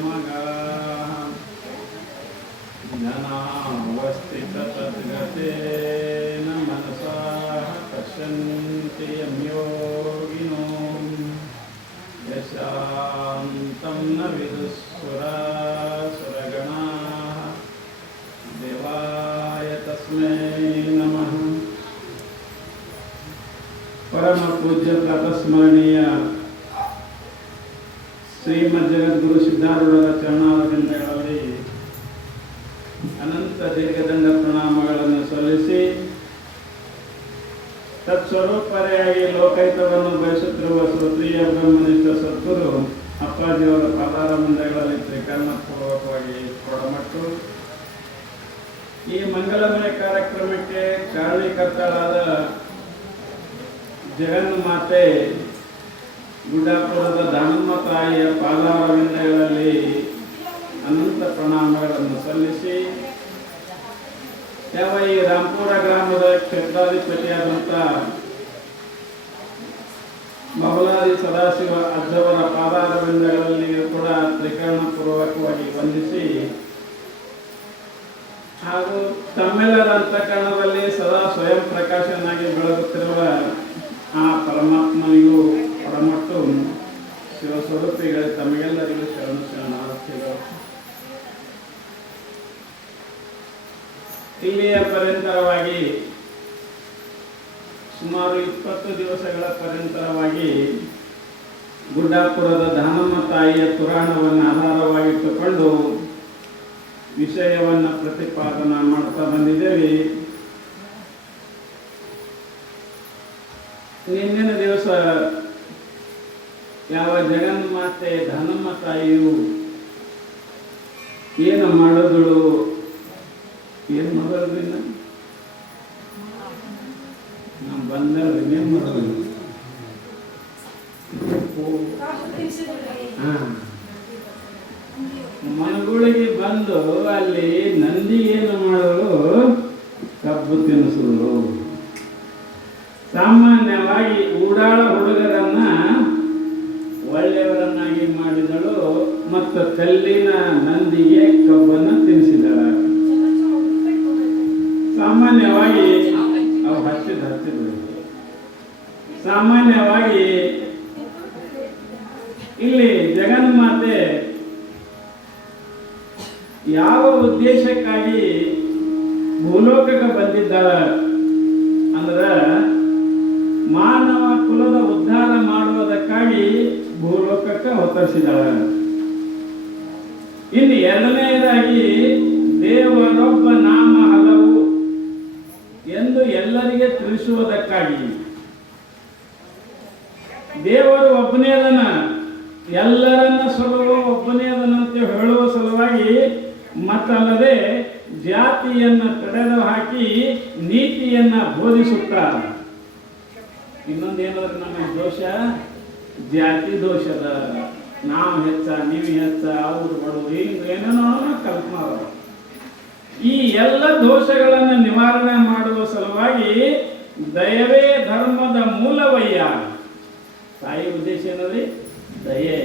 मगाः ज्ञानावस्थिततद्गतेन मनसा पश्यन्ति यं योगिनो यशान्तं न विदुःसुरासुरगणाः देवाय तस्मै नमः। परम पूज्य प्रातस्मरणीय ಶ್ರೀಮದ್ ಜಗದ್ಗುರು ಸಿದ್ಧಾರೂಢರ ಚರಣಾರವಿಂದಗಳಲ್ಲಿ ಅನಂತ ದೀರ್ಘದಂಡ ಪ್ರಣಾಮಗಳನ್ನು ಸಲ್ಲಿಸಿ ತತ್ಸ್ವರೂಪರೆಯಾಗಿ ಲೋಕೈತವನ್ನು ಬಯಸುತ್ತಿರುವ ಶ್ರೋತ್ರಿಯ ಬ್ರಹ್ಮನಿಷ್ಠ ಸದ್ಗುರು ಅಪ್ಪಾಜಿಯವರ ಪಾದಾರವಿಂದಗಳಲ್ಲಿ ತ್ರಿಕರಣಪೂರ್ವಕವಾಗಿ ಕೊಡಮಟ್ಟು ಈ ಮಂಗಲಮಯ ಕಾರ್ಯಕ್ರಮಕ್ಕೆ ಕಾರಣೀಕರ್ತರಾದ ಜಗನ್ಮಾತೆ ಗುಡ್ಡಾಪುರದ ದಾನಮ್ಮ ತಾಯಿಯ ಪಾದಾರವಿಂದಗಳಲ್ಲಿ ಅನಂತ ಪ್ರಣಾಮಗಳನ್ನು ಸಲ್ಲಿಸಿ ಯಾವ ಈ ರಾಂಪುರ ಗ್ರಾಮದ ಕ್ಷೇತ್ರಾಧಿಪತಿಯಾದಂಥ ಬಹುಲಾದಿ ಸದಾಶಿವ ಅಜ್ಜವರ ಪಾದಾರವಿಂದಗಳಲ್ಲಿ ಕೂಡ ತ್ರಿಕರಣಪೂರ್ವಕವಾಗಿ ವಂದಿಸಿ ಹಾಗೂ ತಮ್ಮೆಲ್ಲರ ಅಂತಃಕರಣದಲ್ಲಿ ಸದಾ ಸ್ವಯಂ ಪ್ರಕಾಶನಾಗಿ ಬೆಳಗುತ್ತಿರುವ ಆ ಪರಮಾತ್ಮನಿಗೂ ಪರಮಟ್ಟು ಶಿವಸ್ವರೂಪಿಗಳೇ ತಮಗೆಲ್ಲರಿಗೂ ಶರಣಾರ್ಥಿಗಳು. ಇಲ್ಲಿಯ ಪರ್ಯಂತರವಾಗಿ ಸುಮಾರು 20 ದಿವಸಗಳ ಪರ್ಯಂತರವಾಗಿ ಗುಡ್ಡಾಪುರದ ದಾನಮ್ಮ ತಾಯಿಯ ಪುರಾಣವನ್ನು ಆಧಾರವಾಗಿಟ್ಟುಕೊಂಡು ವಿಷಯವನ್ನು ಪ್ರತಿಪಾದನಾ ಮಾಡ್ತಾ ಬಂದಿದ್ದೇವೆ. ನಿನ್ನಿನ ದಿವಸ ಯಾವ ಜಗನ್ಮಾತೆ ದಾನಮ್ಮ ತಾಯಿಯು ಏನು ಮಾಡಿದಳು, ಏನು ಮಾಡೋದ್ರಿಂದ ನಾವು ಬಂದಳು ಏನ್ ಮಾಡೋದು ಮನಗುಳಿಗೆ ಬಂದು ಅಲ್ಲಿ ನಂದಿ ಏನು ಮಾಡಲು ಕಬ್ಬು ತಿನ್ನಿಸುವುದು. ಸಾಮಾನ್ಯವಾಗಿ ಊಡಾಳ ಹುಡುಗರನ್ನ ಒಳ್ಳೆಯವರನ್ನಾಗಿ ಮಾಡಿದಳು ಮತ್ತು ಕಲ್ಲಿನ ನಂದಿಗೆ ಕಬ್ಬನ್ನು ತಿನ್ನಿಸಿದಳು. ಸಾಮಾನ್ಯವಾಗಿ ಅವು ಹಚ್ಚಿದ್ರು. ಸಾಮಾನ್ಯವಾಗಿ ಇಲ್ಲಿ ಜಗನ್ಮಾತೆ ಯಾವ ಉದ್ದೇಶಕ್ಕಾಗಿ ಭೂಲೋಕಕ್ಕೆ ಬಂದಿದ್ದಾಳ ಅಂದ್ರೆ ಮಾನವ ಕುಲದ ಉದ್ಧಾರ ಮಾಡುವುದಕ್ಕಾಗಿ ಭೂಲೋಕಕ್ಕೆ ಅವತರಿಸಿದಳ. ಇನ್ನು ಎರಡನೆಯದಾಗಿ ದೇವರೊಬ್ಬ ನಾಮ ಹಲವು ಎಂದು ಎಲ್ಲರಿಗೆ ತಿಳಿಸುವುದಕ್ಕಾಗಿ. ದೇವರು ಒಬ್ಬನೇ ಅದನ, ಎಲ್ಲರನ್ನ ಸಲುವ ಒಬ್ಬನೇ ಅದನಂತೆ ಹೇಳುವ ಸಲುವಾಗಿ, ಮತ್ತಲ್ಲದೆ ಜಾತಿಯನ್ನು ತಡೆದು ಹಾಕಿ ನೀತಿಯನ್ನ ಬೋಧಿಸುತ್ತಾ. ಇನ್ನೊಂದೇನಾದ್ರೆ ನಮ್ಮ ದೋಷ ಜಾತಿ ದೋಷದ, ನಾವು ಹೆಚ್ಚ ನೀವು ಹೆಚ್ಚ ಅವರು ಬಡವರು ಹಿಂಗೆ ಏನೇನೋ ಕಲ್ಪನೆ. ಈ ಎಲ್ಲ ದೋಷಗಳನ್ನು ನಿವಾರಣೆ ಮಾಡುವ ಸಲುವಾಗಿ ದಯವೇ ಧರ್ಮದ ಮೂಲವಯ್ಯ. ತಾಯಿ ಉದ್ದೇಶ ಏನಂದ್ರೆ ದಯೆ.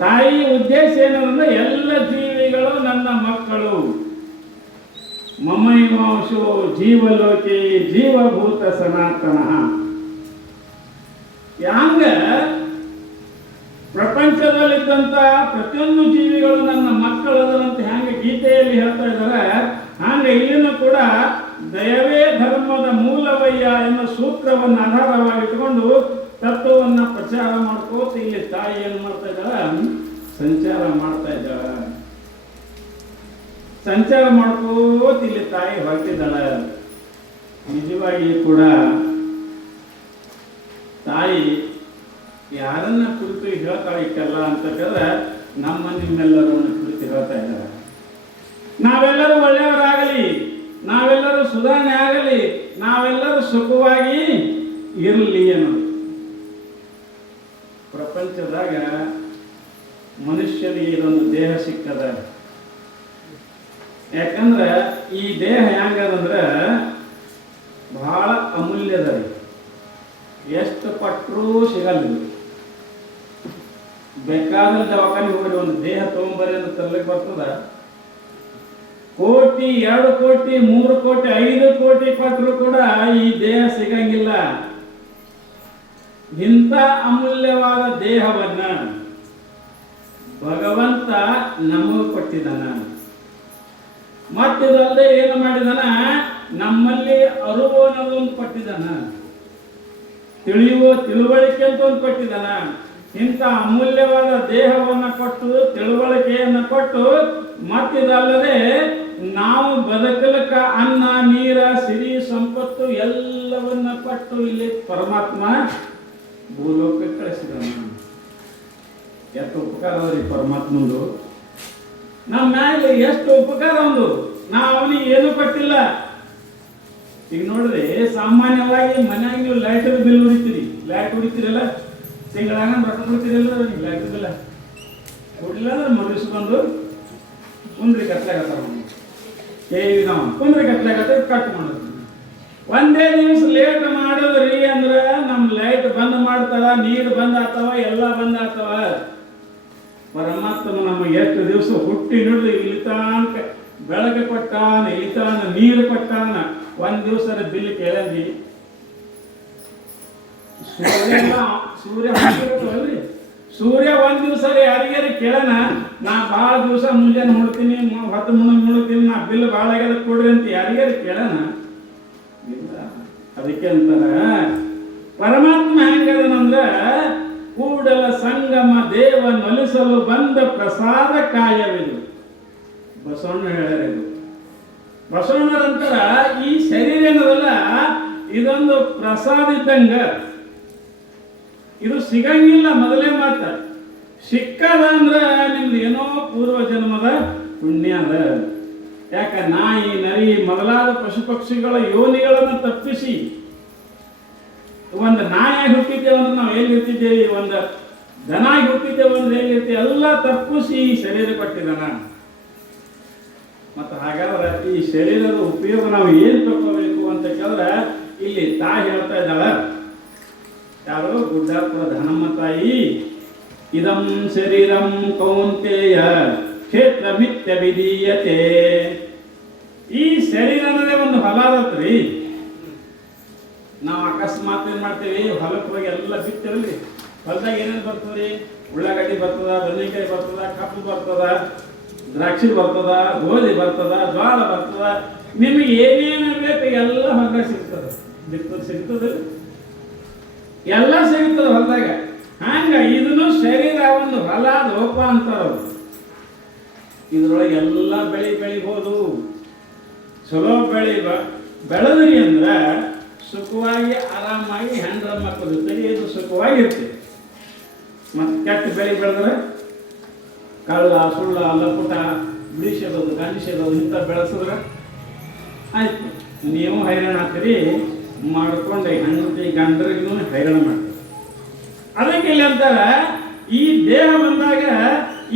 ತಾಯಿ ಉದ್ದೇಶ ಏನಂದ್ರೆ ಎಲ್ಲ ಜೀವಿಗಳು ನನ್ನ ಮಕ್ಕಳು. ಮಮೈವಾಂಶೋ ಜೀವಲೋಕೆ ಜೀವಭೂತ ಸನಾತನ. ಯಾಂಗ ಪ್ರಪಂಚದಲ್ಲಿದ್ದಂತ ಪ್ರತಿಯೊಂದು ಜೀವಿಗಳು ನನ್ನ ಮಕ್ಕಳದರಂತೆ ಹ್ಯಾಂಗ ಗೀತೆಯಲ್ಲಿ ಹೇಳ್ತಾ ಇದ್ದಾರೆ, ಹಾಗ ಇಲ್ಲಿನೂ ಕೂಡ ದಯವೇ ಧರ್ಮದ ಮೂಲವಯ್ಯ ಎನ್ನುವ ಸೂತ್ರವನ್ನು ಆಧಾರವಾಗಿಟ್ಟುಕೊಂಡು ತತ್ವವನ್ನು ಪ್ರಚಾರ ಮಾಡ್ಕೋತ ಇಲ್ಲಿ ತಾಯಿ ಏನು ಮಾಡ್ತಾ ಇದ್ದಾಳ, ಸಂಚಾರ ಮಾಡ್ತಾ ಇದ್ದಾಳ. ಸಂಚಾರ ಮಾಡ್ಕೋತ ಇಲ್ಲಿ ತಾಯಿ ಹೊರಟಿದ್ದಾಳ. ನಿಜವಾಗಿ ಕೂಡ ತಾಯಿ ಯಾರನ್ನ ಕುರಿತು ಹೇಳ್ತಾಳೆ ಇಟ್ಟಲ್ಲ ಅಂತ ಕೇಳಿದ್ರೆ ನಮ್ಮ ನಿಮ್ಮೆಲ್ಲರನ್ನ ಕುರಿತು ಹೇಳ್ತಾ ಇದ್ದಾರೆ. ನಾವೆಲ್ಲರೂ ಒಳ್ಳೆಯವರಾಗಲಿ, ನಾವೆಲ್ಲರೂ ಸುಧಾರಣೆ ಆಗಲಿ, ನಾವೆಲ್ಲರೂ ಸುಖವಾಗಿ ಇರಲಿ ಅನ್ನೋದು. ಪ್ರಪಂಚದಾಗ ಮನುಷ್ಯನಿಗೆ ಇದೊಂದು ದೇಹ ಸಿಕ್ಕದ. ಯಾಕಂದ್ರೆ ಈ ದೇಹ ಹೆಂಗದಂದ್ರೆ ಬಹಳ ಅಮೂಲ್ಯದ. ಎಷ್ಟು ಪಟ್ಟರೂ ಸಿಗಲ್ಲ. ಬೇಕಾದ್ರೆ ದವಾಖಾನೆ ಹೋಗಿ ಒಂದು ದೇಹ ತಗೊಂಬರಿ ಅಂತ ತರ್ಲಿಕ್ಕೆ ಬರ್ತದ? ಕೋಟಿ, 2 ಕೋಟಿ, 3 ಕೋಟಿ, 5 ಕೋಟಿ ಕೊಟ್ಟರು ಕೂಡ ಈ ದೇಹ ಸಿಗಂಗಿಲ್ಲ. ಇಂಥ ಅಮೂಲ್ಯವಾದ ದೇಹವನ್ನ ಭಗವಂತ ನಮಗೂ ಕೊಟ್ಟಿದ್ದಾನ. ಮತ್ತಿದಲ್ಲದೆ ಏನು ಮಾಡಿದಾನ, ನಮ್ಮಲ್ಲಿ ಅರಿವು ಅನ್ನೋದೊಂದು ಕೊಟ್ಟಿದ್ದಾನ, ತಿಳಿಯುವ ತಿಳುವಳಿಕೆ ಅಂತ ಒಂದು ಕೊಟ್ಟಿದ್ದಾನ. ಇಂಥ ಅಮೂಲ್ಯವಾದ ದೇಹವನ್ನು ಕೊಟ್ಟು, ತಿಳುವಳಿಕೆಯನ್ನು ಕೊಟ್ಟು, ಮತ್ತಿದಲ್ಲದೆ ನಾವು ಬದುಕಲಿಕ್ಕ ಅನ್ನ, ನೀರ, ಸಿರಿ, ಸಂಪತ್ತು ಎಲ್ಲವನ್ನ ಕೊಟ್ಟು ಇಲ್ಲಿ ಪರಮಾತ್ಮ ಭೂಲೋಕಕ್ಕೆ ಕಳಿಸಿದಾನ. ಎಷ್ಟು ಉಪಕಾರ ಅದ್ರಿ ಪರಮಾತ್ಮಂದು. ನಮ್ಮ ಮ್ಯಾಲೆ ಎಷ್ಟು ಉಪಕಾರ ಒಂದು. ನಾವು ಅವನಿಗೆ ಏನೂ ಕೊಟ್ಟಿಲ್ಲ. ಈಗ ನೋಡ್ರಿ, ಸಾಮಾನ್ಯವಾಗಿ ಮನ್ಯಾಗ ನೀವು ಲೈಟ್ ಬಿಲ್ ಹೊಡಿತೀರಿ, ಲೈಟ್ ಹೊಡಿತೀರಲ್ಲ, ತಿಂಗಳಾಗ ರೊಕ್ಕ ಕೊಡ್ತೀರಲ್ಲ, ಲೈಟ್ ಬಿಲ್ಲ ಕೊಡಲಿಲ್ಲ ಅಂದ್ರೆ ಮಗಿಸ್ಕೊಂಡು ಕುಂದ್ರಿ ಕತ್ಲಾಗತ್ತಾರ. ನಾವು ಕುಂದ್ರಿ ಕತ್ಲಾಗತ್ತ ಕಟ್ ಮಾಡೋದು. ಒಂದೇ ದಿವಸ ಲೇಟ್ ಮಾಡಿದ್ರಿ ಅಂದ್ರೆ ನಮ್ಮ ಲೈಟ್ ಬಂದ್ ಮಾಡ್ತಾರ, ನೀರು ಬಂದ್ ಆಗ್ತಾವ, ಎಲ್ಲ ಬಂದ್ ಆಗ್ತಾವ. ಪರಮಾತ್ಮ ನಮಗೆ ಎಷ್ಟು ದಿವಸ ಹುಟ್ಟಿ ನೋಡ್ರಿ ಇಲ್ಲಿ ತನಕ ಬೆಳಗ್ಗೆ ಕೊಟ್ಟಾನ, ಇಲ್ಲಿ ತನಕ ನೀರು ಕೊಟ್ಟಾನ. ಒಂದ್ ದಿವಸ ಬಿಲ್ ಕೇಳಂದಿ. ಸೂರ್ಯ ಹಾಕಿರಲ್ರಿ, ಸೂರ್ಯ ಒಂದ್ ದಿವಸ ಯಾರಿಗಾರ ಕೇಳೋಣ, ನಾ ಭಾಳ ದಿವಸ ಮುಂಜಾನೆ ನೋಡ್ತೀನಿ, ಹೊತ್ತು ಮುಳುಗ್ತೀನಿ, ನಾ ಬಿಲ್ ಭಾಳ ಆಗ್ಯದ ಕೊಡ್ರಿ ಅಂತ ಯಾರಿಗಾರ ಕೇಳೋಣ? ಇಲ್ಲ. ಅದಕ್ಕೆ ಅಂತಾರ ಪರಮಾತ್ಮ ಹೆಂಗದನಂದ್ರ, ಕೂಡಲ ಸಂಗಮ ದೇವ ನೊಲಿಸಲು ಬಂದ ಪ್ರಸಾದ ಕಾಯವಿದು. ಬಸವಣ್ಣ ಹೇಳ್ಯಾರಿದು. ಬಸವಣ್ಣರಂತರ ಈ ಶರೀರ ಏನದಲ್ಲ, ಇದೊಂದು ಪ್ರಸಾದ ಇದ್ದಂಗ. ಇದು ಸಿಗಂಗಿಲ್ಲ. ಮೊದಲೇ ಮಾತ ಸಿಕ್ಕದ ಅಂದ್ರ ನಿಮ್ದು ಏನೋ ಪೂರ್ವ ಜನ್ಮದ ಪುಣ್ಯ ಅದ. ಯಾಕ ನಾಯಿ, ನರಿ ಮೊದಲಾದ ಪಶು ಪಕ್ಷಿಗಳ ಯೋನಿಗಳನ್ನು ತಪ್ಪಿಸಿ ಒಂದು ನಾಯಿಯಾಗಿ ಹುಟ್ಟಿದ್ದೇವೆ ಅಂದ್ರೆ ನಾವು ಎಲ್ಲಿರ್ತಿದ್ದೇವೆ, ಒಂದು ದನಾಗಿ ಹುಟ್ಟಿದ್ದೇವೆ ಅಂದ್ರೆ ಎಲ್ಲಿರ್ತೀವಿ, ಎಲ್ಲ ತಪ್ಪಿಸಿ ಈ ಶರೀರ ಕೊಟ್ಟಿದ್ದಾನ. ಮತ್ತು ಹಾಗಾದ್ರೆ ಈ ಶರೀರದ ಉಪಯೋಗ ನಾವು ಏನು ತಗೋಬೇಕು ಅಂತ ಕೇಳಿದ್ರೆ, ಇಲ್ಲಿ ತಾಯಿ ಹೇಳ್ತಾ ಇದ್ದಾಳ, ಯಾರು ಗುಡ್ಡಾಪುರ ಧನಮ್ಮ ತಾಯಿ, ಇದಂ ಶರೀರಂ ಕೌಂತೆಯ ಕ್ಷೇತ್ರ ಮಿಥ್ಯ ವಿಧೀಯತೆ. ಈ ಶರೀರ ಅನ್ನೋದೇ ಒಂದು ಹೊಲ ಅದತ್ರಿ. ನಾವು ಅಕಸ್ಮಾತ್ ಏನ್ ಮಾಡ್ತೀವಿ, ಹೊಲಕ್ಕೆ ಹೋಗಿ ಎಲ್ಲ ಬಿತ್ತಿರಲ್ರಿ, ಹೊಲದಾಗ ಏನೇನು ಬರ್ತದ್ರಿ? ಉಳ್ಳಾಗಡ್ಡಿ ಬರ್ತದ, ಬದನೆಕಾಯಿ ಬರ್ತದ, ಕಬ್ಬು ಬರ್ತದ, ದ್ರಾಕ್ಷಿ ಬರ್ತದ, ಗೋಧಿ ಬರ್ತದ, ಜ್ವಾಳ ಬರ್ತದ. ನಿಮಗೆ ಏನೇನು ಬೇಕು ಎಲ್ಲ ಹೊಲದಾಗ ಸಿಗ್ತದ. ಬಿತ್ತದ ಸಿಗ್ತದ, ಎಲ್ಲ ಸಿಗ್ತದ ಹೊಲದಾಗ. ಹಂಗ ಇದನ್ನು ಶರೀರ ಒಂದು ಹೊಲ ಲೋಪ ಅಂತಾರ. ಇದ್ರೊಳಗೆ ಎಲ್ಲ ಬೆಳಿಬೋದು. ಚಲೋ ಬೆಳೆದ್ರಿ ಅಂದ್ರ ಸುಖವಾಗಿ ಆರಾಮಾಗಿ ಹೆಂಡ್ರ ಮಕ್ಕಳ ಜೊತೆಗೆ ಇದು ಸುಖವಾಗಿರ್ತೀವಿ. ಮತ್ತೆ ಕೆಟ್ಟ ಬೆಳೆದ್ರೆ ಕಳ್ಳ, ಸುಳ್ಳ, ಲಪುಟ, ಬಿಡಿಸೋದು, ಗಂಡಿಸೋದು ಇಂಥ ಬೆಳೆಸಿದ್ರೆ ಆಯ್ತು, ನೀವು ಹೈರಾಣ ಆಗ್ತೀರಿ. ಮಾಡ್ಕೊಂಡು ಹೆಂಡತಿ ಗಂಡರಿಗೂ ಹೈರಾಣ ಮಾಡ್ತೀವಿ. ಅದಕ್ಕೆ ಇಲ್ಲಿ ಅಂತಾರ, ಈ ದೇಹ ಬಂದಾಗ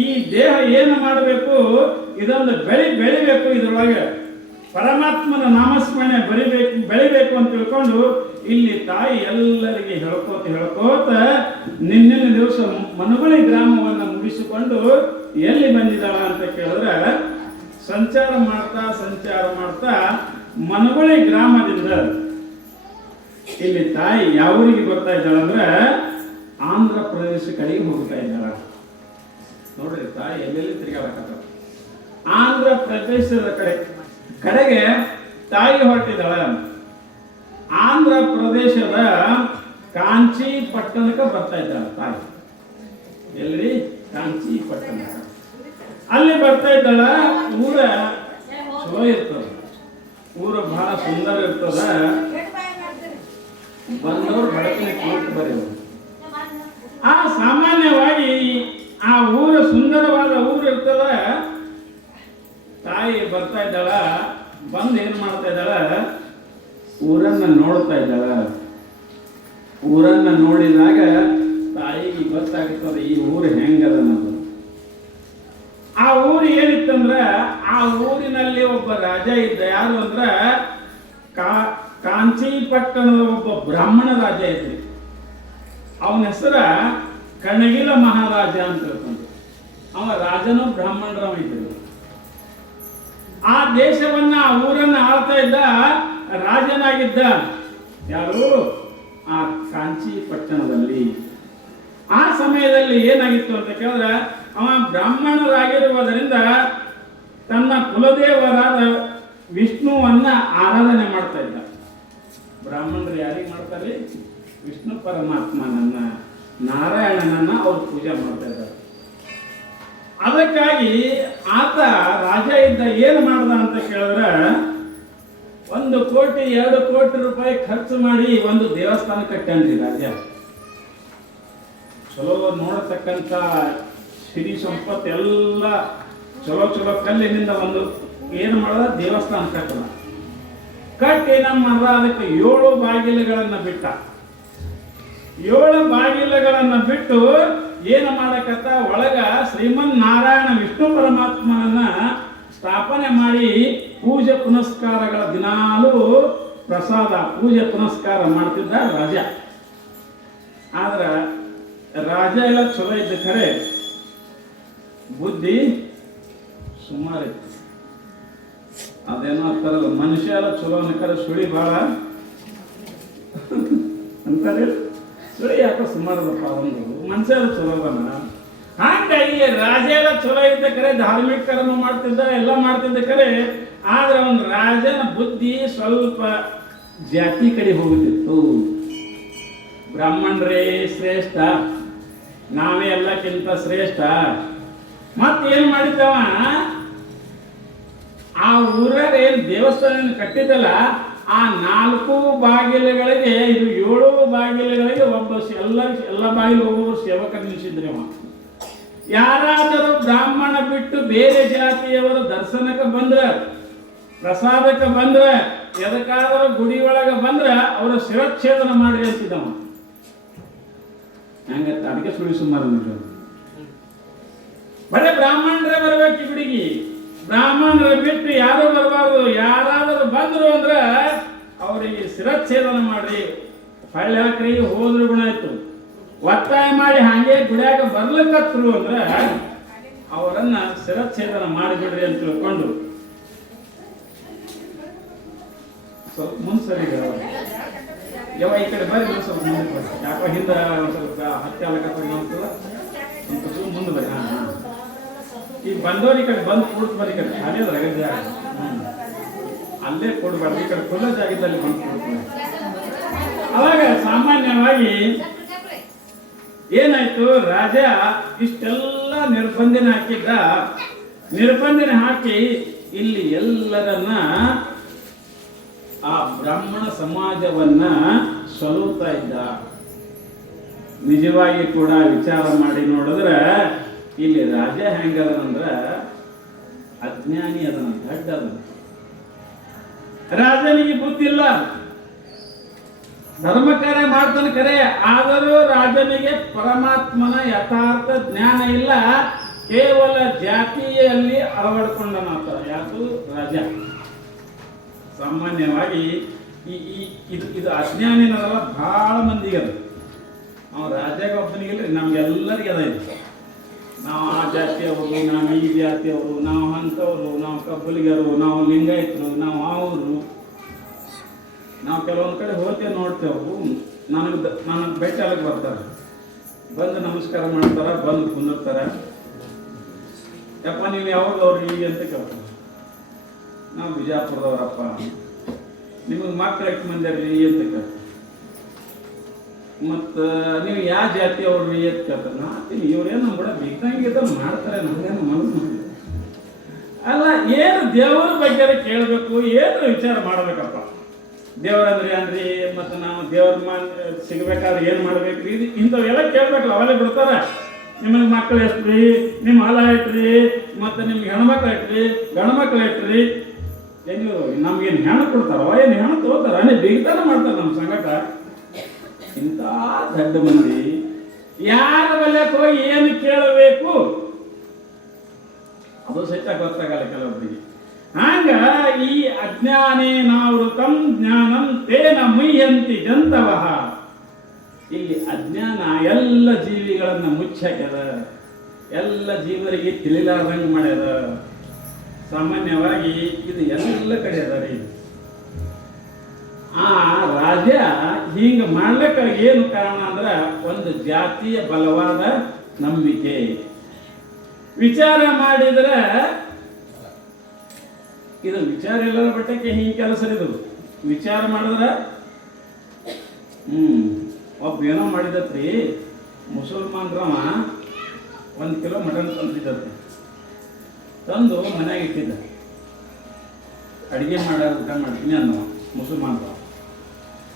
ಈ ದೇಹ ಏನು ಮಾಡಬೇಕು, ಇದೊಂದು ಬೆಳಿಬೇಕು. ಇದ್ರೊಳಗೆ ಪರಮಾತ್ಮನ ನಾಮಸ್ಮರಣೆ ಬೆಳಿಬೇಕು ಅಂತ ತಿಳ್ಕೊಂಡು ಇಲ್ಲಿ ತಾಯಿ ಎಲ್ಲರಿಗೆ ಹೇಳ್ಕೋತ ನಿನ್ನಿನ ದಿವಸ ಮನುಗುಳಿ ಗ್ರಾಮವನ್ನು ಮುಗಿಸಿಕೊಂಡು ಎಲ್ಲಿ ಬಂದಿದ್ದಾಳ ಅಂತ ಕೇಳಿದ್ರೆ, ಸಂಚಾರ ಮಾಡ್ತಾ ಮನುಗುಳಿ ಗ್ರಾಮದಿಂದ ಇಲ್ಲಿ ತಾಯಿ ಯಾವ ಊರಿಗೆ ಬರ್ತಾ ಇದ್ದಾಳಂದ್ರೆ ಆಂಧ್ರ ಪ್ರದೇಶ ಕಡೆಗೆ ಹೋಗ್ತಾ ಇದ್ದಾಳ. ನೋಡ್ರಿ, ತಾಯಿ ಎಲ್ಲೆಲ್ಲಿ ತಿರುಗಾಡಕತ್ತ. ಆಂಧ್ರ ಪ್ರದೇಶದ ಕಡೆಗೆ ತಾಯಿ ಹೊರಟಿದ್ದಾಳ. ಆಂಧ್ರ ಪ್ರದೇಶದ ಕಾಂಚಿ ಪಟ್ಟಣಕ್ಕೆ ಬರ್ತಾ ಇದ್ದಾಳ ತಾಯಿ. ಎಲ್ಲಿ? ಕಾಂಚಿ ಪಟ್ಟಣ. ಅಲ್ಲಿ ಬರ್ತಾ ಇದ್ದಾಳ. ಊರ ಚಲೋ ಇರ್ತದ, ಊರ ಬಹಳ ಸುಂದರ ಇರ್ತದ. ಬಂದವರು ಬಡಕಿನ ಕೂತು ಬರೆಯೋರು. ಆ ಸಾಮಾನ್ಯವಾಗಿ ಆ ಊರು ಸುಂದರವಾದ ಊರು ಇರ್ತದ. ತಾಯಿ ಬರ್ತಾ ಇದ್ದಾಳ. ಬಂದು ಏನ್ ಮಾಡ್ತಾ ಇದ್ದಾಳ, ಊರನ್ನ ನೋಡ್ತಾ ಇದ್ದಾಳ. ಊರನ್ನ ನೋಡಿದಾಗ ತಾಯಿಗೆ ಗೊತ್ತಾಗುತ್ತದೆ ಈ ಊರು ಹೆಂಗದ ಅನ್ನೋದು. ಆ ಊರು ಏನಿತ್ತಂದ್ರ, ಆ ಊರಿನಲ್ಲಿ ಒಬ್ಬ ರಾಜ ಇದ್ದ. ಯಾರು ಅಂದ್ರ ಕಾಂಚಿ ಪಟ್ಟಣದ ಒಬ್ಬ ಬ್ರಾಹ್ಮಣ ರಾಜ ಇದ್ದ. ಅವನ ಹೆಸರ ಕಣಗಿಲ ಮಹಾರಾಜ ಅಂತ ಹೇಳ್ಕೊಂಡು ಅವ ರಾಜನು ಬ್ರಾಹ್ಮಣರವ ಇದ್ದರು. ಆ ದೇಶವನ್ನ ಆ ಊರನ್ನ ಆಳ್ತಾ ಇದ್ದ ರಾಜನಾಗಿದ್ದ ಯಾರು? ಆ ಕಾಂಚಿ ಪಟ್ಟಣದಲ್ಲಿ. ಆ ಸಮಯದಲ್ಲಿ ಏನಾಗಿತ್ತು ಅಂತ ಕೇಳಿದ್ರೆ, ಅವ ಬ್ರಾಹ್ಮಣರಾಗಿರುವುದರಿಂದ ತನ್ನ ಕುಲದೇವರಾದ ವಿಷ್ಣುವನ್ನ ಆರಾಧನೆ ಮಾಡ್ತಾ ಇದ್ದ. ಬ್ರಾಹ್ಮಣರು ಯಾರಿಗೆ ಮಾಡ್ತಾರೆ? ವಿಷ್ಣು ಪರಮಾತ್ಮನನ್ನ, ನಾರಾಯಣನನ್ನ ಅವ್ರು ಪೂಜೆ ಮಾಡ್ತಾ ಇದ್ದಾರೆ. ಅದಕ್ಕಾಗಿ ಆತ ರಾಜ ಇದ್ದ ಏನು ಮಾಡ್ದ ಅಂತ ಕೇಳಿದ್ರೆ, 1 ಕೋಟಿ 2 ಕೋಟಿ ರೂಪಾಯಿ ಖರ್ಚು ಮಾಡಿ ಒಂದು ದೇವಸ್ಥಾನ ಕಟ್ಟಾನ್ರಿ ರಾಜ. ಚಲೋ ನೋಡತಕ್ಕಂಥ ಸಿರಿ ಸಂಪತ್ತು ಎಲ್ಲ ಚಲೋ ಚಲೋ ಕಲ್ಲಿನಿಂದ ಒಂದು ಏನು ಮಾಡದ ದೇವಸ್ಥಾನ ಕಟ್ಟದ. ಕಟ್ಟಿ ನಮ್ಮ ಅದಕ್ಕೆ 7 ಬಾಗಿಲುಗಳನ್ನ ಬಿಟ್ಟ. 7 ಬಾಗಿಲುಗಳನ್ನ ಬಿಟ್ಟು ಏನು ಮಾಡಕತ್ತ, ಒಳಗ ಶ್ರೀಮನ್ ನಾರಾಯಣ ವಿಷ್ಣು ಪರಮಾತ್ಮನನ್ನ ಸ್ಥಾಪನೆ ಮಾಡಿ ಪೂಜೆ ಪುನಸ್ಕಾರಗಳ ದಿನಾಲೂ ಪ್ರಸಾದ ಪೂಜೆ ಪುನಸ್ಕಾರ ಮಾಡ್ತಿದ್ದ ರಾಜ. ಆದ್ರ ರಾಜ ಎಲ್ಲ ಚಲೋ ಇದ್ದ ಖರೆ ಬುದ್ಧಿ ಸುಮಾರು ಇತ್ತು. ಅದೇನೋ ಅಂತಾರಲ್ಲ, ಮನುಷ್ಯ ಎಲ್ಲ ಚಲೋ ಅನ್ನಕರೆ ಸುಳಿ ಭಾಳ ಅಂತಾರೆ. ಸುಳಿ ಯಾಕೆ ಸುಮಾರದಪ್ಪ, ಒಂದು ಮನುಷ್ಯ ಎಲ್ಲ ಚಲೋ ಅದಾನ. ಹಾಗಾಗಿ ರಾಜ ಎಲ್ಲ ಚಲೋ ಇದ್ದ ಕರೆ ಧಾರ್ಮಿಕ ಕರ್ಮ ಮಾಡ್ತಿದ್ದ, ಎಲ್ಲ ಮಾಡ್ತಿದ್ದ ಕರೆ. ಆದ್ರೆ ಒಂದು ರಾಜನ ಬುದ್ಧಿ ಸ್ವಲ್ಪ ಜಾತಿ ಕಡೆ ಹೋಗುತ್ತಿತ್ತು. ಬ್ರಾಹ್ಮಣರೇ ಶ್ರೇಷ್ಠ, ನಾವೇ ಎಲ್ಲಕ್ಕಿಂತ ಶ್ರೇಷ್ಠ. ಮತ್ತೇನು ಮಾಡಿದ್ದವ, ಆ ಊರಾಗ ಏನು ದೇವಸ್ಥಾನ ಕಟ್ಟಿದ್ದಲ್ಲ, ಆ 4 ಬಾಗಿಲುಗಳಿಗೆ, ಇದು 7 ಬಾಗಿಲುಗಳಿಗೆ ಒಬ್ಬ ಎಲ್ಲ ಬಾಗಿಲು ಒಬ್ಬೊಬ್ಬರು ಸೇವಕರು ನಿಲ್ಲಿಸಿದ್ರಿ. ಅವ ಯಾರಾದರೂ ಬ್ರಾಹ್ಮಣ ಬಿಟ್ಟು ಬೇರೆ ಜಾತಿಯವರು ದರ್ಶನಕ್ಕೆ ಬಂದ್ರ, ಪ್ರಸಾದಕ್ಕೆ ಬಂದ್ರ, ಎದಕ್ಕಾದರೂ ಗುಡಿ ಒಳಗೆ ಬಂದ್ರ ಅವರ ಶಿರಚ್ಛೇದನ ಮಾಡಿ ಅಂತಿದ್ದವ. ಹಂಗತ್ತ ಅದಕ್ಕೆ ಸುಳಿ ಸುಮಾರು ಬರೇ ಬ್ರಾಹ್ಮಣರೇ ಬರ್ಬೇಕು ಗುಡಿಗೆ. ಬ್ರಾಹ್ಮಣರ ಬಿಟ್ಟು ಯಾರು ಬರಬಾರ್ದು. ಯಾರಾದರೂ ಬಂದ್ರು ಅಂದ್ರೆ ಅವರಿಗೆ ಶಿರಚ್ಛೇದನ ಮಾಡ್ರಿ, ಹೊಳ್ಳಿ ಹಾಕ್ರಿ, ಹೋದ್ರು ಗುಣ ಆಯ್ತು. ಒತ್ತಾಯ ಮಾಡಿ ಹಾಗೆ ಗುಡಿಯಾಗ ಬರ್ಲಿಕ್ಕತ್ರು ಅಂದ್ರೆ ಅವರನ್ನ ಶಿರಚ್ಛೇದನ ಮಾಡಿಬಿಡ್ರಿ ಅಂತ ತಿಳ್ಕೊಂಡು ಸ್ವಲ್ಪ ಮುಂದ್ಸರಿ ಯಾವ ಈ ಕಡೆ ಬರ್ರಿ, ಸ್ವಲ್ಪ ಮುಂದೆ ಬರ್ರಿ. ಯಾಕೋ ಹಿಂದೆ ಸ್ವಲ್ಪ ಹತ್ಯೆ ಆಗ್ತದ, ಮುಂದೆ ಬರ್ರಿ. ಈಗ ಬಂದವ್ರು ಈ ಕಡೆ ಬಂದು ಕೂಡ್ ಬರ್ರಿ, ಕಡೆ ಅಲ್ಲೇ ರಗಡ ಅಲ್ಲೇ ಕೊಡ್ಬಾರ್ದು, ಈ ಕಡೆ ಖುಲ್ಲ ಜಾಗದಲ್ಲಿ ಬಂದು ಕೊಡ್ತಾರೆ. ಅವಾಗ ಸಾಮಾನ್ಯವಾಗಿ ಏನಾಯ್ತು, ರಾಜ ಇಷ್ಟೆಲ್ಲ ನಿರ್ಬಂಧನೆ ಹಾಕಿದ್ದ. ನಿರ್ಬಂಧನೆ ಹಾಕಿ ಇಲ್ಲಿ ಎಲ್ಲರನ್ನ ಆ ಬ್ರಾಹ್ಮಣ ಸಮಾಜವನ್ನ ಸಲುತ್ತಾ ಇದ್ದ. ನಿಜವಾಗಿ ಕೂಡ ವಿಚಾರ ಮಾಡಿ ನೋಡಿದ್ರೆ ಇಲ್ಲಿ ರಾಜ ಹೆಂಗದನಂದ್ರ ಅಜ್ಞಾನಿ ಅದನ, ದಡ್ಡ ಅದನ. ರಾಜನಿಗೆ ಬುದ್ಧಿ ಇಲ್ಲ, ಧರ್ಮ ಕಾರ್ಯ ಮಾಡ್ತಾನೆ ಕರೆ, ಆದರೂ ರಾಜನಿಗೆ ಪರಮಾತ್ಮನ ಯಥಾರ್ಥ ಜ್ಞಾನ ಇಲ್ಲ. ಕೇವಲ ಜಾತಿಯಲ್ಲಿ ಅಳವಡ್ಕೊಂಡನಾತ. ಯಾವುದು? ರಾಜ. ಸಾಮಾನ್ಯವಾಗಿ ಇದು ಅಜ್ಞಾನಿನಲ್ಲ, ಬಹಳ ಮಂದಿಗೆ ಅದು. ನಾವು ರಾಜ್ಯಾಗ ಒಬ್ಬನಿಗಿಲ್ಲ, ನಮ್ಗೆಲ್ಲರಿಗೆ ಅದ ಇದು. ನಾವು ಆ ಜಾತಿಯವರು, ನಾವು ಈ ಜಾತಿಯವರು, ನಾವು ಅಂಥವ್ರು, ನಾವು ಕಬ್ಬಲಿಗರು, ನಾವು ಲಿಂಗಾಯತರು, ನಾವು ಅವರು. ನಾವು ಕೆಲವೊಂದು ಕಡೆ ಹೋಗ್ತೇವೆ, ನೋಡ್ತೇವೆ. ನನಗೆ ಭೇಟಿ ಆಗಕ್ಕೆ ಬರ್ತಾರೆ, ಬಂದು ನಮಸ್ಕಾರ ಮಾಡ್ತಾರೆ, ಬಂದು ಕುಂದಿರ್ತಾರೆ. ಯಪ್ಪ ನೀವು ಯಾವಾಗ ಅವ್ರಿಗೆ ಅಂತ ಕೇಳ್ತಾರೆ. ನಾವು ಬಿಜಾಪುರದವರಪ್ಪ, ನಿಮಗೆ ಮಕ್ಕಳು ಎಷ್ಟು ಮಂದಿ ರೀ ಅಂತ ಕೇಳ್ತಾರೆ. ಮತ್ತು ನೀವು ಯಾವ ಜಾತಿ ಅವ್ರಿ ಅಂತ ಕೇಳ್ತಾರೆ. ನಾತೀನಿ ಇವ್ರೇನು ನಮ್ಮ ಕೂಡ ಬೇಕಾಗಿದ್ದ ಮಾಡ್ತಾರೆ, ನಮಗೇನು ಮನಸ್ಸು ಮಾಡಿ ಅಲ್ಲ. ಏನು ದೇವರ ಬಗ್ಗೆ ಕೇಳಬೇಕು, ಏನು ವಿಚಾರ ಮಾಡಬೇಕಪ್ಪ. ದೇವರಂದ್ರಿ ಅನ್ರಿ, ಮತ್ತು ನಾವು ದೇವ್ರ ಸಿಗಬೇಕಾದ್ರೆ ಏನು ಮಾಡ್ಬೇಕ್ರಿ, ಇಂಥವೆಲ್ಲ ಕೇಳ್ಬೇಕಲ್ಲ. ಅವೆಲ್ಲ ಬಿಡ್ತಾರೆ. ನಿಮಗೆ ಮಕ್ಕಳು ಎಷ್ಟು ರೀ, ನಿಮ್ಮ ಹೊಲ ಇಟ್ರಿ, ಮತ್ತು ನಿಮ್ಗೆ ಹೆಣ್ಮಕ್ಳು ಇಟ್ರಿ, ಗಂಡು ಮಕ್ಳು ಇಟ್ರಿ. ಹೆಂಗೆ ನಮ್ಗೇನು ಹೆಣ್ಣು ಕೊಡ್ತಾರೋ, ಏನು ಹೆಣ್ಣು ತಗೋತಾರ, ನೀವು ಬಿಗ್ತಾನ ಮಾಡ್ತಾರೆ ನಮ್ಮ ಸಂಗಟ. ಇಂಥ ದೊಡ್ಡ ಮಂದಿ ಯಾರ ಬಲ್ಯಕ್ಕೆ ಹೋಗಿ ಏನು ಕೇಳಬೇಕು ಅದು ಸಹಿತ ಗೊತ್ತಾಗಲ್ಲ ಕೆಲವೊಬ್ಬರಿಗೆ. ಹಂಗ ಈ ಅಜ್ಞಾನೇನಾವೃತಂ ಜ್ಞಾನಂ ತೇನ ಮುಯ್ಯಂತಿ ಜಂತವಃ. ಇಲ್ಲಿ ಅಜ್ಞಾನ ಎಲ್ಲ ಜೀವಿಗಳನ್ನ ಮುಚ್ಚಾಕ್ಯದ, ಎಲ್ಲ ಜೀವರಿಗೆ ತಿಳಿಲಾರ್ದಂಗೆ ಮಾಡ್ಯದ. ಸಾಮಾನ್ಯವಾಗಿ ಇದು ಎಲ್ಲ ಕಡೆ ಅದ ರೀ. ಆ ರಾಜ ಹಿಂಗ ಮಾಡ್ಲಿಕ್ಕೆ ಏನು ಕಾರಣ ಅಂದ್ರೆ ಒಂದು ಜಾತಿಯ ಬಲವಾದ ನಂಬಿಕೆ. ವಿಚಾರ ಮಾಡಿದ್ರೆ ಇದು ವಿಚಾರ ಎಲ್ಲರ ಬಟ್ಟಕ್ಕೆ ಹಿಂಗೆ ಕೆಲಸ ಇದು. ವಿಚಾರ ಮಾಡಿದ್ರೆ ಒಬ್ಬ ಏನೋ ಮಾಡಿದತ್ರಿ, ಮುಸಲ್ಮಾನ್ರವ 1 ಕಿಲೋ ಮಟನ್ ತಂದಿದ್ದತ್ರಿ. ತಂದು ಮನೆಯಾಗ ಇಟ್ಟಿದ್ದ. ಅಡುಗೆ ಊಟ ಮಾಡ್ತೀನಿ ಅನ್ನೋ ಮುಸಲ್ಮಾನ್ರ.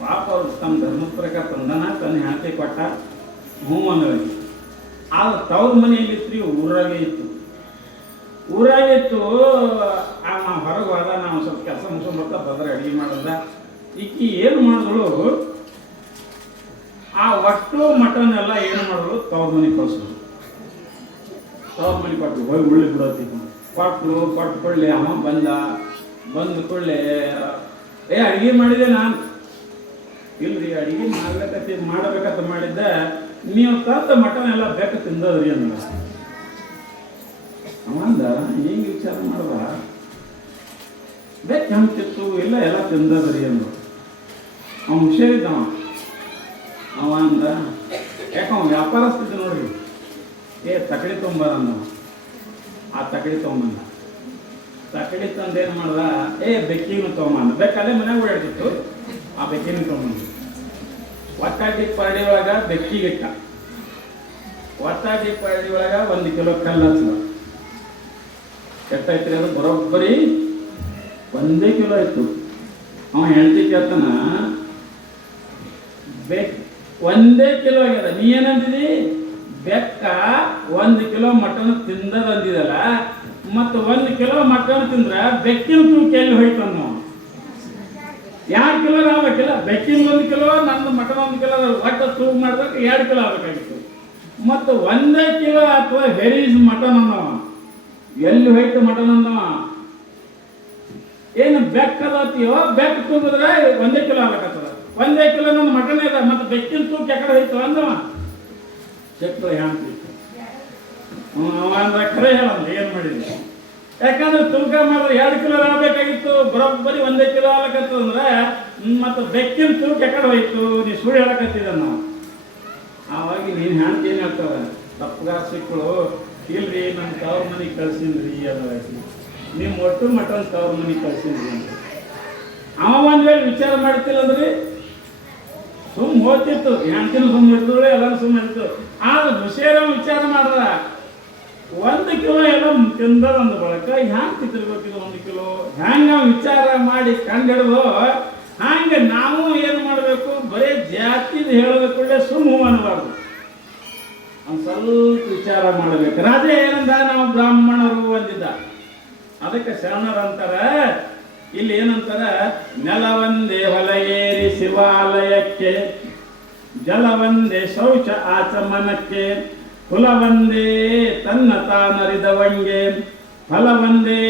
ಪಾಪ ಅವ್ರು ತಮ್ಮ ಧರ್ಮದ ಪ್ರಕಾರ ತಂದನ, ತನ್ನ ಹೆಂಡತಿ ಕೊಟ್ಟ, ಹ್ಞೂ ಅನ್ನೋದು. ಆದ್ರೆ ತವ್ರ ಮನೆಯಲ್ಲಿತ್ತು, ಊರಾಗೆ ಇತ್ತು. ನಾವು ಹೊರಗೆ ಹೋದ, ನಾವು ಸ್ವಲ್ಪ ಕೆಲಸ ಮುಗಿಸ್ಕೊಂಡ್ಬರ್ತಾ ಬಂದ್ರೆ ಅಡುಗೆ ಮಾಡಿದ. ಈಕಿ ಏನು ಮಾಡಿದಳು, ಆ ಒಟ್ಟು ಮಟನ್ ಎಲ್ಲ ಏನು ಮಾಡಿದ್ರು, ತವ್ರ ಮನೆಗೆ ಕಳಿಸಿದ್ರು. ತವ್ರ ಮನೆಗೆ ಕೊಟ್ಟರು, ಹೋಗಿ ಉಳ್ಳಿ ಬಿಡೋತಿ ಕೊಟ್ಟು ಕೊಳ್ಳಿ. ಅವ ಬಂದ ಕೊಳ್ಳೆ, ಅಡುಗೆ ಮಾಡಿದೆ ನಾನು. ಇಲ್ರಿ, ಅಡುಗೆ ಮಾಡಬೇಕಂತ ಮಾಡಿದ್ದೆ, ನೀವು ತಂದ ಮಟನ್ ಎಲ್ಲ ಬೇಕು ತಿಂದದ್ರಿ ಅಂದ. ಅವಂದ ಹಿಂಗೆ ವಿಚಾರ ಮಾಡುವ, ಬೇಕು ಹೆಂಗ್ತಿತ್ತು ಎಲ್ಲ ತಿಂದದ್ರಿ ಅಂದ್ರು. ಅವ್ನು ಹುಷಾರಿದ್ದವ. ಅವ ಅಂದ, ಯಾಕವ ವ್ಯಾಪಾರಸ್ತಿದ್ದ ನೋಡ್ರಿ, ತಕಡಿ ತೊಗೊಂಬಂದ. ಆ ತಕಡಿ ತೊಗೊಂಬಂದ. ತಕಡಿ ತಂದು ಏನು ಮಾಡ್ದ, ಬೆಕ್ಕಿನೂ ತೊಗೊಂಬಂದ. ಬೆಕ್ಕಲ್ಲೇ ಮನೆಗೆ ಓಡಾಡ್ತಿತ್ತು. ಆ ಬೆಕ್ಕಿನೂ ತೊಗೊಂಬಂದ. ಒತ್ತಾಟಿ ಪರಡಿ ಒಳಗ ಬೆಕ್ಕಿಗಿಟ್ಟ. ಒತ್ತಾಟಿ ಪರಡಿ ಒಳಗ 1 ಕಿಲೋ ಕಲ್ಲು ಹಚ್ಚದ. ಎಷ್ಟಾಯ್ತು ಅದು? ಬರೋಬ್ಬರಿ 1 ಕಿಲೋ ಇತ್ತು. ಅವ ಹೆಂಡತಿ ಕೇಳ್ತಾನ, 1 ಕಿಲೋ ಆಗ್ಯದ, ನೀ ಏನಂತಿದಿ? ಬೆಕ್ಕ 1 ಕಿಲೋ ಮಟನ್ ತಿಂದದ ಅಂದಿದಲ್ಲ, ಮತ್ತು 1 ಕಿಲೋ ಮಟನ್ ತಿಂದ್ರ ಬೆಕ್ಕಿನ ತೂಕ ಎಲ್ಲಿ ಹೋಯ್ತು ಅನ್ನೋ? 2 ಕಿಲೋ ಆಗ್ಬೇಕಿಲ್ಲ? ಬೆಕ್ಕಿನ 1 ಕಿಲೋ, ನನ್ನ ಮಟನ್ 1 ಕಿಲೋ, ಒಟ್ಟು ತೂಕ ಮಾಡಿದಾಗ 2 ಕಿಲೋ ಆಗ್ಬೇಕಾಗಿತ್ತು. ಮತ್ತು 1 ಕಿಲೋ ಅಥವಾ ವೆರೀಸ್ ಮಟನ್ ಅನ್ನೋ ಎಲ್ಲಿ ಹೋಯ್ತು ಮಟನ್ ಅನ್ನೋ? ಏನು ಬೆಕ್ಕದತ್ತೀಯೋ, ಬೆಕ್ಕ ತೂಗಿದ್ರೆ 1 ಕಿಲೋ ಆಗ್ಬೇಕಾಗ್ತದ. 1 ಕಿಲೋ ನನ್ನ ಮಟನ್ ಇದೆ, ಮತ್ತು ಬೆಕ್ಕಿನ ತೂಕ ಯಾಕಡೆ ಹೋಯ್ತು ಅಂದವ? ಚೆಕ್ ಹೇಳ್ತಿತ್ತು. ಅಂದ್ರೆ ಖರೆ ಹೇಳಂದ್ರೆ ಏನು ಮಾಡಿದ್ವಿ? ಯಾಕಂದ್ರೆ ತೂಕ ಮಾಡಿದ್ರೆ 2 ಕಿಲೋ ಆಗ್ಬೇಕಾಗಿತ್ತು, ಬರೋಬ್ಬರಿ 1 ಕಿಲೋ ಆಗ್ಲಕತ್ತದಂದ್ರೆ ಮತ್ತು ಬೆಕ್ಕಿನ ತೂಕ ಯಾಕಡೆ ಹೋಯ್ತು? ನೀ ಸುಳ್ಳು ಹೇಳಕತ್ತಿದ ನಾವು. ಆವಾಗ ನೀನು ಹೆಂಡ್ತಿ ಏನು ಹೇಳ್ತಾವ? ತಪ್ಪಗಾರ ಸಿಕ್ಕಳು, ಇಲ್ರಿ ನನ್ನ ತವ್ರ ಮನೆಗೆ ಕಳ್ಸಿನ್ರಿ ಅನ್ನೋದು. ನಿಮ್ಮ ಒಟ್ಟು ಮಟನ್ ತವ್ರ ಮನೆಗೆ ಕಳ್ಸಿನ್ರಿ ಅಂತ ಅವ ಒಂದು ವೇಳೆ ವಿಚಾರ ಮಾಡ್ತಿಲ್ಲ ಅಂದ್ರೆ ಸುಮ್ಮ ಹೋಗ್ತಿತ್ತು. ಹೆಂಡ್ತಿನೂ ಸುಮ್ಮ ಇರ್ತದೆ, ಎಲ್ಲರೂ ಸುಮ್ಮ ಇರ್ತು. ಆದ್ರೆ ವಿಷಯ ವಿಚಾರ ಮಾಡಿದ್ರ 1 ಕಿಲೋ ಎಲ್ಲ ತಿಂದದಂದ ಬಳಕ ಹ್ಯಾಂಗೆ ತಿಂತಿರ್ಬೇಕಿದು 1 ಕಿಲೋ? ಹ್ಯಾಂಗ ನಾವು ವಿಚಾರ ಮಾಡಿ ಕಂಡಿಡ್ದು ಹಂಗೆ ನಾವು ಏನು ಮಾಡಬೇಕು? ಬರೀ ಜಾತಿದು ಹೇಳೋದ ಕೂಡಲೇ ಸುಮ್ಮ ಅನ್ನಬಾರ್ದು, ಒಂದು ಸ್ವಲ್ಪ ವಿಚಾರ ಮಾಡಬೇಕು. ರಾಜ ಏನಂದ? ನಾವು ಬ್ರಾಹ್ಮಣರು ಅಂದಿದ್ದ. ಅದಕ್ಕೆ ಶರಣರಂತಾರ, ಇಲ್ಲಿ ಏನಂತಾರ? ನೆಲವಂದೇ ಹೊಲ ಏರಿ ಶಿವಾಲಯಕ್ಕೆ, ಜಲವಂದೇ ಶೌಚ ಆಚಮನಕ್ಕೆ, ಕುಲವಂದೇ ತನ್ನ ತಾನರಿದವಂಗೆ, ಫಲವಂದೇ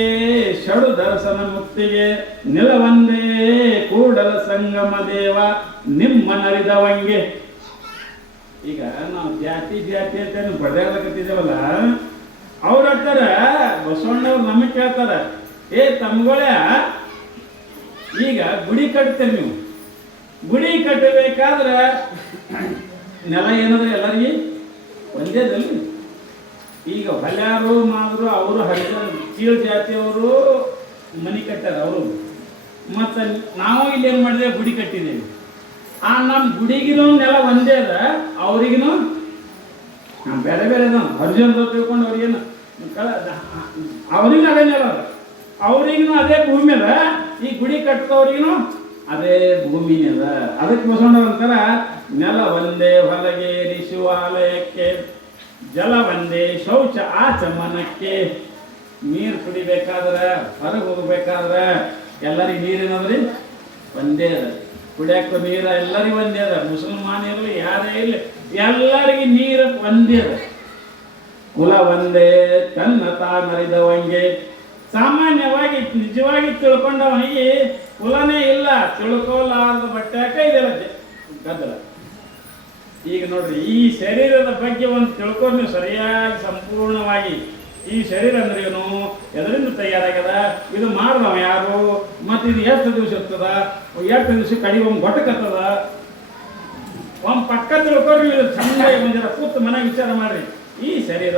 ಷಡು ದರ್ಶನ ಮುಕ್ತಿಗೆ, ನಿಲವಂದೇ ಕೂಡಲ ಸಂಗಮ ದೇವ ನಿಮ್ಮನರಿದವಂಗೆ. ಈಗ ನಾವು ಜಾತಿ ಅಂತ ಬಡ್ದಾಡ್ಲಕತ್ತಿದ್ದೇವಲ್ಲ, ಅವ್ರು ಹೇಳ್ತಾರ, ಬಸವಣ್ಣವ್ರು ನಮಗೆ ಕೇಳ್ತಾರ, ತಮ್ಗಳೇ ಈಗ ಗುಡಿ ಕಟ್ತೀರಿ ನೀವು. ಗುಡಿ ಕಟ್ಟಬೇಕಾದ್ರೆ ನೆಲ ಏನಾದ್ರೆ ಎಲ್ಲರಿಗೆ ಒಂದೇದಲ್ಲಿ. ಈಗ ಹೊಲ್ಯಾರು ಮಾದ್ರು ಅವರು ಹರಿದ ಕೀಳು ಜಾತಿಯವರು ಮನೆ ಕಟ್ಟಾರ ಅವರು. ಮತ್ತು ನಾವು ಇಲ್ಲಿ ಏನು ಮಾಡಿದೆ? ಗುಡಿ ಕಟ್ಟಿದ್ದೇವೆ. ನಮ್ಮ ಗುಡಿಗಿನೂ ನೆಲ ಒಂದೇ ಅದ, ಅವ್ರಿಗಿನೂ ಬೇರೆ ಬೇರೆ ಅದ. ಅರ್ಜುನ ತಿಳ್ಕೊಂಡು ಅವ್ರಿಗೇನು ಅವ್ರಿಗೂ ಅದೇ ನೆಲ ಅದ, ಅವ್ರಿಗೂ ಅದೇ ಭೂಮಿ ಅದ. ಈ ಗುಡಿ ಕಟ್ಟದವ್ರಿಗೂ ಅದೇ ಭೂಮಿನೇ ಅದ. ಅದಕ್ಕೆ ಬಸವಣ್ಣವ್ರು ಅಂತಾರ, ನೆಲ ಒಂದೇ ಹೊಲಗೇರಿ ಶಿವಾಲಯಕ್ಕೆ, ಜಲ ಒಂದೇ ಶೌಚ ಆಚಮನಕ್ಕೆ. ನೀರು ಕುಡಿಬೇಕಾದ್ರೆ, ಹೊರಗೆ ಹೋಗ್ಬೇಕಾದ್ರೆ ಎಲ್ಲರಿಗೂ ನೀರೇನದ್ರಿ? ಒಂದೇ ಅದ. ಕುಡಿಯಕ್ಕೆ ನೀರು ಎಲ್ಲರಿಗೂ ಒಂದೇ ಅದ. ಮುಸಲ್ಮಾನ್ ಇರಲಿ ಯಾರೇ ಇಲ್ಲ, ಎಲ್ಲರಿಗೂ ನೀರು ಒಂದೇ ಅದ. ಕುಲ ಒಂದೇ ತನ್ನ ತಾನರಿದವಂಗೆ. ಸಾಮಾನ್ಯವಾಗಿ ನಿಜವಾಗಿ ತಿಳ್ಕೊಂಡವನಿಗೆ ಕುಲನೇ ಇಲ್ಲ, ತಿಳ್ಕೊಲಾರ್ದ ಬಟ್ಟೆಕ ಇದೆಲ್ಲ ಗದ್ದಲ. ಈಗ ನೋಡ್ರಿ, ಈ ಶರೀರದ ಬಗ್ಗೆ ಒಂದು ತಿಳ್ಕೊಂಡು ನೀವು ಸರಿಯಾಗಿ ಸಂಪೂರ್ಣವಾಗಿ, ಈ ಶರೀರ ಅಂದ್ರೆ ಏನು, ಎದರಿಂದ ತಯಾರಾಗ್ಯದ, ಇದು ಮಾಡ್ದವ ಯಾರು, ಮತ್ತು ಇದು ಎಷ್ಟು ದಿವಸ ಇರ್ತದ, ಎಷ್ಟು ದಿವಸ ಕಡಿಗೆ ಒಂದು ಗೊಟ್ಟಕತ್ತದ, ಒಂದು ಪಕ್ಕ ತಿಳ್ಕೊರಿ. ಚಂದಾಗಿ ಒಂದಿರ ಕೂತು ಮನೆಗೆ ವಿಚಾರ ಮಾಡ್ರಿ. ಈ ಶರೀರ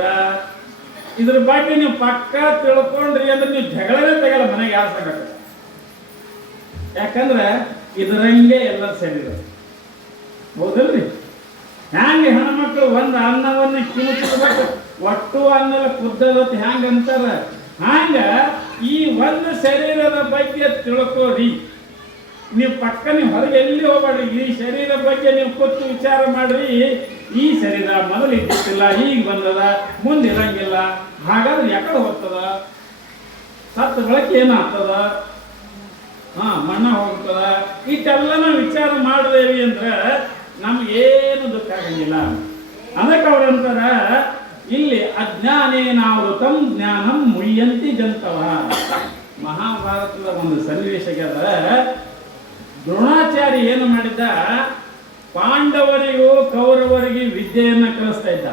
ಇದ್ರ ಬಗ್ಗೆ ನೀವು ಪಕ್ಕ ತಿಳ್ಕೊಂಡ್ರಿ ಅಂದ್ರೆ ನೀವು ಜಗಳನೇ ತೆಗಲ್ಲ ಮನೆಗೆ ಯಾರ ಸಂಗಟ. ಯಾಕಂದ್ರೆ ಇದರಂಗೆ ಎಲ್ಲ ಶರೀರ, ಹೌದಲ್ರಿ? ಹ್ಯಾಂಗೆ ಹೆಣ್ಮಕ್ಳು ಒಂದು ಅನ್ನವನ್ನು ಕಿಮುಚ್ಚಿಡ್ಬೇಕು, ಒಟ್ಟು ಅನ್ನದ ಕುದ್ದದತ್ ಹ್ಯಾಂಗ ಅಂತಾರ, ಹಂಗ ಈ ಒಂದು ಶರೀರದ ಬಗ್ಗೆ ತಿಳ್ಕೋರಿ. ನೀವು ಪಕ್ಕ ನೀವು ಹೊರಗೆ ಎಲ್ಲಿ ಹೋಗ್ಬೇಡ್ರಿ. ಈ ಶರೀರ ಬಗ್ಗೆ ನೀವು ಕೂತು ವಿಚಾರ ಮಾಡ್ರಿ. ಈ ಶರೀರ ಮೊದಲು ಇದ್ದಿಲ್ಲ, ಈಗ ಬಂದದ, ಮುಂದೆ ಇರಂಗಿಲ್ಲ. ಹಾಗಾದ್ರೆ ಯಾಕಡೆ ಹೋಗ್ತದ, ಸತ್ತ ಬಳಕೆ ಏನಾಗ್ತದ, ಮಣ್ಣ ಹೋಗ್ತದ. ಇಷ್ಟೆಲ್ಲ ನಾವು ವಿಚಾರ ಮಾಡಿದೇವಿ ಅಂದ್ರೆ ನಮ್ಗೇನು ದುಃಖ ಆಗಂಗಿಲ್ಲ. ಅದಕ್ಕೆ ಅವ್ರಂತಾರ ಇಲ್ಲಿ ಅಜ್ಞಾನೇನಾವೃತಂ ಜ್ಞಾನಂ ಮುಯ್ಯಂತಿ ಜಂತವ. ಮಹಾಭಾರತದ ಒಂದು ಸನ್ನಿವೇಶದ ದ್ರೋಣಾಚಾರ್ಯ ಏನು ಮಾಡಿದ್ದ, ಪಾಂಡವರಿಗೂ ಕೌರವರಿಗೂ ವಿದ್ಯೆಯನ್ನ ಕಲಿಸ್ತಾ ಇದ್ದ.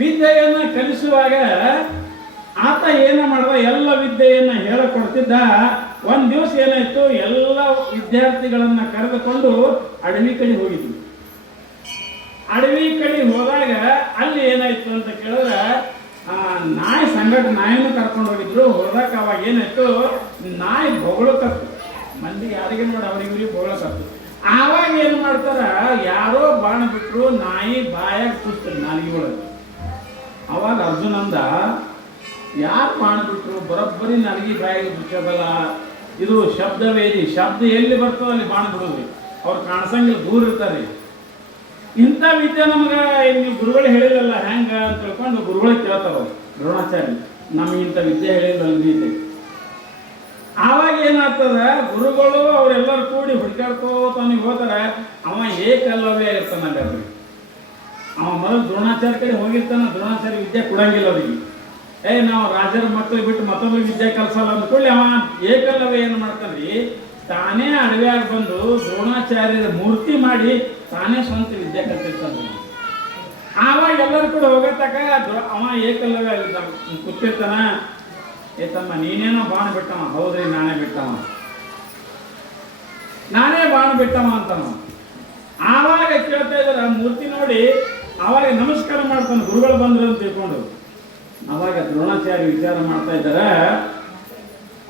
ವಿದ್ಯೆಯನ್ನ ಕಲಿಸುವಾಗ ಆತ ಏನ ಮಾಡಿದ, ಎಲ್ಲ ವಿದ್ಯೆಯನ್ನ ಹೇಳಿಕೊಡ್ತಿದ್ದ. ಒಂದ್ ದಿವಸ ಏನಾಯ್ತು, ಎಲ್ಲ ವಿದ್ಯಾರ್ಥಿಗಳನ್ನ ಕರೆದುಕೊಂಡು ಅಡವಿ ಕಡೆ ಹೋಗಿದ್ವಿ. ಅಡವಿ ಕಡೆ ಹೋದಾಗ ಅಲ್ಲಿ ಏನಾಯ್ತು ಅಂತ ಕೇಳಿದ್ರೆ, ನಾಯಿ ಸಂಗಟ ನಾಯಿನೂ ಕರ್ಕೊಂಡು ಹೋಗಿದ್ರು. ಹೋದಾಗ ಅವಾಗ ಏನಾಯ್ತು, ನಾಯಿ ಬೊಗಳಕತ್ತು, ಮಂದಿ ಯಾರಿಗೆ ನೋಡಿ ಅವ್ರಿಗೆ ಬೊಗಳಕತ್ತು. ಆವಾಗ ಏನು ಮಾಡ್ತಾರ, ಯಾರೋ ಬಾಣ ಬಿಟ್ರು, ನಾಯಿ ಬಾಯಾಗ ಸುತ್ತ ನಾಲಿಗೆ ಒಳಗೆ. ಅವಾಗ ಅರ್ಜುನ ಅಂದ, ಯಾರು ಬಾಣ ಬಿಟ್ರು, ಬರೋಬ್ಬರಿ ನಾಲಿಗೆ ಬಾಯಾಗ ಬಿಟ್ಟದಲ್ಲ, ಇದು ಶಬ್ದವೇದಿ, ಶಬ್ದ ಎಲ್ಲಿ ಬರ್ತದೋ ಅಲ್ಲಿ ಬಾಣ ಬಿಡೋದು. ಅವ್ರು ಕಾಣಿಸಂಗಿಲ್ಲ, ದೂರ ಇರ್ತಾರೆ. ಇಂಥ ವಿದ್ಯೆ ನಮ್ಗೆ ನೀವು ಗುರುಗಳು ಹೇಳಿಲ್ಲಲ್ಲ ಹೆಂಗ ಅಂತ ತಿಳ್ಕೊಂಡು ಗುರುಗಳಿಗೆ ಕೇಳ್ತಾರ ದ್ರೋಣಾಚಾರ್ಯ, ನಮ್ಗೆ ಇಂಥ ವಿದ್ಯೆ ಹೇಳಿಲ್ಲ ಇದೆ. ಆವಾಗ ಏನಾಗ್ತದ, ಗುರುಗಳು ಅವರೆಲ್ಲರೂ ಕೂಡಿ ಹುಡುಕಾಡ್ಕೋತಾನಿಗೆ ಹೋದಾರ, ಅವ ಏಕಲ್ಲವೇ ಇರ್ತಾನ. ಅವ ಮೊದಲು ದ್ರೋಣಾಚಾರ್ಯ ಕಡೆ ಹೋಗಿರ್ತಾನ. ದ್ರೋಣಾಚಾರ್ಯ ವಿದ್ಯೆ ಕೊಡಂಗಿಲ್ಲ ಅವರಿಗೆ. ನಾವು ರಾಜರ ಮಕ್ಕಳು ಬಿಟ್ಟು ಮತ್ತೊಬ್ಬರಿಗೆ ವಿದ್ಯೆ ಕಲ್ಸಲ್ಲ ಅಂದ್ಕೊಳ್ಳಿ. ಅವ ಏಕಲ್ಲವೇ ಏನು ಮಾಡ್ತಾನ್ರಿ, ತಾನೇ ಅಡವಿಯಾಗಿ ಬಂದು ದ್ರೋಣಾಚಾರ್ಯರ ಮೂರ್ತಿ ಮಾಡಿ ತಾನೇ ಸ್ವಂತ ವಿದ್ಯೆ ಕಲ್ತಿರ್ತಾನೆ. ಆವಾಗ ಎಲ್ಲರೂ ಕೂಡ ಹೋಗತಕ್ಕ ಅವ ಏಕಲ್ಲವೇ ಕೂತಿರ್ತಾನ. ಏತಮ್ಮ ನೀನೇನೋ ಬಾಣ ಬಿಟ್ಟವ, ಹೌದ್ರಿ ನಾನೇ ಬಿಟ್ಟವ, ನಾನೇ ಬಾಣ ಬಿಟ್ಟವ ಅಂತವ. ಆವಾಗ ಕೇಳ್ತಾ ಇದಾರ ಮೂರ್ತಿ ನೋಡಿ, ಆವಾಗ ನಮಸ್ಕಾರ ಮಾಡ್ತಾನೆ, ಗುರುಗಳು ಬಂದ್ರು ಅಂತ ತಿಳ್ಕೊಂಡು. ಅವಾಗ ದ್ರೋಣಾಚಾರ್ಯ ವಿಚಾರ ಮಾಡ್ತಾ ಇದ್ದಾರ,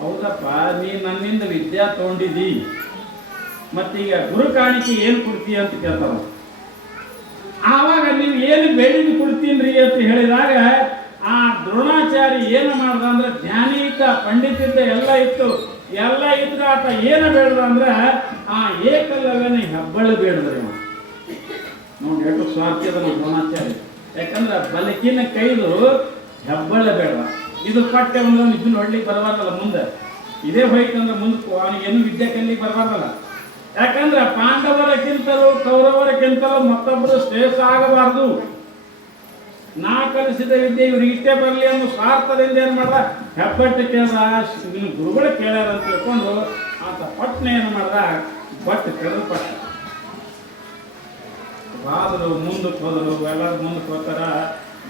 ಹೌದಪ್ಪ ನೀ ನನ್ನಿಂದ ವಿದ್ಯಾ ತಗೊಂಡಿದ್ದಿ, ಮತ್ತೀಗ ಗುರು ಕಾಣಿಕೆ ಏನು ಕೊಡ್ತೀಯ ಅಂತ ಕೇಳ್ತಾರ. ಆವಾಗ ನೀವು ಏನು ಬೇಡಿದ್ದು ಕೊಡ್ತೀನ್ರಿ ಅಂತ ಹೇಳಿದಾಗ ಆ ದ್ರೋಣಾಚಾರ್ಯ ಏನು ಮಾಡ್ದ ಅಂದ್ರೆ, ಜ್ಞಾನೀತ ಪಂಡಿತಿದ್ದ ಎಲ್ಲ ಇತ್ತು, ಎಲ್ಲ ಇದ್ರೆ ಆತ ಏನು ಬೇಡ್ದ ಅಂದ್ರೆ ಆ ಏಕಲ್ಲವೇನ ಹೆಬ್ಬಳ್ಳ ಬೇಡದ್ರಿ. ನೋಡಿ ಎಷ್ಟು ಸ್ವಾರ್ಥ್ಯದ ದ್ರೋಣಾಚಾರ್ಯ. ಯಾಕಂದ್ರೆ ಬಲಕಿನ ಕೈದು ಹೆಬ್ಬಳ್ಳ ಬೇಡ. ಇದು ಪಟ್ಟೆ ಒಂದು ಇದನ್ನ ಹೊಡ್ಲಿಕ್ಕೆ ಬರಬಾರ್ದಲ್ಲ, ಮುಂದೆ ಇದೇ ಹೋಯ್ತಂದ್ರೆ ಮುಂದಕ್ಕೆ ಅವನಿಗೇನು ವಿದ್ಯೆ ಕಲಿಲಿಕ್ಕೆ ಬರಬಾರ್ದಲ್ಲ. ಯಾಕಂದ್ರೆ ಪಾಂಡವರಕ್ಕಿಂತಲೂ ಕೌರವರಕ್ಕಿಂತಲೂ ಮತ್ತೊಬ್ಬರು ಶ್ರೇಷ್ಠ ಆಗಬಾರ್ದು. ನಾ ಕಲಿಸಿದ ವಿದ್ಯೆ ಇವ್ರಿಗೆ ಇಷ್ಟೇ ಬರಲಿ ಅನ್ನೋ ಸ್ವಾರ್ಥದಿಂದ ಏನು ಮಾಡ್ದ, ಹೆಬ್ಬಟ್ಟು ಕೇಳ್ದ. ನಿನ್ನ ಗುರುಗಳು ಕೇಳ್ಯಾರ ಅಂತ ತಿಳ್ಕೊಂಡು ಆತ ಪಟ್ನೆ ಏನು ಮಾಡ್ದ, ಬಟ್ಟು ಕಳೆದು ಪಟ್ಟ ಹೋದರು. ಮುಂದಕ್ಕೆ ಹೋದರು, ಎಲ್ಲರೂ ಮುಂದಕ್ಕೆ ಹೋಗ್ತಾರ.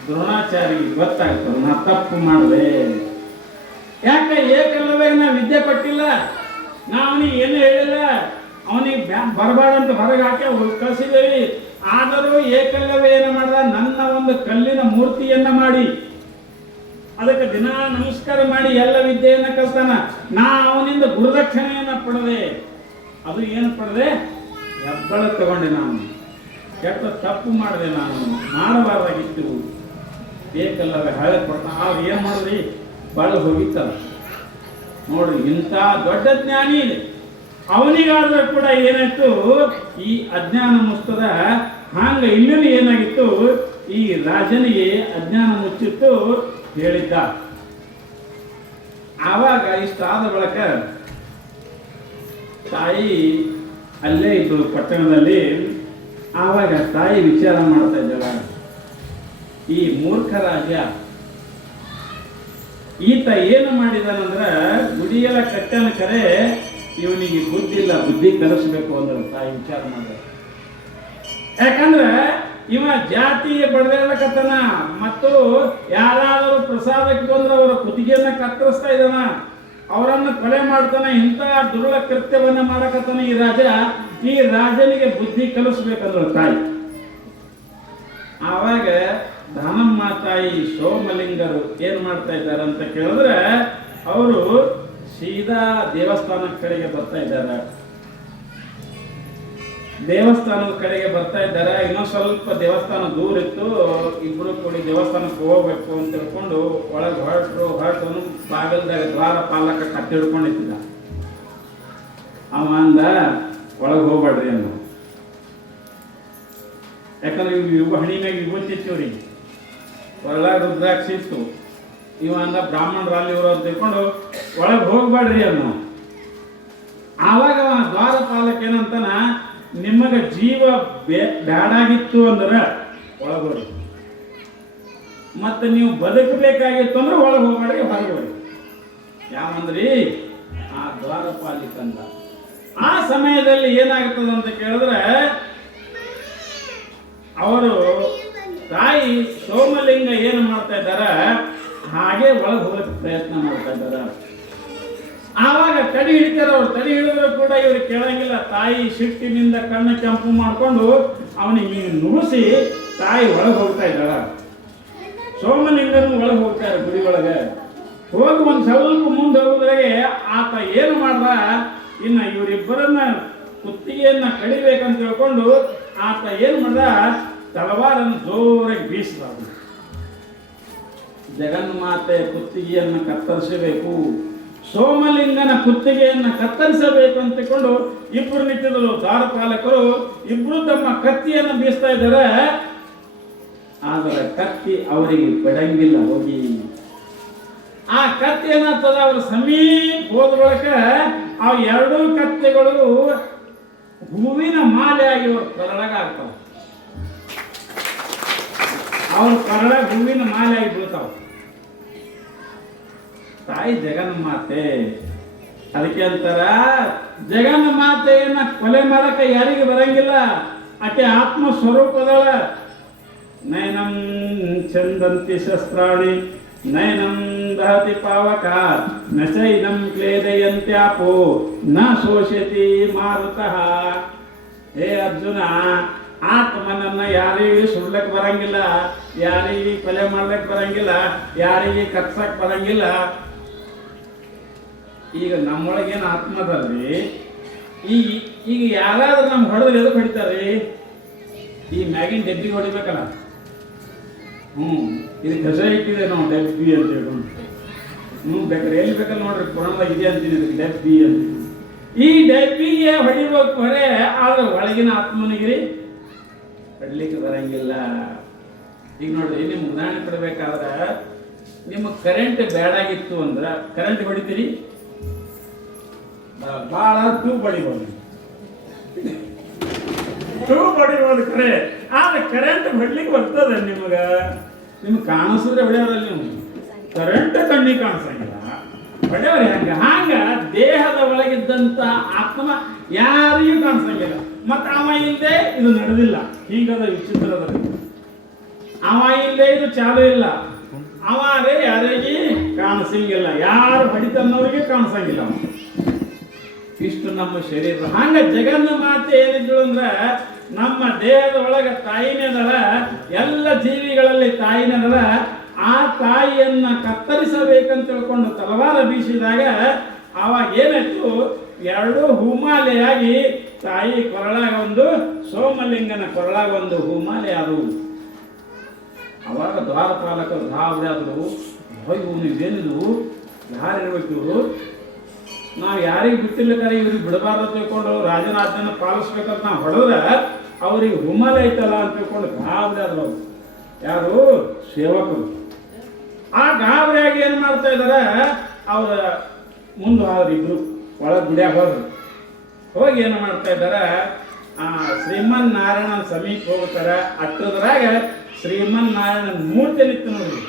ದ್ರೋಣಾಚಾರ್ಯ ಗೊತ್ತಾಗ್ತದೆ, ನಾ ತಪ್ಪು ಮಾಡಿದೆ. ಯಾಕೆ ಏಕಲ್ಲವೇ ನಾ ವಿದ್ಯೆ ಕೊಟ್ಟಿಲ್ಲ, ನಾ ಅವನಿಗೆ ಏನು ಹೇಳಿಲ್ಲ, ಅವನಿಗೆ ಬರಬಾರ್ದಂತ ಹೊರಗೆ ಹಾಕಿ ಕಳಿಸಿದ್ದೇವೆ. ಆದರೂ ಏಕಲ್ಲವೇ ಏನು ಮಾಡ್ದ, ನನ್ನ ಒಂದು ಕಲ್ಲಿನ ಮೂರ್ತಿಯನ್ನ ಮಾಡಿ ಅದಕ್ಕೆ ದಿನ ನಮಸ್ಕಾರ ಮಾಡಿ ಎಲ್ಲ ವಿದ್ಯೆಯನ್ನ ಕಲ್ತಾನ. ನಾ ಅವನಿಂದ ಗುರುದಕ್ಷಿಣೆಯನ್ನ ಪಡೆದೆ. ಅದು ಏನು ಪಡೆದೆ, ಹೆಬ್ಬಳ ತಗೊಂಡೆ. ನಾನು ಕೆಟ್ಟ ತಪ್ಪು ಮಾಡಿದೆ, ನಾನು ಮಾಡಬಾರ್ದಾಗಿತ್ತು. ಏಕಲ್ಲವೇ ಹಳೆ ಕೊಟ್ಟ. ಆಗ ಏನು ಮಾಡಿದ್ರಿ, ಬಾಳು ಹೋಗಿತ್ತಲ್ಲ ನೋಡ್ರಿ. ಇಂಥ ದೊಡ್ಡ ಜ್ಞಾನಿ ಇದೆ, ಅವನಿಗಾದ್ರೂ ಕೂಡ ಏನಾಯ್ತು, ಈ ಅಜ್ಞಾನ ಮುಸ್ತದ. ಹಂಗ ಇಲ್ಲೂ ಏನಾಗಿತ್ತು, ಈ ರಾಜನಿಗೆ ಅಜ್ಞಾನ ಮುಚ್ಚಿತ್ತು ಹೇಳಿದ್ದ. ಆವಾಗ ಇಷ್ಟಾದ ಬಳಿಕ ತಾಯಿ ಅಲ್ಲೇ ಇದ್ದಳು ಪಟ್ಟಣದಲ್ಲಿ. ಆವಾಗ ತಾಯಿ ವಿಚಾರ ಮಾಡ್ತಾ ಇದ್ದಾಳ, ಈ ಮೂರ್ಖ ರಾಜ ಈತ ಏನು ಮಾಡಿದಾನಂದ್ರ, ಗುಡಿಯೆಲ್ಲ ಕಟ್ಟನ ಕರೆ ಇವನಿಗೆ ಬುದ್ಧಿ ಇಲ್ಲ, ಬುದ್ಧಿ ಕಲಿಸ್ಬೇಕು ಅಂದ್ರೆ ತಾಯಿ ವಿಚಾರ ಮಾಡಿದ. ಯಾಕಂದ್ರೆ ಇವ ಜಾತಿಯ ಬಡದಾಡಕತ್ತಾನ ಮತ್ತು ಯಾರಾದರೂ ಪ್ರಸಾದಕ್ಕೆ ಬಂದ್ರೆ ಅವರ ಕುತ್ತಿಗೆಯನ್ನ ಕತ್ತರಿಸ್ತಾ ಇದ್ದಾನ, ಅವರನ್ನು ಕೊಲೆ ಮಾಡ್ತಾನೆ. ಇಂಥ ದುರುಳ ಕೃತ್ಯವನ್ನ ಮಾಡಕತ್ತಾನ ಈ ರಾಜ. ಈ ರಾಜನಿಗೆ ಬುದ್ಧಿ ಕಲಿಸ್ಬೇಕಂದ್ರೆ ತಾಯಿ. ಆವಾಗ ದಾನಮ್ಮ ತಾಯಿ ಸೋಮಲಿಂಗರು ಏನ್ ಮಾಡ್ತಾ ಇದ್ದಾರೆ ಅಂತ ಕೇಳಿದ್ರೆ, ಅವರು ಸೀದಾ ದೇವಸ್ಥಾನದ ಕಡೆಗೆ ಬರ್ತಾ ಇದ್ದಾರೆ. ದೇವಸ್ಥಾನದ ಕಡೆಗೆ ಬರ್ತಾ ಇದ್ದಾರೆ. ಇನ್ನೊಂದು ಸ್ವಲ್ಪ ದೇವಸ್ಥಾನ ದೂರ ಇತ್ತು. ಇಬ್ರು ಕೂಡಿ ದೇವಸ್ಥಾನಕ್ಕೆ ಹೋಗ್ಬೇಕು ಅಂತ ತಿಳ್ಕೊಂಡು ಒಳಗೆ ಹೊರಟು ಬಾಗಲ್ದಾಗ ದ್ವಾರ ಪಾಲಕ ಕಟ್ಟಿ ಹಿಡ್ಕೊಂಡಿದ್ದ. ಅವ ಅಂದ, ಒಳಗೆ ಹೋಗ್ಬೇಡ್ರಿ ಅಂದ. ಯಾಕಂದ್ರೆ ಇವು ಹಣಿಮ್ಯಾಗ ವಿಭೂತಿರ್ತೀವ್ರಿ, ಒಳಗೆ ರುದ್ರಾಕ್ಷಿ ಇತ್ತು. ಇವ ಅಂದ, ಬ್ರಾಹ್ಮಣರಲ್ಲಿ ಇವರು ಅಂತ ತಿಳ್ಕೊಂಡು ಒಳಗೆ ಹೋಗ್ಬೇಡ್ರಿ ಅನ್ನೋ. ಆವಾಗ ದ್ವಾರ ಪಾಲಕ ಏನಂತಾನ, ನಿಮಗೆ ಜೀವ ಬ್ಯಾಡಾಗಿತ್ತು ಅಂದ್ರೆ ಒಳಗೋರಿ, ಮತ್ತೆ ನೀವು ಬದುಕಬೇಕಾಗಿತ್ತು ಅಂದ್ರೆ ಒಳಗೆ ಹೋಗ್ಬೇಡಿ, ಹೊರಗೋರಿ. ಯಾವಂದ್ರಿ ಆ ದ್ವಾರಪಾಲಿಕ ಅಂತ. ಆ ಸಮಯದಲ್ಲಿ ಏನಾಗ್ತದೆ ಅಂತ ಕೇಳಿದ್ರೆ, ಅವರು ತಾಯಿ ಸೋಮಲಿಂಗ ಏನು ಮಾಡ್ತಾ ಇದ್ದಾರ, ಹಾಗೆ ಒಳಗೆ ಹೋಗಕ್ಕೆ ಪ್ರಯತ್ನ ಮಾಡ್ತಾ ಇದ್ದಾರ. ಆವಾಗ ತಡಿ ಹಿಡಿತಾರ. ಅವ್ರು ತಡಿ ಹಿಡಿದ್ರು ಕೂಡ ಇವ್ರು ಕೇಳಂಗಿಲ್ಲ. ತಾಯಿ ಸಿಟ್ಟಿನಿಂದ ಕಣ್ಣು ಕೆಂಪು ಮಾಡಿಕೊಂಡು ಅವನಿಗೆ ನುಡಿಸಿ ತಾಯಿ ಒಳಗೆ ಹೋಗ್ತಾ ಇದ್ದಾಳ. ಸೋಮಲಿಂಗನು ಒಳಗೆ ಹೋಗ್ತಾರೆ ಗುಡಿ ಒಳಗೆ. ಹೋಗಿ ಒಂದು ಸ್ವಲ್ಪ ಮುಂದೆ ಹೋಗುದ್ರಾಗೆ ಆತ ಏನು ಮಾಡ್ದ, ಇನ್ನು ಇವರಿಬ್ಬರನ್ನ ಕುತ್ತಿಗೆಯನ್ನ ಕಡಿಬೇಕಂತ ಹೇಳ್ಕೊಂಡು ಆತ ಏನು ಮಾಡ್ದ, ತಲವಾರನ್ನು ಜೋರಾಗಿ ಬೀಸಿದ. ಜಗನ್ಮಾತೆ ಕುತ್ತಿಗೆಯನ್ನು ಕತ್ತರಿಸಬೇಕು, ಸೋಮಲಿಂಗನ ಕುತ್ತಿಗೆಯನ್ನು ಕತ್ತರಿಸಬೇಕು ಅಂತಕೊಂಡು ಇಬ್ಬರು ನಿಂತಿದ್ದರು. ದ್ವಾರಪಾಲಕರು ಇಬ್ರು ತಮ್ಮ ಕತ್ತಿಯನ್ನು ಬೀಸ್ತಾ ಇದ್ದಾರೆ. ಆದರೆ ಕತ್ತಿ ಅವರಿಗೆ ಬಿಡಂಗಿಲ್ಲ. ಹೋಗಿ ಆ ಕತ್ತಿ ಏನಾಗ್ತದ, ಅವ್ರ ಸಮೀಪ ಹೋದ್ರೊಳಕ ಆ ಎರಡೂ ಕತ್ತಿಗಳು ಹೂವಿನ ಮಾಲೆ ಆಗಿ ಅವ್ರ ಕರಳಗಾಗ್ತಾವ. ಅವ್ರ ಕರಳ ಹೂವಿನ ಮಾಲೆ ಆಗಿ ಬೀಳ್ತಾವ. ತಾಯಿ ಜಗನ್ಮಾತೆ, ಅದಕ್ಕೆ ಅಂತಾರ ಜಗನ್ಮಾತೆಯನ್ನ ಕೊಲೆ ಮಾಡಕ ಯಾರಿಗೆ ಬರಂಗಿಲ್ಲ. ಆಕೆ ಆತ್ಮ ಸ್ವರೂಪದಳ. ನಯನಂ ಚಂದಂತಿ ಶಸ್ತ್ರಾಣಿ ನಯನಂ ದಹತಿ ಪಾವಕ ನ ಚೈನಂ ಕ್ಲೇದಯಂತ್ಯಾಪೋ ನ ಶೋಷತಿ ಮಾರುತಃ. ಹೇ ಅರ್ಜುನ, ಆತ್ಮನನ್ನ ಯಾರಿಗೆ ಸುಡ್ಲಕ್ಕೆ ಬರಂಗಿಲ್ಲ, ಯಾರಿಗೆ ಕೊಲೆ ಮಾಡ್ಲಕ್ಕೆ ಬರಂಗಿಲ್ಲ, ಯಾರಿಗೆ ಕತ್ಸಕ್ ಬರಂಗಿಲ್ಲ. ಈಗ ನಮ್ಮೊಳಗೇನು ಆತ್ಮದಲ್ಲಿ ಈಗ ಯಾರಾದ್ರೂ ನಮ್ಗೆ ಹೊಡೆದ್ರೆ ಎದಕ್ಕೆ ಹೊಡಿತಾರ್ರಿ? ಈ ಮ್ಯಾಗಿನ ಡಬ್ಬಿ ಹೊಡಿಬೇಕಲ್ಲ. ಇದು ಕಸ ಇಟ್ಟಿದೆ ನಾವು ಡಬ್ಬಿ ಅಂತ ಹೇಳ್ಕೊಂಡು ಬೇಕಾದ್ರೆ ಎಲ್ಲಿ ಬೇಕಲ್ಲ ನೋಡ್ರಿ, ಪುರಾಣದಾಗ ಇದೆ ಅಂತೀನಿ ಇದಕ್ಕೆ ಡಬ್ಬಿ ಅಂತ. ಈ ಡಬ್ಬಿಗೆ ಹೊಡಿಬೇಕು ಹೊರೆ, ಆದ್ರೆ ಒಳಗಿನ ಆತ್ಮನಿಗಿರಿ ಹೊಡ್ಲಿಕ್ಕೆ ಬರಂಗಿಲ್ಲ. ಈಗ ನೋಡ್ರಿ, ನಿಮ್ಗೆ ಉದಾಹರಣೆ ಕೊಡ್ಬೇಕಾದ್ರೆ, ನಿಮಗೆ ಕರೆಂಟ್ ಬ್ಯಾಡಾಗಿತ್ತು ಅಂದ್ರೆ ಕರೆಂಟ್ ಹೊಡಿತೀರಿ, ಭಾಳ ಟ್ಯೂಬ್ ಹೊಡಿಬೋದು, ಟ್ಯೂಬ್ ಹೊಡಿಬೋದು ಖರೆ. ಆದ್ರೆ ಕರೆಂಟ್ ಹೊಡ್ಲಿಕ್ಕೆ ಬರ್ತದೆ ನಿಮಗೆ ಕಾಣಿಸಿದ್ರೆ ಹೊಡೆಯೋರಲ್ಲ. ನೀವು ಕರೆಂಟ್ ಕಣ್ಣಿಗೆ ಕಾಣಿಸಂಗಿಲ್ಲ, ಹೊಡೆಯವ್ರಿ ಹಂಗ ದೇಹದ ಒಳಗಿದ್ದಂತ ಆತ್ಮ ಯಾರಿಗೂ ಕಾಣಿಸಂಗಿಲ್ಲ. ಮತ್ತೆ ಅವ ಇಲ್ಲದೆ ಇದು ನಡೆದಿಲ್ಲ. ಹೀಗದ ವಿಚಿತ್ರದ ಅವ ಇಲ್ಲದೆ ಇದು ಚಾಲು ಇಲ್ಲ. ಅವಾಗೆ ಯಾರಿಗೆ ಕಾಣಿಸಂಗಿಲ್ಲ, ಯಾರು ಹೊಡಿತನ್ನೋರಿಗೆ ಕಾಣಿಸಂಗಿಲ್ಲ. ಇಷ್ಟು ನಮ್ಮ ಶರೀರ. ಹಂಗ ಜಗನ್ನ ಮಾತೆ ಏನಿದ್ರು ಅಂದ್ರೆ, ನಮ್ಮ ದೇಹದ ಒಳಗೆ ತಾಯಿನೇದಳ, ಎಲ್ಲ ಜೀವಿಗಳಲ್ಲಿ ತಾಯಿನೇದಳ. ಆ ತಾಯಿಯನ್ನ ಕತ್ತರಿಸಬೇಕಂತ ತಿಳ್ಕೊಂಡು ತಲವಾರ ಬೀಸಿದಾಗ ಅವಾಗ ಏನಾಯ್ತು, ಎರಡು ಹೂಮಾಲೆಯಾಗಿ ತಾಯಿ ಕೊರಳಾಗ ಒಂದು, ಸೋಮಲಿಂಗನ ಕೊರಳಾಗ ಒಂದು ಹೂಮಾಲೆ ಆದವು. ಅವಾಗ ದ್ವಾರಪಾಲಕರು ಗಾಬರಿ ಆದರು. ಹೋಗಿ ನೀವೇನಿದು ಯಾರಿರ್ಬೇಕು ಇವರು, ನಾವು ಯಾರಿಗೆ ಬಿಟ್ಟಿಲ್ಲಕ್ಕಾರೆ ಇವ್ರಿಗೆ ಬಿಡಬಾರ್ದು ತಿಳ್ಕೊಂಡು ರಾಜನ ಆಜ್ಞೆನ ಪಾಲಿಸ್ಬೇಕಂತ ನಾವು ಹೊಡೆದ್ರೆ ಅವ್ರಿಗೆ ಹುಮ್ಮಲೆ ಐತಲ್ಲ ಅಂತ ತಿಳ್ಕೊಂಡು ಗಾಬರಿ ಆದ್ರು. ಯಾರು ಸೇವಕರು ಆ ಗಾಬರಿಯಾಗಿ ಏನು ಮಾಡ್ತಾ ಇದಾರೆ, ಅವ್ರ ಮುಂದೆ ಹೋದ್ರು. ಇಬ್ರು ಒಳಗೆ ಗುಡಿಯಾಗ ಹೋದ್ರು. ಹೋಗಿ ಏನು ಮಾಡ್ತಾ ಇದ್ದಾರೆ, ಶ್ರೀಮನ್ ನಾರಾಯಣನ ಸಮೀಪ ಹೋಗ್ತಾರೆ. ಅಟ್ಟದ್ರಾಗ ಶ್ರೀಮನ್ ನಾರಾಯಣನ ಮೂರ್ತಿ ನಿಂತು ನೋಡ್ರಿ.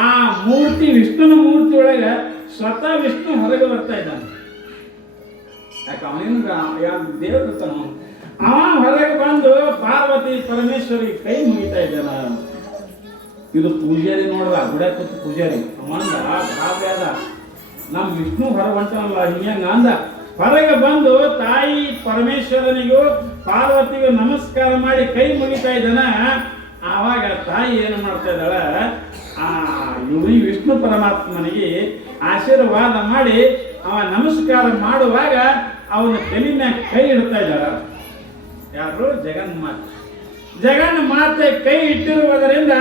ಆ ಮೂರ್ತಿ ವಿಷ್ಣುನ ಮೂರ್ತಿ ಒಳಗೆ ಸ್ವತಃ ವಿಷ್ಣು ಹೊರಗೆ ಬರ್ತಾ ಇದ್ದಾನೆ. ಯಾಕೆ ಅವನೇನು ಯಾವ ದೇವ್ರ ಇರ್ತಾನ. ಅವ ಹೊರಗೆ ಬಂದು ಪಾರ್ವತಿ ಪರಮೇಶ್ವರಿಗೆ ಕೈ ಮುಗಿತಾ ಇದ್ದಾನ. ಇದು ಪೂಜಾರಿ ನೋಡ್ದ, ಗುಡ ಕೂತು ಪೂಜಾರಿ ಅವಂದ ಅದ ನಮ್ಮ ವಿಷ್ಣು ಹೊರ ಹೊಂಟನಲ್ಲ ಹಿಂಗ ಅಂದ. ಹೊರಗೆ ಬಂದು ತಾಯಿ ಪರಮೇಶ್ವರನಿಗೂ ಪಾರ್ವತಿಗೂ ನಮಸ್ಕಾರ ಮಾಡಿ ಕೈ ಮುಗಿತಾ ಇದ್ದಾನ. ಆವಾಗ ತಾಯಿ ಏನು ಮಾಡ್ತಾ ಇದ್ದಾಳ, ಈ ವಿಷ್ಣು ಪರಮಾತ್ಮನಿಗೆ ಆಶೀರ್ವಾದ ಮಾಡಿ ಅವ ನಮಸ್ಕಾರ ಮಾಡುವಾಗ ಅವನ ತಲೆ ಮ್ಯಾಗ ಕೈ ಇಡ್ತಾ ಇದ್ದಾಳ. ಯಾರು? ಜಗನ್ಮಾತೆ. ಜಗನ್ಮಾತೆ ಕೈ ಇಟ್ಟಿರುವುದರಿಂದ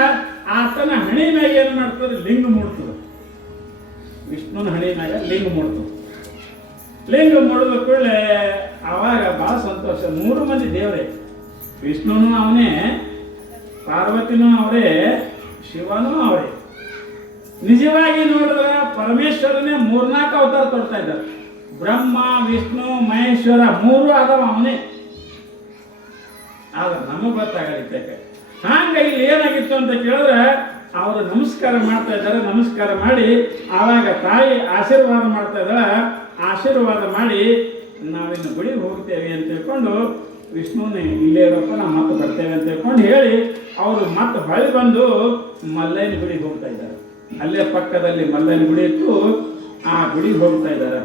ಆತನ ಹಣಿ ಮ್ಯಾಗ ಏನು ಮಾಡ್ತದೆ? ಲಿಂಗ ಮೂಡ್ತದೆ. ವಿಷ್ಣುನ ಹಣಿ ಮ್ಯಾಗ ಲಿಂಗ ಮೂಡ್ತದೆ. ಲಿಂಗ ಮೂಡಿದ ಕೂಡಲೇ ಆವಾಗ ಬಹಳ ಸಂತೋಷ. 3 ಮಂದಿ ದೇವರೇ, ವಿಷ್ಣುನು ಅವನೇ, ಪಾರ್ವತಿನೂ ಅವರೇ, ಶಿವನೂ ಅವರೇ. ನಿಜವಾಗಿ ನೋಡಿದ್ರೆ ಪರಮೇಶ್ವರನೇ 4 ಅವತಾರ ತೊಡ್ತಾ ಇದ್ದಾರೆ. ಬ್ರಹ್ಮ, ವಿಷ್ಣು, ಮಹೇಶ್ವರ 3 ಅದಾವ ಅವನೇ. ಆದ್ರೆ ನಮಗೆ ಗೊತ್ತಾಗಲಿಕ್ಕೆ ಹಂಗ ಇಲ್ಲಿ ಏನಾಗಿತ್ತು ಅಂತ ಕೇಳಿದ್ರೆ ಅವರು ನಮಸ್ಕಾರ ಮಾಡ್ತಾ ಇದ್ದಾರೆ. ನಮಸ್ಕಾರ ಮಾಡಿ ಆವಾಗ ತಾಯಿ ಆಶೀರ್ವಾದ ಮಾಡ್ತಾ ಇದ್ದಾಳೆ. ಆಶೀರ್ವಾದ ಮಾಡಿ ನಾವಿನ್ನು ಗುಡಿಗೆ ಹೋಗ್ತೇವೆ ಅಂತ ತಿಳ್ಕೊಂಡು ವಿಷ್ಣುನೇ ಇಲ್ಲೇ ಇರೋಪ್ಪ ನಾವು ಮತ್ತೆ ಬರ್ತೇವೆ ಅಂತ ತಿಳ್ಕೊಂಡು ಹೇಳಿ ಅವರು ಮತ್ತೆ ಹೊಳಿ ಬಂದು ಮಲ್ಲಯ್ಯನ ಗುಡಿಗೆ ಹೋಗ್ತಾ ಇದ್ದಾರೆ. ಅಲ್ಲೇ ಪಕ್ಕದಲ್ಲಿ ಮಲ್ಲಯ್ಯನ ಗುಡಿ ಇತ್ತು, ಆ ಗುಡಿಗೆ ಹೋಗ್ತಾ ಇದ್ದಾರೆ.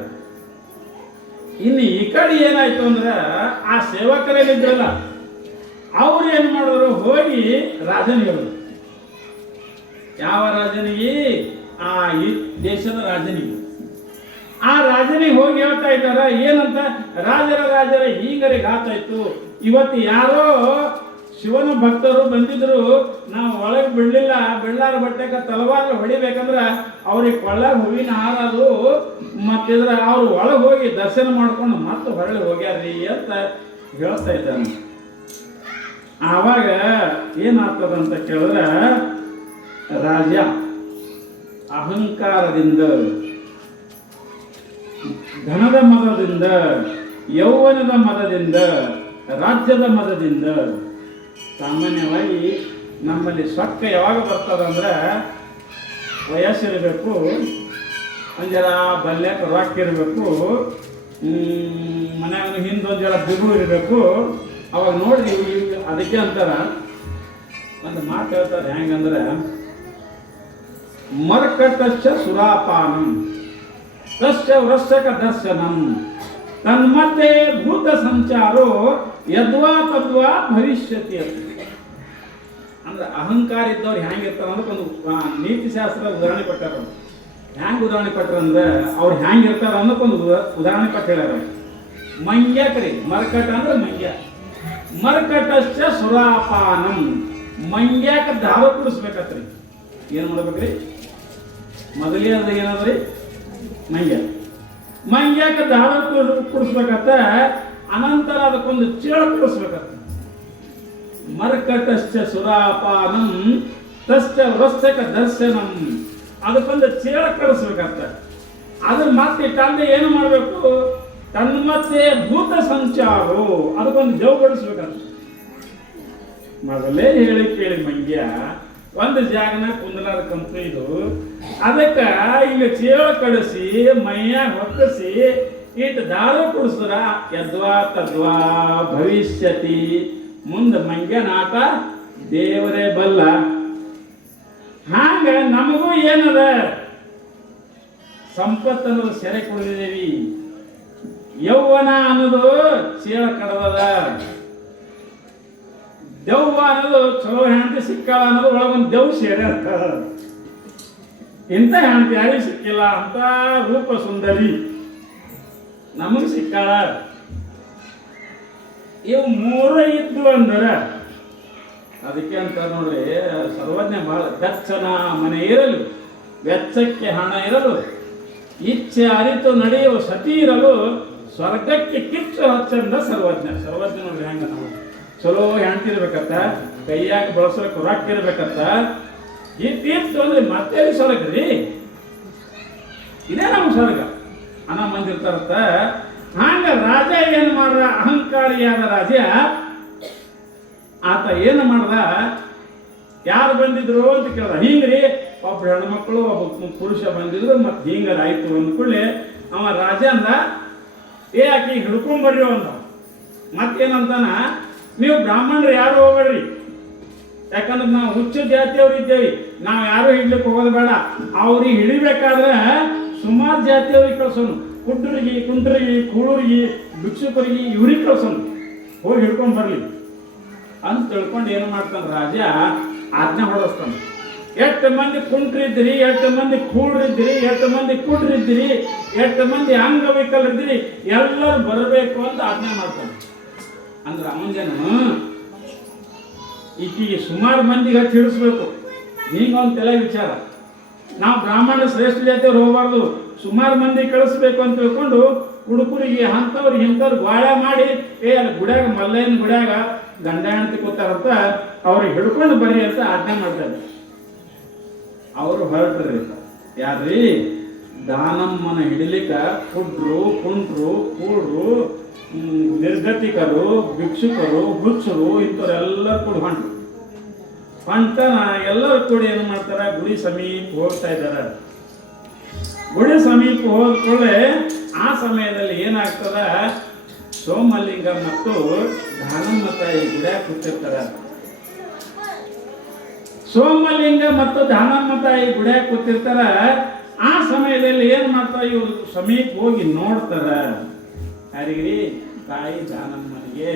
ಇನ್ನು ಈ ಕಡೆ ಏನಾಯ್ತು ಅಂದ್ರೆ ಆ ಸೇವಕರೇನಿದ್ರಲ್ಲ ಅವ್ರು ಏನು ಮಾಡಿದ್ರು, ಹೋಗಿ ರಾಜನಿಗೆ ಹೇಳಿದ್ರು. ಯಾವ ರಾಜನಿಗೆ? ಈ ದೇಶದ ರಾಜನಿಗೆ. ಆ ರಾಜನಿಗೆ ಹೋಗಿ ಹೇಳ್ತಾ ಇದ್ದಾರೆ ಏನಂತ, ರಾಜರ ಹೀಗರೆ ಘಾತಾಯ್ತು. ಇವತ್ತು ಯಾರೋ ಶಿವನ ಭಕ್ತರು ಬಂದಿದ್ರು, ನಾವು ಒಳಗೆ ಬಿಡ್ಲಿಲ್ಲ, ಬೆಳ್ಳಾರ ಬಟ್ಟೆಗೆ ತಲವಾರ ಹೊಡಿಬೇಕಂದ್ರ ಅವ್ರಿಗೆ ಕೊಳ್ಳಾಗ ಹೂವಿನ ಹಾರದು ಮತ್ತಿದ್ರ ಅವ್ರು ಒಳಗೆ ಹೋಗಿ ದರ್ಶನ ಮಾಡ್ಕೊಂಡು ಮತ್ತೆ ಹೊರಳಿ ಹೋಗ್ಯಾರ್ರಿ ಅಂತ ಹೇಳ್ತಾ ಇದ್ದಾನೆ. ಆವಾಗ ಏನಾಗ್ತದಂತ ಕೇಳಿದ್ರೆ, ರಾಜ ಅಹಂಕಾರದಿಂದ, ಧನದ ಮದದಿಂದ, ಯೌವನದ ಮದದಿಂದ, ರಾಜ್ಯದ ಮದದಿಂದ, ಸಾಮಾನ್ಯವಾಗಿ ನಮ್ಮಲ್ಲಿ ಸೊಕ್ಕ ಯಾವಾಗ ಬರ್ತದಂದ್ರೆ ವಯಸ್ಸಿರಬೇಕು, ಒಂದರ ಬಲ್ಯಾಕ ರೊಕ್ಕ ಇರಬೇಕು, ಮನ್ಯಾಗ ಹಿಂದೊಂದು ಜರ ಬಿಗು ಇರಬೇಕು. ಅವಾಗ ನೋಡಿ ಅದಕ್ಕೆ ಅಂತಾರ, ಒಂದು ಮಾತು ಹೇಳ್ತಾರೆ ಹೆಂಗಂದ್ರೆ, ಮರ್ಕಟಶ್ಚ ಸುರಾಪಾನಂ ತಸ್ಯ ವೃಶ್ಚಕ ದರ್ಶನಂ ತನ್ಮತೆ ಭೂತ ಸಂಚಾರೋ ಯದ್ವಾ ತದ್ವಾ ಭವಿಷ್ಯತಿ. ಅಂದ್ರೆ ಅಹಂಕಾರ ಇದ್ದವ್ರು ಹೆಂಗಿರ್ತಾರ ಅಂದ್ರೆ ಒಂದು ನೀತಿ ಶಾಸ್ತ್ರ ಉದಾಹರಣೆ ಕೊಟ್ಟಾರ. ಹೆಂಗ್ ಉದಾಹರಣೆ ಕೊಟ್ಟಾರ ಅಂದ್ರೆ ಅವ್ರು ಹೆಂಗಿರ್ತಾರ ಅನ್ನೋಕ್ಕೊಂದು ಉದಾಹರಣೆ ಕೊಟ್ಟು ಹೇಳ್ಯಾರ. ಮಂಗ್ಯಾಕ್ರಿ, ಮರ್ಕಟ ಅಂದ್ರೆ ಮಂಗ್ಯ. ಮರ್ಕಟಶ್ಚ ಸುರಾಪಾನಂ, ಮಂಗ್ಯಾಕ ದಾರು ಕುಡಿಸ್ಬೇಕತ್ರಿ. ಏನ್ ಮಾಡ್ಬೇಕ್ರಿ? ಮೊದಲೇ ಅದ ಏನದ್ರಿ? ಮಂಗ್ಯಾಕ ದಾರು ಕುಡಿಸ್ಬೇಕತ್ತ. ಅನಂತರ ಅದಕ್ಕೊಂದು ಚೇಳ ಕುಡಿಸ್ಬೇಕತ್ತ. ಮರ್ಕಟಶ್ಚ ಸುರಾಪಾನಂ ತಶ್ಚ ವೃಶ್ಚಕ ದರ್ಶನಂ, ಅದಕ್ಕೊಂದು ಚೇಳ ಕಳಿಸ್ಬೇಕತ್ತ. ಅದ್ರ ಮತ್ತೆ ತಂದೆ ಏನು ಮಾಡಬೇಕು? ತನ್ಮತ್ತೆ ಭೂತ ಸಂಚಾರು, ಅದಕ್ಕೊಂದು ಜವ್ ಬಡಿಸ್ಬೇಕಂತ. ಮೊದಲೇ ಹೇಳಿ ಕೇಳಿ ಮಂಗ್ಯ ಒಂದು ಜಾಗನ ಕುಂದಲಾರ ಕಂಪ್ನಿದು, ಅದಕ್ಕೆ ಈಗ ಚೇಳ ಕಳಿಸಿ ಮೈಯಾಗ ಹೊತ್ತಿಸಿ ಇಟ್ಟು ದಾರು ಕುಡಿಸಿದ್ರ ಯದ್ವಾ ತದ್ವಾ ಭವಿಷ್ಯತಿ. ಮುಂದೆ ಮಂಗ್ಯನ ಆಟ ದೇವರೇ ಬಲ್ಲ. ಹಾಗ ನಮಗೂ ಏನದ ಸಂಪತ್ತನ್ನು ಸೆರೆ ಕುಡಿದಿದ್ದೇವಿ. ಯೌವನ ಅನ್ನೋದು ಚೇಳ ಕಡದದ, ದೆವ್ವ ಅನ್ನೋದು ಚಲೋ ಹೆಂಡತಿ ಸಿಕ್ಕಾಳ ಅನ್ನೋದು ಒಳಗೊಂದು ದೆವ್ ಸೇರೆ. ಇಂಥ ಹೆಂಡತಿ ಯಾರಿಗೆ ಸಿಕ್ಕಿಲ್ಲ, ಅಂತ ರೂಪ ಸುಂದರಿ ನಮಗೆ ಸಿಕ್ಕಾಳ. ಇವು 3 ಇದ್ದು ಅಂದ್ರೆ ಅದಕ್ಕೆ ಅಂತ ನೋಡ್ರಿ, ಸರ್ವಜ್ಞ ಬಹಳ ಬೆಚ್ಚನ ಮನೆ ಇರಲು, ವೆಚ್ಚಕ್ಕೆ ಹಣ ಇರಲು, ಇಚ್ಛೆ ಅರಿತು ನಡೆಯುವ ಸತಿ ಇರಲು, ಸ್ವರ್ಗಕ್ಕೆ ಕಿಚ್ಚು ಹಚ್ಚಂದ ಸರ್ವಜ್ಞ. ಸರ್ವಜ್ಞ ನೋಡ್ರಿ ಹೆಂಗ ನಾವು ಚಲೋ ಹೆಣ್ತಿರ್ಬೇಕತ್ತ, ಕೈಯಾಗ ಬಳಸೋಕೆ ರೊಕ್ಕ ಇರ್ಬೇಕತ್ತ. ಇತ್ತು ಅಂದ್ರೆ ಮತ್ತೆ ಸ್ವರ್ಗ್ರಿ, ಇದೇ ನಮ್ಮ ಸ್ವರ್ಗ. ಅನ್ನ ಮಂದಿರ್ತಾರತ್ತ. ಹಂಗ ರಾಜ ಏನು ಮಾಡ್ದ? ಅಹಂಕಾರಿಯಾದ ರಾಜ ಆತ ಏನು ಮಾಡ್ದ? ಯಾರು ಬಂದಿದ್ರು ಅಂತ ಕೇಳ್ದ. ಹಿಂಗ್ರಿ ಒಬ್ಬ ಹೆಣ್ಮಕ್ಳು ಒಬ್ಬ ಪುರುಷ ಬಂದಿದ್ರು, ಮತ್ತೆ ಹಿಂಗಾರ ಆಯ್ತು ಅಂದ್ಕೊಳ್ಳಿ ಅವ ರಾಜ ಅಂದ, ಆಕಿ ಹಿಡ್ಕೊಂಬರ್ರಿ ಅಂದ. ಮತ್ತೇನಂತಾನ, ನೀವು ಬ್ರಾಹ್ಮಣರು ಯಾರು ಹೋಗ್ಬೇಡ್ರಿ, ಯಾಕಂದ್ರೆ ನಾವು ಉಚ್ಚ ಜಾತಿಯವ್ರು ಇದ್ದೇವೆ, ನಾವು ಯಾರು ಹಿಡ್ಲಿಕ್ಕೆ ಹೋಗೋದು ಬೇಡ. ಅವ್ರಿಗೆ ಹಿಡಿಬೇಕಾದ್ರೆ ಸುಮಾರು ಜಾತಿಯವ್ರಿಗೆ ಕಳ್ಸೋನು, ಕುಂಡ್ರಿಗೆ ಕೂಳೂರಿಗೆ ಭಿಕ್ಷುಕರಿಗೆ ಇವ್ರಿಗೆ ಕಳ್ಸೋನು, ಹೋಗಿ ಹಿಡ್ಕೊಂಡು ಬರ್ಲಿ ಅಂತ ತಿಳ್ಕೊಂಡು ಏನು ಮಾಡ್ತಾನೆ ರಾಜ, ಆಜ್ಞೆ ಹೊಡೆಸ್ತಾನೆ. ಎಷ್ಟು ಮಂದಿ ಕುಂಟ್ರಿದ್ರಿ, ಎಷ್ಟು ಮಂದಿ ಕೂಡ್ರಿದ್ರಿ, ಎಷ್ಟು ಮಂದಿ ಕುಡ್ರಿದ್ರಿ, ಎಷ್ಟು ಮಂದಿ ಅಂಗವಿಕಲರಿದ್ರಿ, ಎಲ್ಲರೂ ಬರಬೇಕು ಅಂತ ಆಜ್ಞೆ ಮಾಡ್ತಾನೆ. ಅಂದ್ರೆ ಅವನಿಗೇನು ಈಕಿಗೆ ಸುಮಾರು ಮಂದಿಗೆ ಹಚ್ಚಿ ಹಿಡಿಸ್ಬೇಕು, ಹಿಂಗೊಂದು ತಲೆ ವಿಚಾರ. ನಾವು ಬ್ರಾಹ್ಮಣ ಶ್ರೇಷ್ಠ ಜಾತಿಯವ್ರು ಹೋಗಬಾರ್ದು, ಸುಮಾರು ಮಂದಿ ಕಳಿಸ್ಬೇಕು ಅಂತ ತಿಳ್ಕೊಂಡು ಹುಡುಗರಿಗೆ ಅಂಥವ್ರಿಗೆ ಇಂಥವ್ರು ಗಾಳ ಮಾಡಿ, ಅಲ್ಲಿ ಗುಡ್ಯಾಗ ಮಲ್ಲಯ್ಯನ ಗುಡ್ಯಾಗ ಗಂಡ ಹೆಂಡತಿ ಕೂತಾರಂತ ಅವ್ರಿಗೆ ಹಿಡ್ಕೊಂಡು ಬರ್ರಿ ಅಂತ ಆಜ್ಞೆ ಮಾಡ್ತಾರೆ. ಅವರು ಹೊರಟ್ರಿ. ಯಾರ್ರೀ? ದಾನಮ್ಮನ ಹಿಡಿಲಿಕ್ಕೆ ಕುಡ್ರು, ಕುಂಟ್ರು, ಕೂಡ್ರು, ನಿರ್ಗತಿಕರು, ಭಿಕ್ಷುಕರು, ಹುಚ್ಚರು ಇಂಥವ್ರೆಲ್ಲರೂ ಕೂಡ ಹೊಂಟನ ಎಲ್ಲರೂ ಕೂಡ ಏನು ಮಾಡ್ತಾರೆ, ಗುಡಿ ಸಮೀಪ ಹೋಗ್ತಾ ಇದ್ದಾರೆ. ಗುಡಿ ಸಮೀಪ ಹೋದ್ಕೊಳ್ಳೆ ಆ ಸಮಯದಲ್ಲಿ ಏನಾಗ್ತದ, ಸೋಮಲಿಂಗ ಮತ್ತು ದಾನಮ್ಮ ತಾಯಿ ಗುಡ್ಯಾಗ ಕೂತಿರ್ತಾರ. ಸೋಮಲಿಂಗ ಮತ್ತು ದಾನಮ್ಮ ತಾಯಿ ಗುಡ್ಯಾಗ ಕೂತಿರ್ತಾರ. ಆ ಸಮಯದಲ್ಲಿ ಏನ್ ಮಾಡ್ತಾರ, ಇವ್ರು ಸಮೀಪ ಹೋಗಿ ನೋಡ್ತಾರ. ಯಾರಿಗ್ರಿ? ತಾಯಿ ದಾನಮ್ಮನಿಗೆ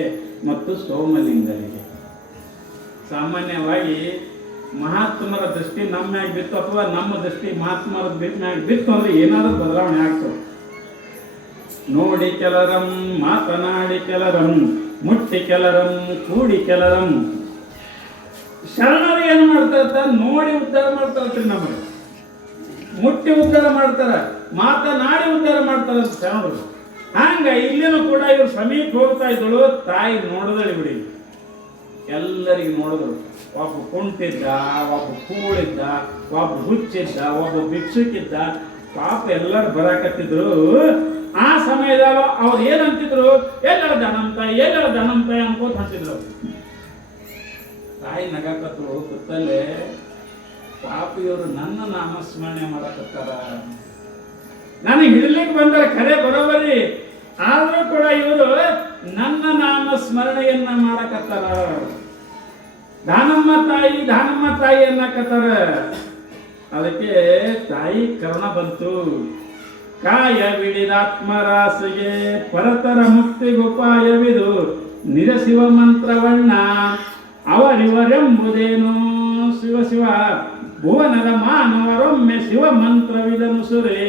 ಮತ್ತು ಸೋಮಲಿಂಗನಿಗೆ. ಸಾಮಾನ್ಯವಾಗಿ ಮಹಾತ್ಮರ ದೃಷ್ಟಿ ನಮ್ಮ ಮ್ಯಾಗ ಬಿತ್ತು ಅಥವಾ ನಮ್ಮ ದೃಷ್ಟಿ ಮಹಾತ್ಮರ ಮ್ಯಾಗ ಬಿತ್ತು ಅಂದ್ರೆ ಏನಾದ್ರೂ ಬದಲಾವಣೆ ಆಗ್ತದೆ. ನೋಡಿ ಕೆಲರಂ, ಮಾತನಾಡಿ ಕೆಲರಂ, ಮುಟ್ಟಿ ಕೆಲರಂ, ಕೂಡಿ ಕೆಲರಂ. ಶರಣರು ಏನು ಮಾಡ್ತಾರ, ನೋಡಿ ಉದ್ಧಾರ ಮಾಡ್ತಾರ, ನಮಗೆ ಮುಟ್ಟಿ ಉದ್ಧಾರ ಮಾಡ್ತಾರ, ಮಾತನಾಡಿ ಉದ್ಧಾರ ಮಾಡ್ತಾರ ಶರಣರು. ಹಂಗ ಇಲ್ಲಿನೂ ಕೂಡ ಇವ್ರು ಸಮೀಪ ಹೋಗ್ತಾ ಇದ್ದಳು. ತಾಯಿ ನೋಡಿದಳು ಬಿಡಿ, ಎಲ್ಲರಿಗೆ ನೋಡಿದಳು. ಒಬ್ಬ ಕುಂಟಿದ್ದ, ಒಬ್ಬ ಕೂಳಿದ್ದ, ಒಬ್ಬ ಹುಚ್ಚಿದ್ದ, ಒಬ್ಬ ಭಿಕ್ಷುಕಿದ್ದ, ಪಾಪ ಎಲ್ಲರೂ ಬರಾಕತ್ತಿದ್ರು. ಆ ಸಮಯದಾಗ ಅವ್ರು ಏನಂತಿದ್ರು, ಎಲ್ಲರ ದನಂತಾಯಿ ಅನ್ಕೋತ ಹೊಂಟಿದ್ರು. ತಾಯಿ ನಗಾಕತ್ತಳು ಗೊತ್ತಲ್ಲೇ, ಪಾಪ ಇವರು ನನ್ನ ನಾಮಸ್ಮರಣೆ ಮಾಡಕತ್ತಾರ, ನನಗೆ ಹಿಡ್ಲಿಕ್ಕೆ ಬಂದಾರ ಖರೆ ಬರೋಬರಿ, ಆದ್ರೂ ಕೂಡ ಇವರು ನನ್ನ ನಾಮ ಸ್ಮರಣೆಯನ್ನ ಮಾಡಕತ್ತಾರ. ದಾನಮ್ಮ ತಾಯಿ ಅನ್ನಕತ್ತಾರ. ಅದಕ್ಕೆ ತಾಯಿ ಕರುಣ ಬಂತು. ಕಾಯ ವಿಡಿದಾತ್ಮರಾಸಿಗೆ ಪರತರ ಮುಕ್ತಿಗುಪಾಯವಿದು, ನಿರಸಿವ ಮಂತ್ರವಣ್ಣ ಅವರಿವರೆಂಬುದೇನು ಶಿವ ಭುವನದ ಮಾನವರೊಮ್ಮೆ ಶಿವ ಮಂತ್ರವಿದನು ಸುರೇ,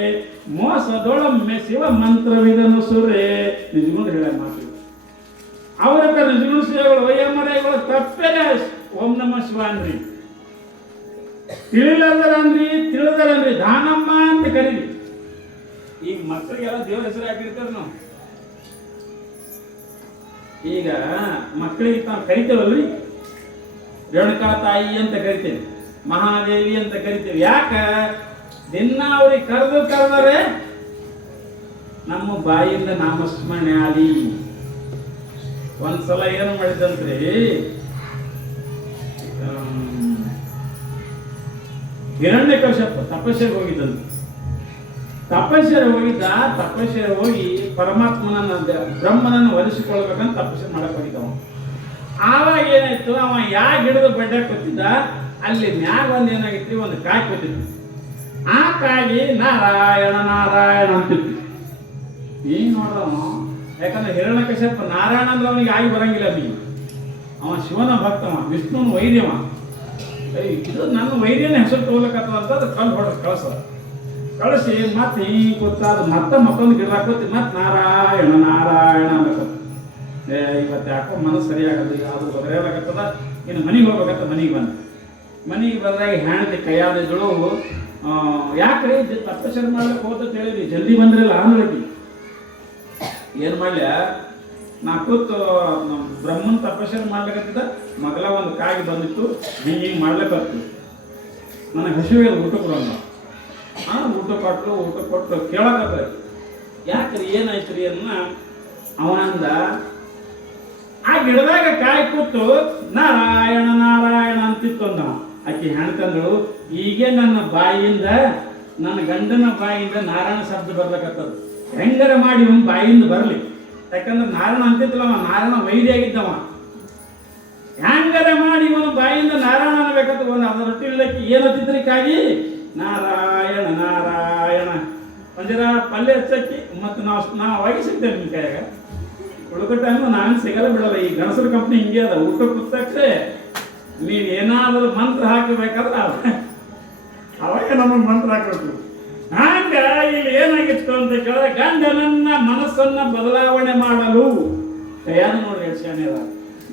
ಮೋಸದೊಳೊಮ್ಮೆ ಶಿವ ಮಂತ್ರವಿದನು ಸುರೇ. ನಿಜಗುಂಡು ಹೇಳ ಮಾತು ಅವರ ನಿಜಗುಂಡು ಶ್ರೀಗಳು ವೈಯಮರಗಳು ತಪ್ಪೇನೆ ಓಂ ನಮ ಶಿವ ಅನ್ರಿ, ತಿಳಿದರನ್ರಿ ದಾನಮ್ಮ ಅಂತ ಕರೀರಿ. ಈಗ ಮಕ್ಕಳಿಗೆಲ್ಲ ದೇವರ ಹೆಸರು ಹಾಕಿರ್ತಾರೆ. ನಾವು ಈಗ ಮಕ್ಕಳಿಗೆ ತಾವು ಕರಿತೇವಲ್ರಿ, ರೇಣುಕಾ ತಾಯಿ ಅಂತ ಕರಿತೇವೆ, ಮಹಾದೇವಿ ಅಂತ ಕರಿತೇವೆ. ಯಾಕ? ದಿನ ಅವ್ರಿಗೆ ಕರೆದರೆ ನಮ್ಮ ಬಾಯಿಂದ ನಾಮಸ್ಮರಣೆ ಆಲಿ. ಒಂದ್ಸಲ ಏನು ಮಾಡಿದಂತ್ರಿ, ಹಿರಣ್ಯಕಶ್ಯಪ ತಪಸ್ಸೆಗೆ ಹೋಗಿದ್ದಂತೆ. ತಪಸ್ಸೆಗೆ ಹೋಗಿ ಪರಮಾತ್ಮನನ್ನ ಬ್ರಹ್ಮನನ್ನು ಒಲಿಸಿಕೊಳ್ಬೇಕಂತ ತಪಸ್ಸೆ ಮಾಡಕ್ ಹೋಗಿದ್ದವ. ಆವಾಗ ಏನಾಯ್ತು, ಅವ ಯಾಕೆ ಹಿಡಿದು ಬಡ್ಡಾಕ್ ಕೂತಿದ್ದ, ಅಲ್ಲಿ ಮ್ಯಾಗ ಒಂದು ಏನಾಗಿತ್ತು, ಒಂದು ಕಾಯಿ ಕೂತಿತ್ತು. ಆ ಕಾಯಿ ನಾರಾಯಣ ಅಂತಿತ್ತು. ಈಗ ನೋಡ್ದವ, ಯಾಕಂದ್ರೆ ಹಿರಣ್ಯಕಶ್ಯಪ ನಾರಾಯಣ ಅಂದ್ರೆ ಅವನಿಗೆ ಆಗಿ ಬರಂಗಿಲ್ಲ. ಅವ ಶಿವನ ಭಕ್ತವ, ವಿಷ್ಣುನ ವೈದ್ಯವ. ಇದು ನನ್ನ ವೈದ್ಯನ ಹೆಸರು ತಗೋಲಕತ್ತವ ಅಂತ ಅದು ಕಳಿಸಿ ಮತ್ತೆ ಹಿಂಗೆ ಕೂತಾದ ಮತ್ತೊಂದು ಗಿಡ ಹಾಕೋತಿ ಮತ್ತೆ ನಾರಾಯಣ ಅನ್ಬೇಕು. ಇವತ್ತು ಯಾಕೋ ಮನಸ್ಸು ಸರಿಯಾಗಲ್ಲ, ಅದು ಬದಲಾಗತ್ತದ. ಇನ್ನು ಮನೆಗೆ ಹೋಗ್ಬೇಕಂತ ಮನೆಗೆ ಬಂದಾಗ ಹೆಣ್ತಿ ಕೈಯಾದಿದ್ದಳು. ಯಾಕ್ರಿ ತಪಸ್ಸರ ಮಾಡ್ಲಿಕ್ಕೆ ಹೋದ ಹೇಳಿದ್ರಿ, ಜಲ್ದಿ ಬಂದ್ರಲ್ಲ ಅಂದ್ರಕಿ. ಏನು ಮಾಡ್ಲ, ನಾ ಕೂತು ಬ್ರಹ್ಮನ್ ತಪಸ್ಸರ ಮಾಡ್ಲಿಕ್ಕತ್ತಿದ್ದ, ಮಗಲ ಒಂದು ಕಾಗಿ ಬಂದಿತ್ತು, ಹಿಂಗೆ ಮಾಡ್ಲಿಕ್ಕತ್ತು. ನನಗೆ ಹಸಿವೆ ಊಟ ಕೊಡೋಣ. ಊಟ ಕೊಟ್ಟು ಕೇಳಕತ್ತ, ಯಾಕ್ರಿ ಏನಾಯ್ತ್ರಿ ಅನ್ನ ಅವನಂದ. ಆ ಗಿಡದಾಗ ಕಾಯಿ ಕೂತು ನಾರಾಯಣ ಅಂತಿತ್ತು ಅಂದ. ಆಕೆ ಹೆಣ್ಕಂದಳು, ಈಗೇ ನನ್ನ ಬಾಯಿಯಿಂದ, ನನ್ನ ಗಂಡನ ಬಾಯಿಯಿಂದ ನಾರಾಯಣ ಶಬ್ದ ಬರ್ಬೇಕತ್ತದ. ಹೆಂಗಾರ ಮಾಡಿ ಬಾಯಿಯಿಂದ ಬರಲಿ, ಯಾಕಂದ್ರೆ ನಾರಾಯಣ ಅಂತಿದ್ಲವ, ನಾರಾಯಣ ವೈದ್ಯ ಆಗಿದ್ದವ. ಹ್ಯಾಂಗಾರೆ ಮಾಡಿ ಇವನು ಬಾಯಿಂದ ನಾರಾಯಣ ಅನ್ಬೇಕಂತ ಒಂದು ಅದರ ರೊಟ್ಟಿ ಇಲ್ಲಕ್ಕೆ ಏನತ್ತಿದ್ರಿ ಕಾಗಿ ನಾರಾಯಣ ನಾರಾಯಣ ಒಂದರ ಪಲ್ಯ ಹಚ್ಚಕ್ಕಿ ಮತ್ತು ನಾವು ಅವಾಗಿ ಸಿಗ್ತೇವೆ ನಿಮ್ಮ ಕೈಯಾಗ. ಉಳ್ಕೋ ಟೈಮ್ ನಾವೇನು ಸಿಗಲ್ಲ ಬಿಡಲ್ಲ. ಈ ಗಣಸರ ಕಂಪ್ನಿ ಹಿಂಗೆ ಅದ, ಊಟ ಕೂತಕ್ಷೆ ನೀವು ಏನಾದರೂ ಮಂತ್ರ ಹಾಕಬೇಕಾದ್ರೆ ಅವಾಗ ನಮಗೆ ಮಂತ್ರ ಹಾಕಬೇಕು. ಹಂಗ ಇಲ್ಲಿ ಏನಾಗಿತ್ತು ಅಂತ ಕೇಳಿದ್ರೆ ಗಂಡನನ್ನ ಮನಸ್ಸನ್ನ ಬದಲಾವಣೆ ಮಾಡಲು ತಯಾರು ನೋಡಿ ಶಾನ್ಯದ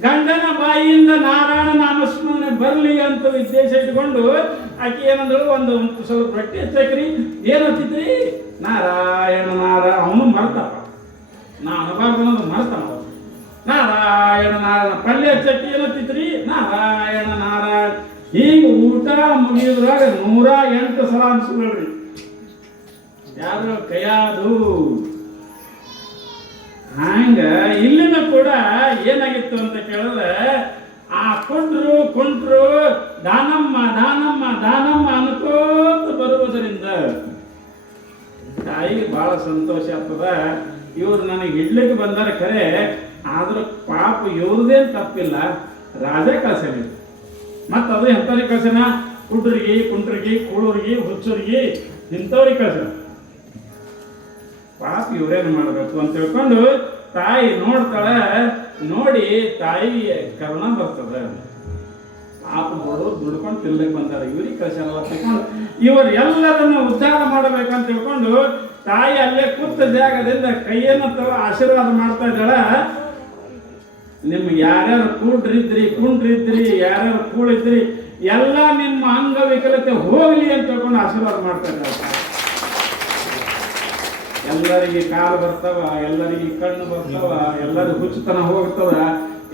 ಗಂಡನ ಬಾಯಿಯಿಂದ ನಾರಾಯಣ ನಾಮಸ್ಮರಣೆ ಬರಲಿ ಅಂತ ಉದ್ದೇಶ ಇಟ್ಕೊಂಡು ಆಕೆ ಏನಂದ್ರು ಒಂದು ಸ್ವಲ್ಪ ರೊಟ್ಟಿ ಹಚ್ಚಕ್ರಿ ಏನು ಹತ್ತಿದ್ರಿ ನಾರಾಯಣ ನಾರಾಯಣ. ಅವನು ಮರ್ತಾವ, ನಾ ಅನಬಾರ್ದು ಅನ್ನೋದು ಮರ್ತಾನ. ನಾರಾಯಣ ನಾರಾಯಣ. ಪಲ್ಯ ಹಚ್ಚಕ್ಕಿ ಏನು ಹತ್ತಿದ್ರಿ ನಾರಾಯಣ ನಾರಾಯಣ. ಈಗ ಊಟ ಮುಗಿದ್ರಾಗ 108 ಸಲ ಅನ್ಸ್ಕೊಳ್ರಿ ಯಾರು ಕೈಯಾದು. ಹಂಗ ಇಲ್ಲಿನೂ ಕೂಡ ಏನಾಗಿತ್ತು ಅಂತ ಕೇಳಿದ್ರೆ ಆ ಕುಂಟ್ರು ದಾನಮ್ಮ ದಾನಮ್ಮ ದಾನಮ್ಮ ಅನ್ಕೋತ ಬರುವುದರಿಂದ ತಾಯಿಗೆ ಬಹಳ ಸಂತೋಷ ಆಗ್ತದ. ಇವ್ರು ನನಗೆ ಇಡ್ಲಿಕ್ಕೆ ಬಂದಾರ ಖರೆ, ಆದ್ರೂ ಪಾಪ ಇವ್ರದೇನು ತಪ್ಪಿಲ್ಲ, ರಾಜ ಕಳ್ಸೇನೆ. ಮತ್ತು ಅದು ಎಂಥವ್ರಿಗೆ ಕಳ್ಸೇನ, ಕುಂಟ್ರಿಗೆ ಕೂಳೂರಿಗೆ ಹುಚ್ಚೂರಿಗೆ ಇಂಥವ್ರಿಗೆ ಕಳ್ಸೇನ. ಪಾಪ ಇವ್ರೇನು ಮಾಡಬೇಕು ಅಂತ ತಿಳ್ಕೊಂಡು ತಾಯಿ ನೋಡ್ತಾಳೆ. ನೋಡಿ ತಾಯಿ ಕರುಣ ಬರ್ತದೆ. ಪಾಪ ಬಡವರು ದುಡ್ಕೊಂಡು ತಿನ್ಲಿಕ್ಕೆ ಬಂದಾರೆ, ಇವ್ರಿಗೆ ಕಳ್ಸಲ್ಲ ತಿಳ್ಕೊಂಡು ಇವರು ಎಲ್ಲರನ್ನು ಉದ್ಧಾರ ಮಾಡಬೇಕಂತ ತಿಳ್ಕೊಂಡು ತಾಯಿ ಅಲ್ಲೇ ಕೂತ ಜಾಗದಿಂದ ಕೈಯನ್ನು ಆಶೀರ್ವಾದ ಮಾಡ್ತಾ ಇದ್ದಾಳೆ. ನಿಮ್ಗೆ ಯಾರ್ಯಾರು ಕುಂಡ್ರಿದ್ರಿ ಯಾರ್ಯಾರು ಕೂಳಿದ್ರಿ ಎಲ್ಲ ನಿಮ್ಮ ಅಂಗವಿಕಲತೆ ಹೋಗಲಿ ಅಂತ ತಿಳ್ಕೊಂಡು ಆಶೀರ್ವಾದ ಮಾಡ್ತಾ ಇದ್ದಾಳೆ. ಎಲ್ಲರಿಗೆ ಕಾಲು ಬರ್ತಾವ, ಎಲ್ಲರಿಗೆ ಕಣ್ಣು ಬರ್ತಾವ, ಎಲ್ಲರೂ ಹುಚ್ಚುತನ ಹೋಗ್ತಾವ,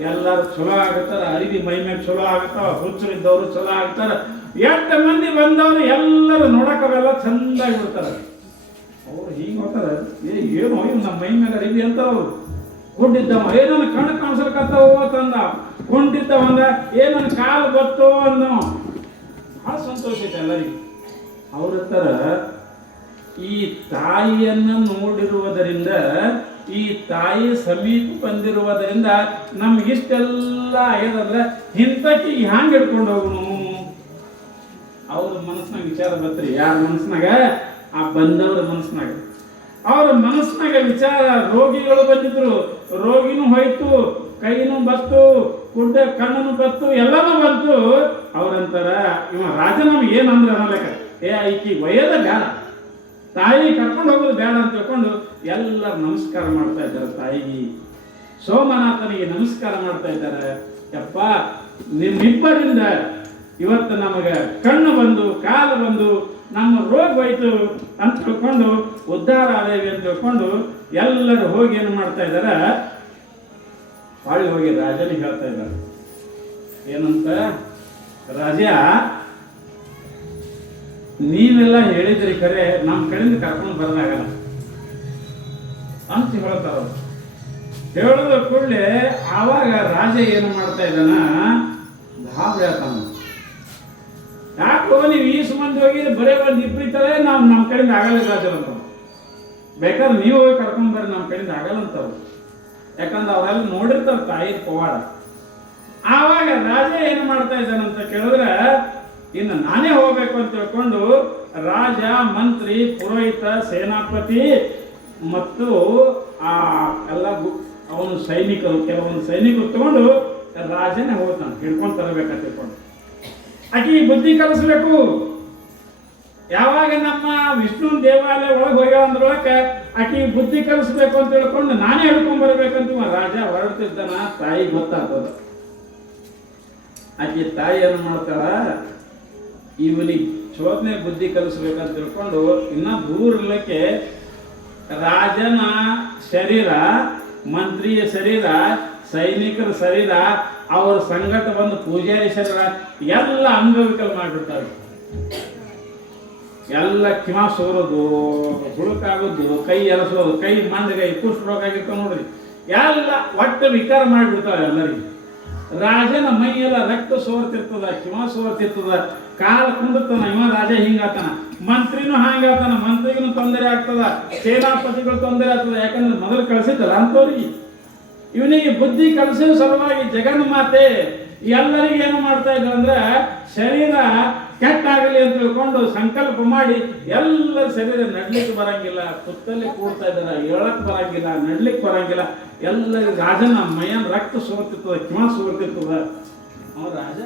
ಎಲ್ಲರೂ ಚಲೋ ಆಗತ್ತಾರ, ಅರಿವಿ ಮೈ ಮೇಲೆ ಚಲೋ ಆಗ್ತಾವ, ಹುಚ್ಚರಿದ್ದವರು ಚಲೋ ಆಗ್ತಾರ. 8 ಮಂದಿ ಬಂದವರು ಎಲ್ಲರೂ ನೋಡಕ್ಕವೆಲ್ಲ ಚಂದಾಗಿ ಬಿಡ್ತಾರ. ಅವ್ರು ಹಿಂಗೆ ಹೋಗ್ತಾರ, ಏನು ನಮ್ಮ ಮೈ ಮೇಲೆ ಅರಿವಿ ಅಂತ ಅವ್ರು ಕುಂಡಿದ್ದವ ಏನನ್ನ ಕಣ್ಣು ಕಾಣಿಸ್ಲಿಕ್ಕತ್ತವೋ ತಂದ, ಕುಂಡಿದ್ದವಂದ ಏನನ್ನ ಕಾಲು ಬತ್ತೋ ಅನ್ನೋ ಭಾಳ ಸಂತೋಷ ಐತೆ ಎಲ್ಲರಿಗೆ. ಅವ್ರ ಈ ತಾಯಿಯನ್ನು ನೋಡಿರುವುದರಿಂದ, ಈ ತಾಯಿ ಸಮೀಪ ಬಂದಿರುವುದರಿಂದ ನಮ್ಗಿಷ್ಟೆಲ್ಲ ಆಗ್ಯದಂದ್ರೆ ಇಂಥಕ್ಕೆ ಹ್ಯಾಂಗೆ ಹಿಡ್ಕೊಂಡು ಹೋಗೋಣ. ಅವ್ರ ಮನಸ್ಸಿನಾಗ ವಿಚಾರ ಬತ್ರಿ. ಯಾರ ಮನಸ್ಸಿನಾಗ? ಆ ಬಂದವ್ರ ಮನಸ್ಸಿನಾಗ. ಅವ್ರ ಮನಸ್ಸಿನಾಗ ವಿಚಾರ. ರೋಗಿಗಳು ಬಂದಿದ್ರು, ರೋಗಿನೂ ಹೋಯ್ತು, ಕೈನೂ ಬತ್ತು, ಕಣ್ಣನು ಬತ್ತು, ಎಲ್ಲನೂ ಬಂತು. ಅವ್ರಂತಾರ ಇವ ರಾಜ ನಮ್ಗೆ ಏನಂದ್ರೆ ಅನ್ನಲೆಕ್ಕ, ಈಕಿ ಒಯ್ಯದ ಬೇಡ, ತಾಯಿ ಕರ್ಕೊಂಡು ಹೋಗೋದು ಬೇಡ ಅಂತ ತಿಳ್ಕೊಂಡು ಎಲ್ಲರೂ ನಮಸ್ಕಾರ ಮಾಡ್ತಾ ಇದ್ದಾರೆ. ತಾಯಿಗೆ ಸೋಮನಾಥನಿಗೆ ನಮಸ್ಕಾರ ಮಾಡ್ತಾ ಇದ್ದಾರೆ. ಯಪ್ಪ ನಿಮ್ಮಿಬ್ಬರಿಂದ ಇವತ್ತು ನಮಗೆ ಕಣ್ಣು ಬಂದು ಕಾಲು ಬಂದು ನಮ್ಮ ರೋಗ ಹೋಯ್ತು ಅಂತ ತಿಳ್ಕೊಂಡು ಉದ್ಧಾರ ಆದೇವಿ ಅಂತ ತಿಳ್ಕೊಂಡು ಎಲ್ಲರೂ ಹೋಗಿ ಏನು ಮಾಡ್ತಾ ಇದ್ದಾರೆ, ಹೊಳ್ಳಿ ಹೋಗಿ ರಾಜನಿಗೆ ಹೇಳ್ತಾ ಇದ್ದಾರೆ. ಏನಂತ, ರಾಜ ನೀವೆಲ್ಲ ಹೇಳಿದ್ರಿ ಖರೆ ನಮ್ಮ ಕಡೆಯಿಂದ ಕರ್ಕೊಂಡು ಬರೋದಾಗಲ್ಲ ಅಂತ ಹೇಳ್ತಾರ. ಹೇಳೋದ ಕೂಡಲೇ ಆವಾಗ ರಾಜ ಏನು ಮಾಡ್ತಾ ಇದ್ದಾನ, ಧಾಬ್ ಹೇಳ್ತಾನ. ಯಾಕೋ ನೀವು ಈ ಸಂಬಂಧ ಹೋಗಿ ಬರೇ ಒಂದು ಇಬ್ಬರಿತಾರೆ, ನಾವು ನಮ್ಮ ಕಡೆಯಿಂದ ಆಗಲ್ಲ ರಾಜರಂತ. ಬೇಕಾದ್ರೆ ನೀವು ಹೋಗಿ ಕರ್ಕೊಂಡು ಬರ್ರಿ, ನಮ್ಮ ಕಡೆಯಿಂದ ಆಗಲ್ಲ ಅಂತವ್ರು. ಯಾಕಂದ್ರೆ ಅವರೆಲ್ಲ ನೋಡಿರ್ತಾರ ತಾಯಿ ಪವಾಡ. ಆವಾಗ ರಾಜ ಏನು ಮಾಡ್ತಾ ಇದ್ದಾನಂತ ಕೇಳಿದ್ರೆ, ಇನ್ನು ನಾನೇ ಹೋಗ್ಬೇಕು ಅಂತ ತಿಳ್ಕೊಂಡು ರಾಜ, ಮಂತ್ರಿ, ಪುರೋಹಿತ, ಸೇನಾಪತಿ ಮತ್ತು ಆ ಎಲ್ಲ ಅವನು ಸೈನಿಕರು, ಕೆಲವೊಂದು ಸೈನಿಕರು ತಗೊಂಡು ರಾಜನೇ ಹೋಗ್ತಾನೆ ಹಿಡ್ಕೊಂಡು ತರಬೇಕಂತ ತಿಳ್ಕೊಂಡು. ಆಕೆ ಬುದ್ಧಿ ಕಲಿಸ್ಬೇಕು. ಯಾವಾಗ ನಮ್ಮ ವಿಷ್ಣು ದೇವಾಲಯ ಒಳಗೆ ಹೋಗ್ಯಾವ ಅಂದ್ರೊಳಗೆ ಆಕೆ ಬುದ್ಧಿ ಕಲಿಸ್ಬೇಕು ಅಂತ ತಿಳ್ಕೊಂಡು ನಾನೇ ಹಿಡ್ಕೊಂಡ್ ಬರ್ಬೇಕಂತ ರಾಜ ಹೊರಡ್ತಿದ್ದಾನ. ತಾಯಿ ಗೊತ್ತಾಗ್ತದ. ಆಕೆ ತಾಯಿ ಏನು ಮಾಡ್ತಾಳ, ಇವನಿಗೆ ಚೋದನೆ ಬುದ್ಧಿ ಕಲಿಸ್ಬೇಕಂತ ತಿಳ್ಕೊಂಡು ಇನ್ನ ದೂರ ಇರ್ಲಿಕ್ಕೆ ರಾಜನ ಶರೀರ, ಮಂತ್ರಿಯ ಶರೀರ, ಸೈನಿಕರ ಶರೀರ, ಅವರ ಸಂಗಟ ಬಂದು ಪೂಜಾರಿ ಶರೀರ ಎಲ್ಲ ಅಂಗವಿಕಲ ಮಾಡಿಬಿಡ್ತಾರೆ. ಎಲ್ಲ ಕಿಮ ಸೋರೋದು, ಹುಳುಕಾಗೋದು, ಕೈ ಎಲಸೋದು, ಕೈ ಮಂದಗೈ, ಕುಷ್ಠರೋಗ ಆಗಿರ್ತಾವ ನೋಡ್ರಿ, ಎಲ್ಲ ಒಟ್ಟು ವಿಕಾರ ಮಾಡಿಬಿಡ್ತಾರೆ ಎಲ್ಲರಿಗೆ. ರಾಜನ ಮೈಯೆಲ್ಲ ರಕ್ತ ಸೋರ್ತಿರ್ತದ, ಕಿಮ ಸೋರ್ತಿರ್ತದ, ಕಾಲ ಕುಂದಿರ್ತಾನ, ಇವ ರಾಜ ಹಿಂಗಾತನ, ಮಂತ್ರಿನೂ ಹಂಗಾತನ, ಮಂತ್ರಿಗೂ ತೊಂದರೆ ಆಗ್ತದ, ಸೇನಾಪತಿಗಳು ತೊಂದರೆ ಆಗ್ತದ. ಯಾಕಂದ್ರೆ ಮೊದಲು ಕಳಿಸಿದ್ದಲ್ಲ ಅಂಥವ್ರಿಗೆ. ಇವನಿಗೆ ಬುದ್ಧಿ ಕಲಿಸೋ ಸಲುವಾಗಿ ಜಗನ್ಮಾತೆ ಎಲ್ಲರಿಗೆ ಏನು ಮಾಡ್ತಾ ಇದ್ರು ಅಂದ್ರೆ ಶರೀರ ಕೆಟ್ಟಾಗಲಿ ಅಂತ ತಿಳ್ಕೊಂಡು ಸಂಕಲ್ಪ ಮಾಡಿ ಎಲ್ಲ ಶರೀರ ನಡ್ಲಿಕ್ಕೆ ಬರಂಗಿಲ್ಲ, ಕುತ್ತಲ್ಲಿ ಕೂಡ್ತಾ ಇದ್ದಾರೆ, ಹೇಳಕ್ ಬರಂಗಿಲ್ಲ, ನಡ್ಲಿಕ್ಕೆ ಬರಂಗಿಲ್ಲ. ಎಲ್ಲರಿಗೂ ರಾಜನ ಮೈಯನ್ ರಕ್ತ ಸುರ್ತಿರ್ತದ, ಕಿವ ಸುರ್ತಿರ್ತದ. ಅವ ರಾಜ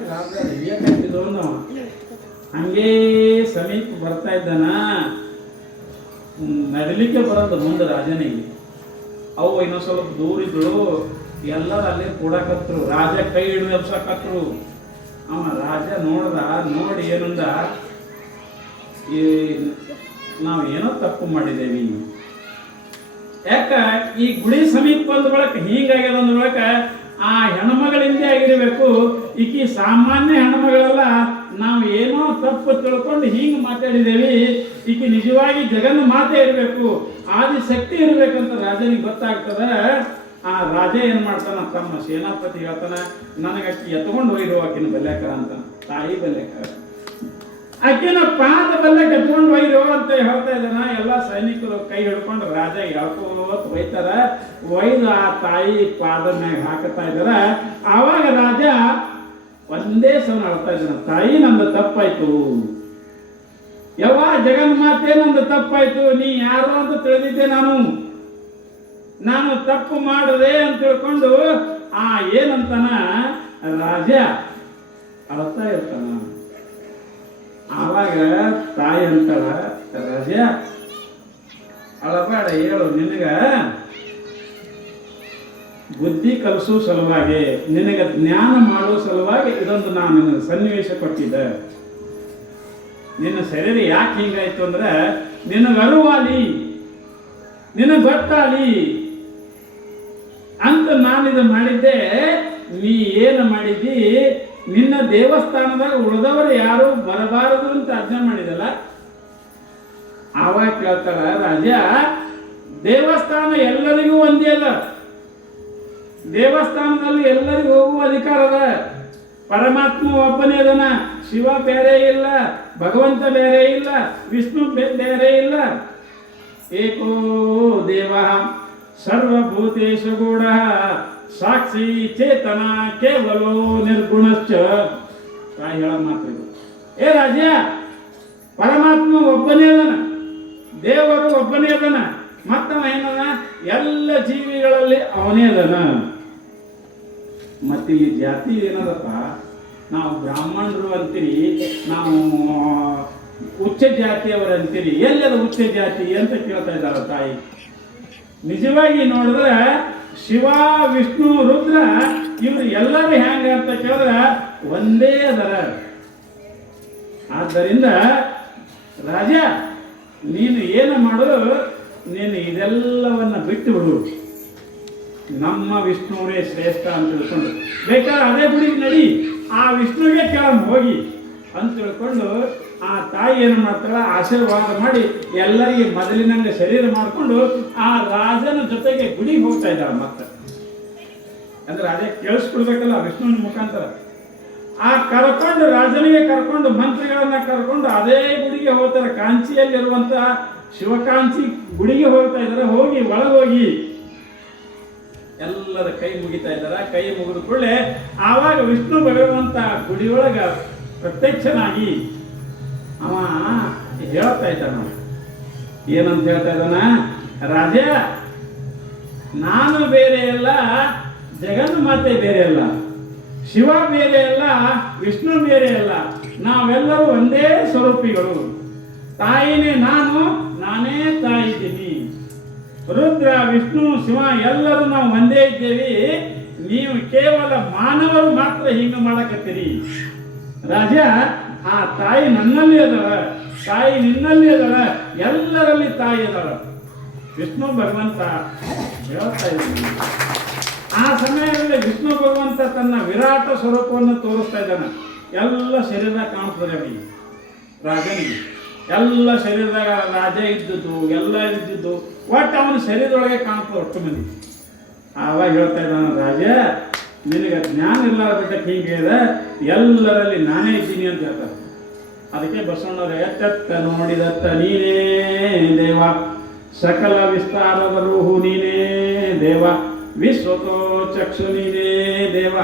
ಕಟ್ಟಿದವನು ಹಂಗೇ ಸಮೀಪ ಬರ್ತಾ ಇದ್ದಾನ, ನಡಲಿಕ್ಕೆ ಬರೋದು ಮುಂದೆ ರಾಜನಿಗೆ. ಅವು ಇನ್ನೊಂದು ಸ್ವಲ್ಪ ದೂರ ಇದ್ರು, ಎಲ್ಲರೂ ಅಲ್ಲಿ ಕೂಡಕತ್ರು, ರಾಜ ಕೈ ಹಿಡಿದು ಎಬ್ಸಕತ್ರು. ಅವ ರಾಜ ನೋಡಿ ಏನಂದ, ನಾವು ಏನೋ ತಪ್ಪು ಮಾಡಿದ್ದೇವೆ. ಯಾಕ ಈ ಗುಡಿ ಸಮೀಪ ಬಂದ ಬಳಕ ಹಿಂಗಾಗ್ಯದ ಅಂದ ಬಳಕ ಆ ಹೆಣ್ಮಗಳಿಂದೇ ಆಗಿರಬೇಕು. ಈಕಿ ಸಾಮಾನ್ಯ ಹೆಣ್ಮಗಳೆಲ್ಲ ನಾವು ಏನೋ ತಪ್ಪು ತಿಳ್ಕೊಂಡು ಹಿಂಗೆ ಮಾತಾಡಿದೇವಿ, ಈಕಿ ನಿಜವಾಗಿ ಜಗನ್ನ ಮಾತೆ ಇರಬೇಕು, ಆದಿಶಕ್ತಿ ಇರಬೇಕಂತ ರಾಜನಿಗೆ ಗೊತ್ತಾಗ್ತದ. ಆ ರಾಜ ಏನ್ ಮಾಡ್ತಾನ, ತಮ್ಮ ಸೇನಾಪತಿ ಹೇಳ್ತಾನ, ನನಗೆ ಅಕ್ಕಿ ಎತ್ಕೊಂಡು ಹೋಗಿರುವ ಆಕಿನ ಬೆಲ್ಲೆಕ ಅಂತ, ತಾಯಿ ಬೆಲ್ಲೆಕ, ಆಕಿನ ಪಾದ ಬೆಲ್ಲೆಕ ಎತ್ಕೊಂಡು ಹೋಗಿರುವ ಅಂತ ಹೇಳ್ತಾ ಇದ್ದಾನ. ಎಲ್ಲ ಸೈನಿಕರು ಕೈ ಹಿಡ್ಕೊಂಡು ರಾಜ ಹೇಳ್ಕೋತ್ ಒಯ್ತಾರ, ಒಯ್ದು ಆ ತಾಯಿ ಪಾದ ಮ್ಯಾಗ ಹಾಕತಾ ಇದಾರ. ಆವಾಗ ರಾಜ ಒಂದೇ ಸಲ ಹೇಳ್ತಾ ಇದ್ದಾನ, ತಾಯಿ ನಂದು ತಪ್ಪಾಯ್ತು, ಯಾವ ಜಗನ್ಮಾತೆ ನಂದು ತಪ್ಪಾಯ್ತು, ನೀ ಯಾರು ಅಂತ ತಿಳಿದಿದ್ದೆ, ನಾನು ತಪ್ಪು ಮಾಡಿದೆ ಅಂತ ತಿಳ್ಕೊಂಡು ಏನಂತಾನ ರಾಜ ಅಳ್ತಾ ಇರ್ತಾನ. ಆವಾಗ ತಾಯಿ ಅಂತಾಳ, ರಾಜ ಅಳಬೇಡ, ಹೇಳು, ನಿನಗ ಬುದ್ಧಿ ಕಲಿಸೋ ಸಲುವಾಗಿ, ನಿನಗೆ ಜ್ಞಾನ ಮಾಡೋ ಸಲುವಾಗಿ ಇದೊಂದು ನಾನು ನಿನಗೆ ಸನ್ನಿವೇಶ ಕೊಟ್ಟಿದ್ದೆ. ನಿನ್ನ ಶರೀರ ಯಾಕೆ ಹಿಂಗಾಯ್ತು ಅಂದ್ರೆ ನಿನಗೆ ಅರುವಾಲಿ, ನಿನಗೆ ಗೊತ್ತಾಲಿ ಅಂತ ನಾನಿದು ಮಾಡಿದ್ದೆ. ನೀ ಏನು ಮಾಡಿದ್ದಿ, ನಿನ್ನ ದೇವಸ್ಥಾನದಾಗ ಉಳಿದವರು ಯಾರು ಬರಬಾರದು ಅಂತ ಆಜ್ಞೆ ಮಾಡಿದಲ್ಲ. ಆವಾಗ ಕೇಳ್ತಾರ ರಾಜ, ದೇವಸ್ಥಾನ ಎಲ್ಲರಿಗೂ ಒಂದೇ ಅದ, ದೇವಸ್ಥಾನದಲ್ಲಿ ಎಲ್ಲರಿಗೂ ಹೋಗುವ ಅಧಿಕಾರ ಅದ. ಪರಮಾತ್ಮ ಒಬ್ಬನೇ ಅದನ, ಶಿವ ಬೇರೆ ಇಲ್ಲ, ಭಗವಂತ ಬೇರೆ ಇಲ್ಲ, ವಿಷ್ಣು ಬೇರೆ ಇಲ್ಲ. ಏಕೋ ದೇವ ಸರ್ವಭೂತೇಶು ಗೂಢ ಸಾಕ್ಷಿ ಚೇತನ ಕೇವಲೋ ನಿರ್ಗುಣಶ್ಚ. ಹೇಳ ಮಾತು ಏ ರಾಜ, ಪರಮಾತ್ಮ ಒಬ್ಬನೇ ಅದನ, ದೇವರು ಒಬ್ಬನೇ ಅದನ, ಮತ್ತವ ಏನದ, ಎಲ್ಲ ಜೀವಿಗಳಲ್ಲಿ ಅವನೇ ಅದನ. ಮತ್ತೆ ಈ ಜಾತಿ ಏನದಪ್ಪ, ನಾವು ಬ್ರಾಹ್ಮಣರು ಅಂತೀರಿ, ನಾವು ಉಚ್ಚ ಜಾತಿಯವರು ಅಂತೀರಿ, ಎಲ್ಲದ ಉಚ್ಚ ಜಾತಿ ಅಂತ ಕೇಳ್ತಾ ಇದ್ದಾರ ತಾಯಿ. ನಿಜವಾಗಿ ನೋಡಿದ್ರೆ ಶಿವ ವಿಷ್ಣು ರುದ್ರ ಇವರು ಎಲ್ಲರೂ ಹೆಂಗ ಅಂತ ಕೇಳಿದ್ರೆ ಒಂದೇ ಅದರ. ಆದ್ದರಿಂದ ರಾಜ, ನೀನು ಏನು ಮಾಡು, ನೀನು ಇದೆಲ್ಲವನ್ನ ಬಿಟ್ಟು ಬಿಡು, ನಮ್ಮ ವಿಷ್ಣುವೇ ಶ್ರೇಷ್ಠ ಅಂತ ತಿಳ್ಕೊಂಡು ಬೇಕಾದ್ರೆ ಅದೇ ಗುಡಿಗೆ ನಡಿ, ಆ ವಿಷ್ಣುವಿಗೆ ಕೆಳಗೆ ಹೋಗಿ ಅಂತ ತಿಳ್ಕೊಂಡು ಆ ತಾಯಿ ಏನು ಮಾಡ್ತಾಳ, ಆಶೀರ್ವಾದ ಮಾಡಿ ಎಲ್ಲರಿಗೆ ಮೊದಲಿನಂಗೆ ಶರೀರ ಮಾಡಿಕೊಂಡು ಆ ರಾಜನ ಜೊತೆಗೆ ಗುಡಿಗೆ ಹೋಗ್ತಾ ಇದ್ದಾಳೆ. ಮತ್ತೆ ಅಂದ್ರೆ ಅದೇ ಕೇಳಿಸ್ಕೊಡ್ಬೇಕಲ್ಲ ವಿಷ್ಣುವಿನ ಮುಖಾಂತರ. ಆ ಕರ್ಕೊಂಡು ರಾಜನಿಗೆ ಕರ್ಕೊಂಡು ಮಂತ್ರಿಗಳನ್ನ ಕರ್ಕೊಂಡು ಅದೇ ಗುಡಿಗೆ ಹೋಗ್ತಾರೆ. ಕಾಂಚಿಯಲ್ಲಿರುವಂತ ಶಿವಕಾಂಚಿ ಗುಡಿಗೆ ಹೋಗ್ತಾ ಇದ್ದಾರೆ. ಹೋಗಿ ಒಳಗೋಗಿ ಎಲ್ಲರ ಕೈ ಮುಗಿತಾ ಇದ್ದಾರೆ. ಕೈ ಮುಗಿದ ಕೂಡಲೇ ಆವಾಗ ವಿಷ್ಣು ಭಗವಂತ ಗುಡಿಯೊಳಗ ಪ್ರತ್ಯಕ್ಷನಾಗಿ ಅವ ಹೇಳ್ತಾ ಇದ್ದಾನ. ಏನಂತ ಹೇಳ್ತಾ ಇದ್ದಾನ, ರಾಜ, ನಾನು ಬೇರೆ ಅಲ್ಲ, ಜಗನ್ಮಾತೆ ಬೇರೆ ಅಲ್ಲ, ಶಿವ ಬೇರೆ ಅಲ್ಲ, ವಿಷ್ಣು ಬೇರೆ ಅಲ್ಲ, ನಾವೆಲ್ಲರೂ ಒಂದೇ ಸ್ವರೂಪಿಗಳು. ತಾಯಿನೇ ನಾನು, ನಾನೇ ತಾಯಿ ಇದ್ದೀನಿ. ರುದ್ರ ವಿಷ್ಣು ಶಿವ ಎಲ್ಲರೂ ನಾವು ಒಂದೇ ಇದ್ದೇವೆ. ನೀವು ಕೇವಲ ಮಾನವರು ಮಾತ್ರ ಹಿಂಗೆ ಮಾಡಕತ್ತೀರಿ. ರಾಜ, ಆ ತಾಯಿ ನನ್ನಲ್ಲಿ ಅದಳ, ತಾಯಿ ನಿನ್ನಲ್ಲಿ ಅದಳ, ಎಲ್ಲರಲ್ಲಿ ತಾಯಿ ಅದಳ. ವಿಷ್ಣು ಭಗವಂತ ಹೇಳ್ತಾ ಇದ್ದಾನೆ. ಆ ಸಮಯದಲ್ಲಿ ವಿಷ್ಣು ಭಗವಂತ ತನ್ನ ವಿರಾಟ ಸ್ವರೂಪವನ್ನು ತೋರಿಸ್ತಾ ಇದ್ದಾನೆ. ಎಲ್ಲ ಶರೀರ ಕಾಣ್ತದೆ ಅವನಿಗೆ, ರಾಜನಿಗೆ. ಎಲ್ಲ ಶರೀರದಾಗ ರಾಜ ಇದ್ದದ್ದು ಎಲ್ಲ ಇದ್ದಿದ್ದು ಒಟ್ಟು ಅವನ ಶರೀರದೊಳಗೆ ಕಾಣ್ತದೆ ಒಟ್ಟು ಮಂದಿ. ಆವಾಗ ಹೇಳ್ತಾ ಇದ್ದಾನೆ, ರಾಜ, ನಿನಗೆ ಜ್ಞಾನ ಇಲ್ಲ ಬಿಟ್ಟಕ್ಕೆ ಹೀಗೆ ಇದೆ, ಎಲ್ಲರಲ್ಲಿ ನಾನೇ ಇದ್ದೀನಿ ಅಂತ ಹೇಳ್ತಾರೆ. ಅದಕ್ಕೆ ಬಸವಣ್ಣವ್ರು ಎತ್ತೆತ್ತ ನೋಡಿದತ್ತ ನೀನೇ ದೇವ, ಸಕಲ ವಿಸ್ತಾರದ ರೂಹು ನೀನೇ ದೇವ, ವಿಶ್ವತೋ ಚಕ್ಷು ನೀನೇ ದೇವ.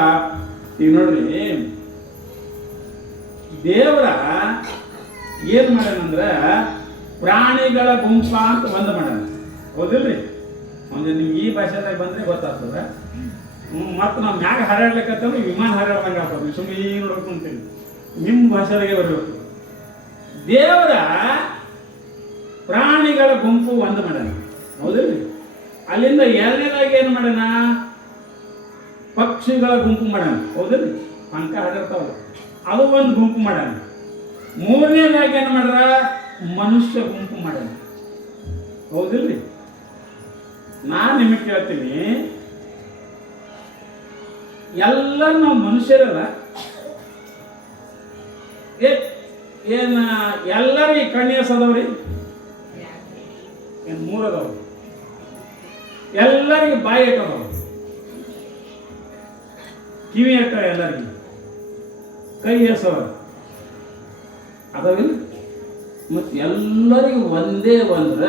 ಈಗ ನೋಡ್ರಿ, ದೇವರ ಏನ್ ಮಾಡ್ಯಾನಂದ್ರ ಪ್ರಾಣಿಗಳ ಗುಂಪ ಅಂತ ಬಂದ್ ಮಾಡ್ಯಾನ, ಹೌದಿಲ್ರಿ? ಒಂದು ನಿಮ್ಗೆ ಈ ಭಾಷೆದಾಗ ಬಂದ್ರೆ ಗೊತ್ತಾಗ್ತದ. ಮತ್ತು ನಾವು ಮ್ಯಾಗ ಹಾರಾಡ್ಲಿಕ್ಕಂತಂದ್ರೆ ವಿಮಾನ ಹಾರಾಡ್ದಂಗೆ ಆಗ್ತದೆ. ಸುಮ್ಮನೆ ಈಗ ನೋಡ್ಕೊಂತೀನಿ, ನಿಮ್ಮ ಭಾಷೆದಾಗೆ ಬರಬೇಕು. ದೇವರ ಪ್ರಾಣಿಗಳ ಗುಂಪು ಒಂದು ಮಾಡ್ಯಾನ, ಹೌದಿಲ್ರಿ? ಅಲ್ಲಿಂದ ಎರಡನೇದಾಗಿ ಏನು ಮಾಡ್ಯಾನ? ಪಕ್ಷಿಗಳ ಗುಂಪು ಮಾಡ್ಯಾನ, ಹೌದಿಲ್ರಿ? ಪಂಕ ಹಾಡಿರ್ತಾವ, ಅದು ಒಂದು ಗುಂಪು ಮಾಡ್ಯಾನ. ಮೂರನೇದಾಗಿ ಏನು ಮಾಡ್ಯಾರ? ಮನುಷ್ಯ ಗುಂಪು ಮಾಡ್ಯಾನ, ಹೌದಿಲ್ರಿ? ನಾನು ನಿಮಗೆ ಕೇಳ್ತೀನಿ, ಎಲ್ಲ ನಾವು ಮನುಷ್ಯರಲ್ಲ, ಏನ ಎಲ್ಲರಿಗೆ ಕಣ್ಣೀಸ್ ಅದಾವ್ರಿ? ಏನ್ ಮೂರದವ್ರು? ಎಲ್ಲರಿಗೆ ಬಾಯಿ ಇಟ್ಟದವ, ಕಿವಿ ಇಟ್ಟ ಎಲ್ಲರಿಗೆ, ಕೈ ಎಸವ ಅದಾವಿಲ್ಲ? ಮತ್ತು ಎಲ್ಲರಿಗೂ ಒಂದೇ ಒಂದ್ರ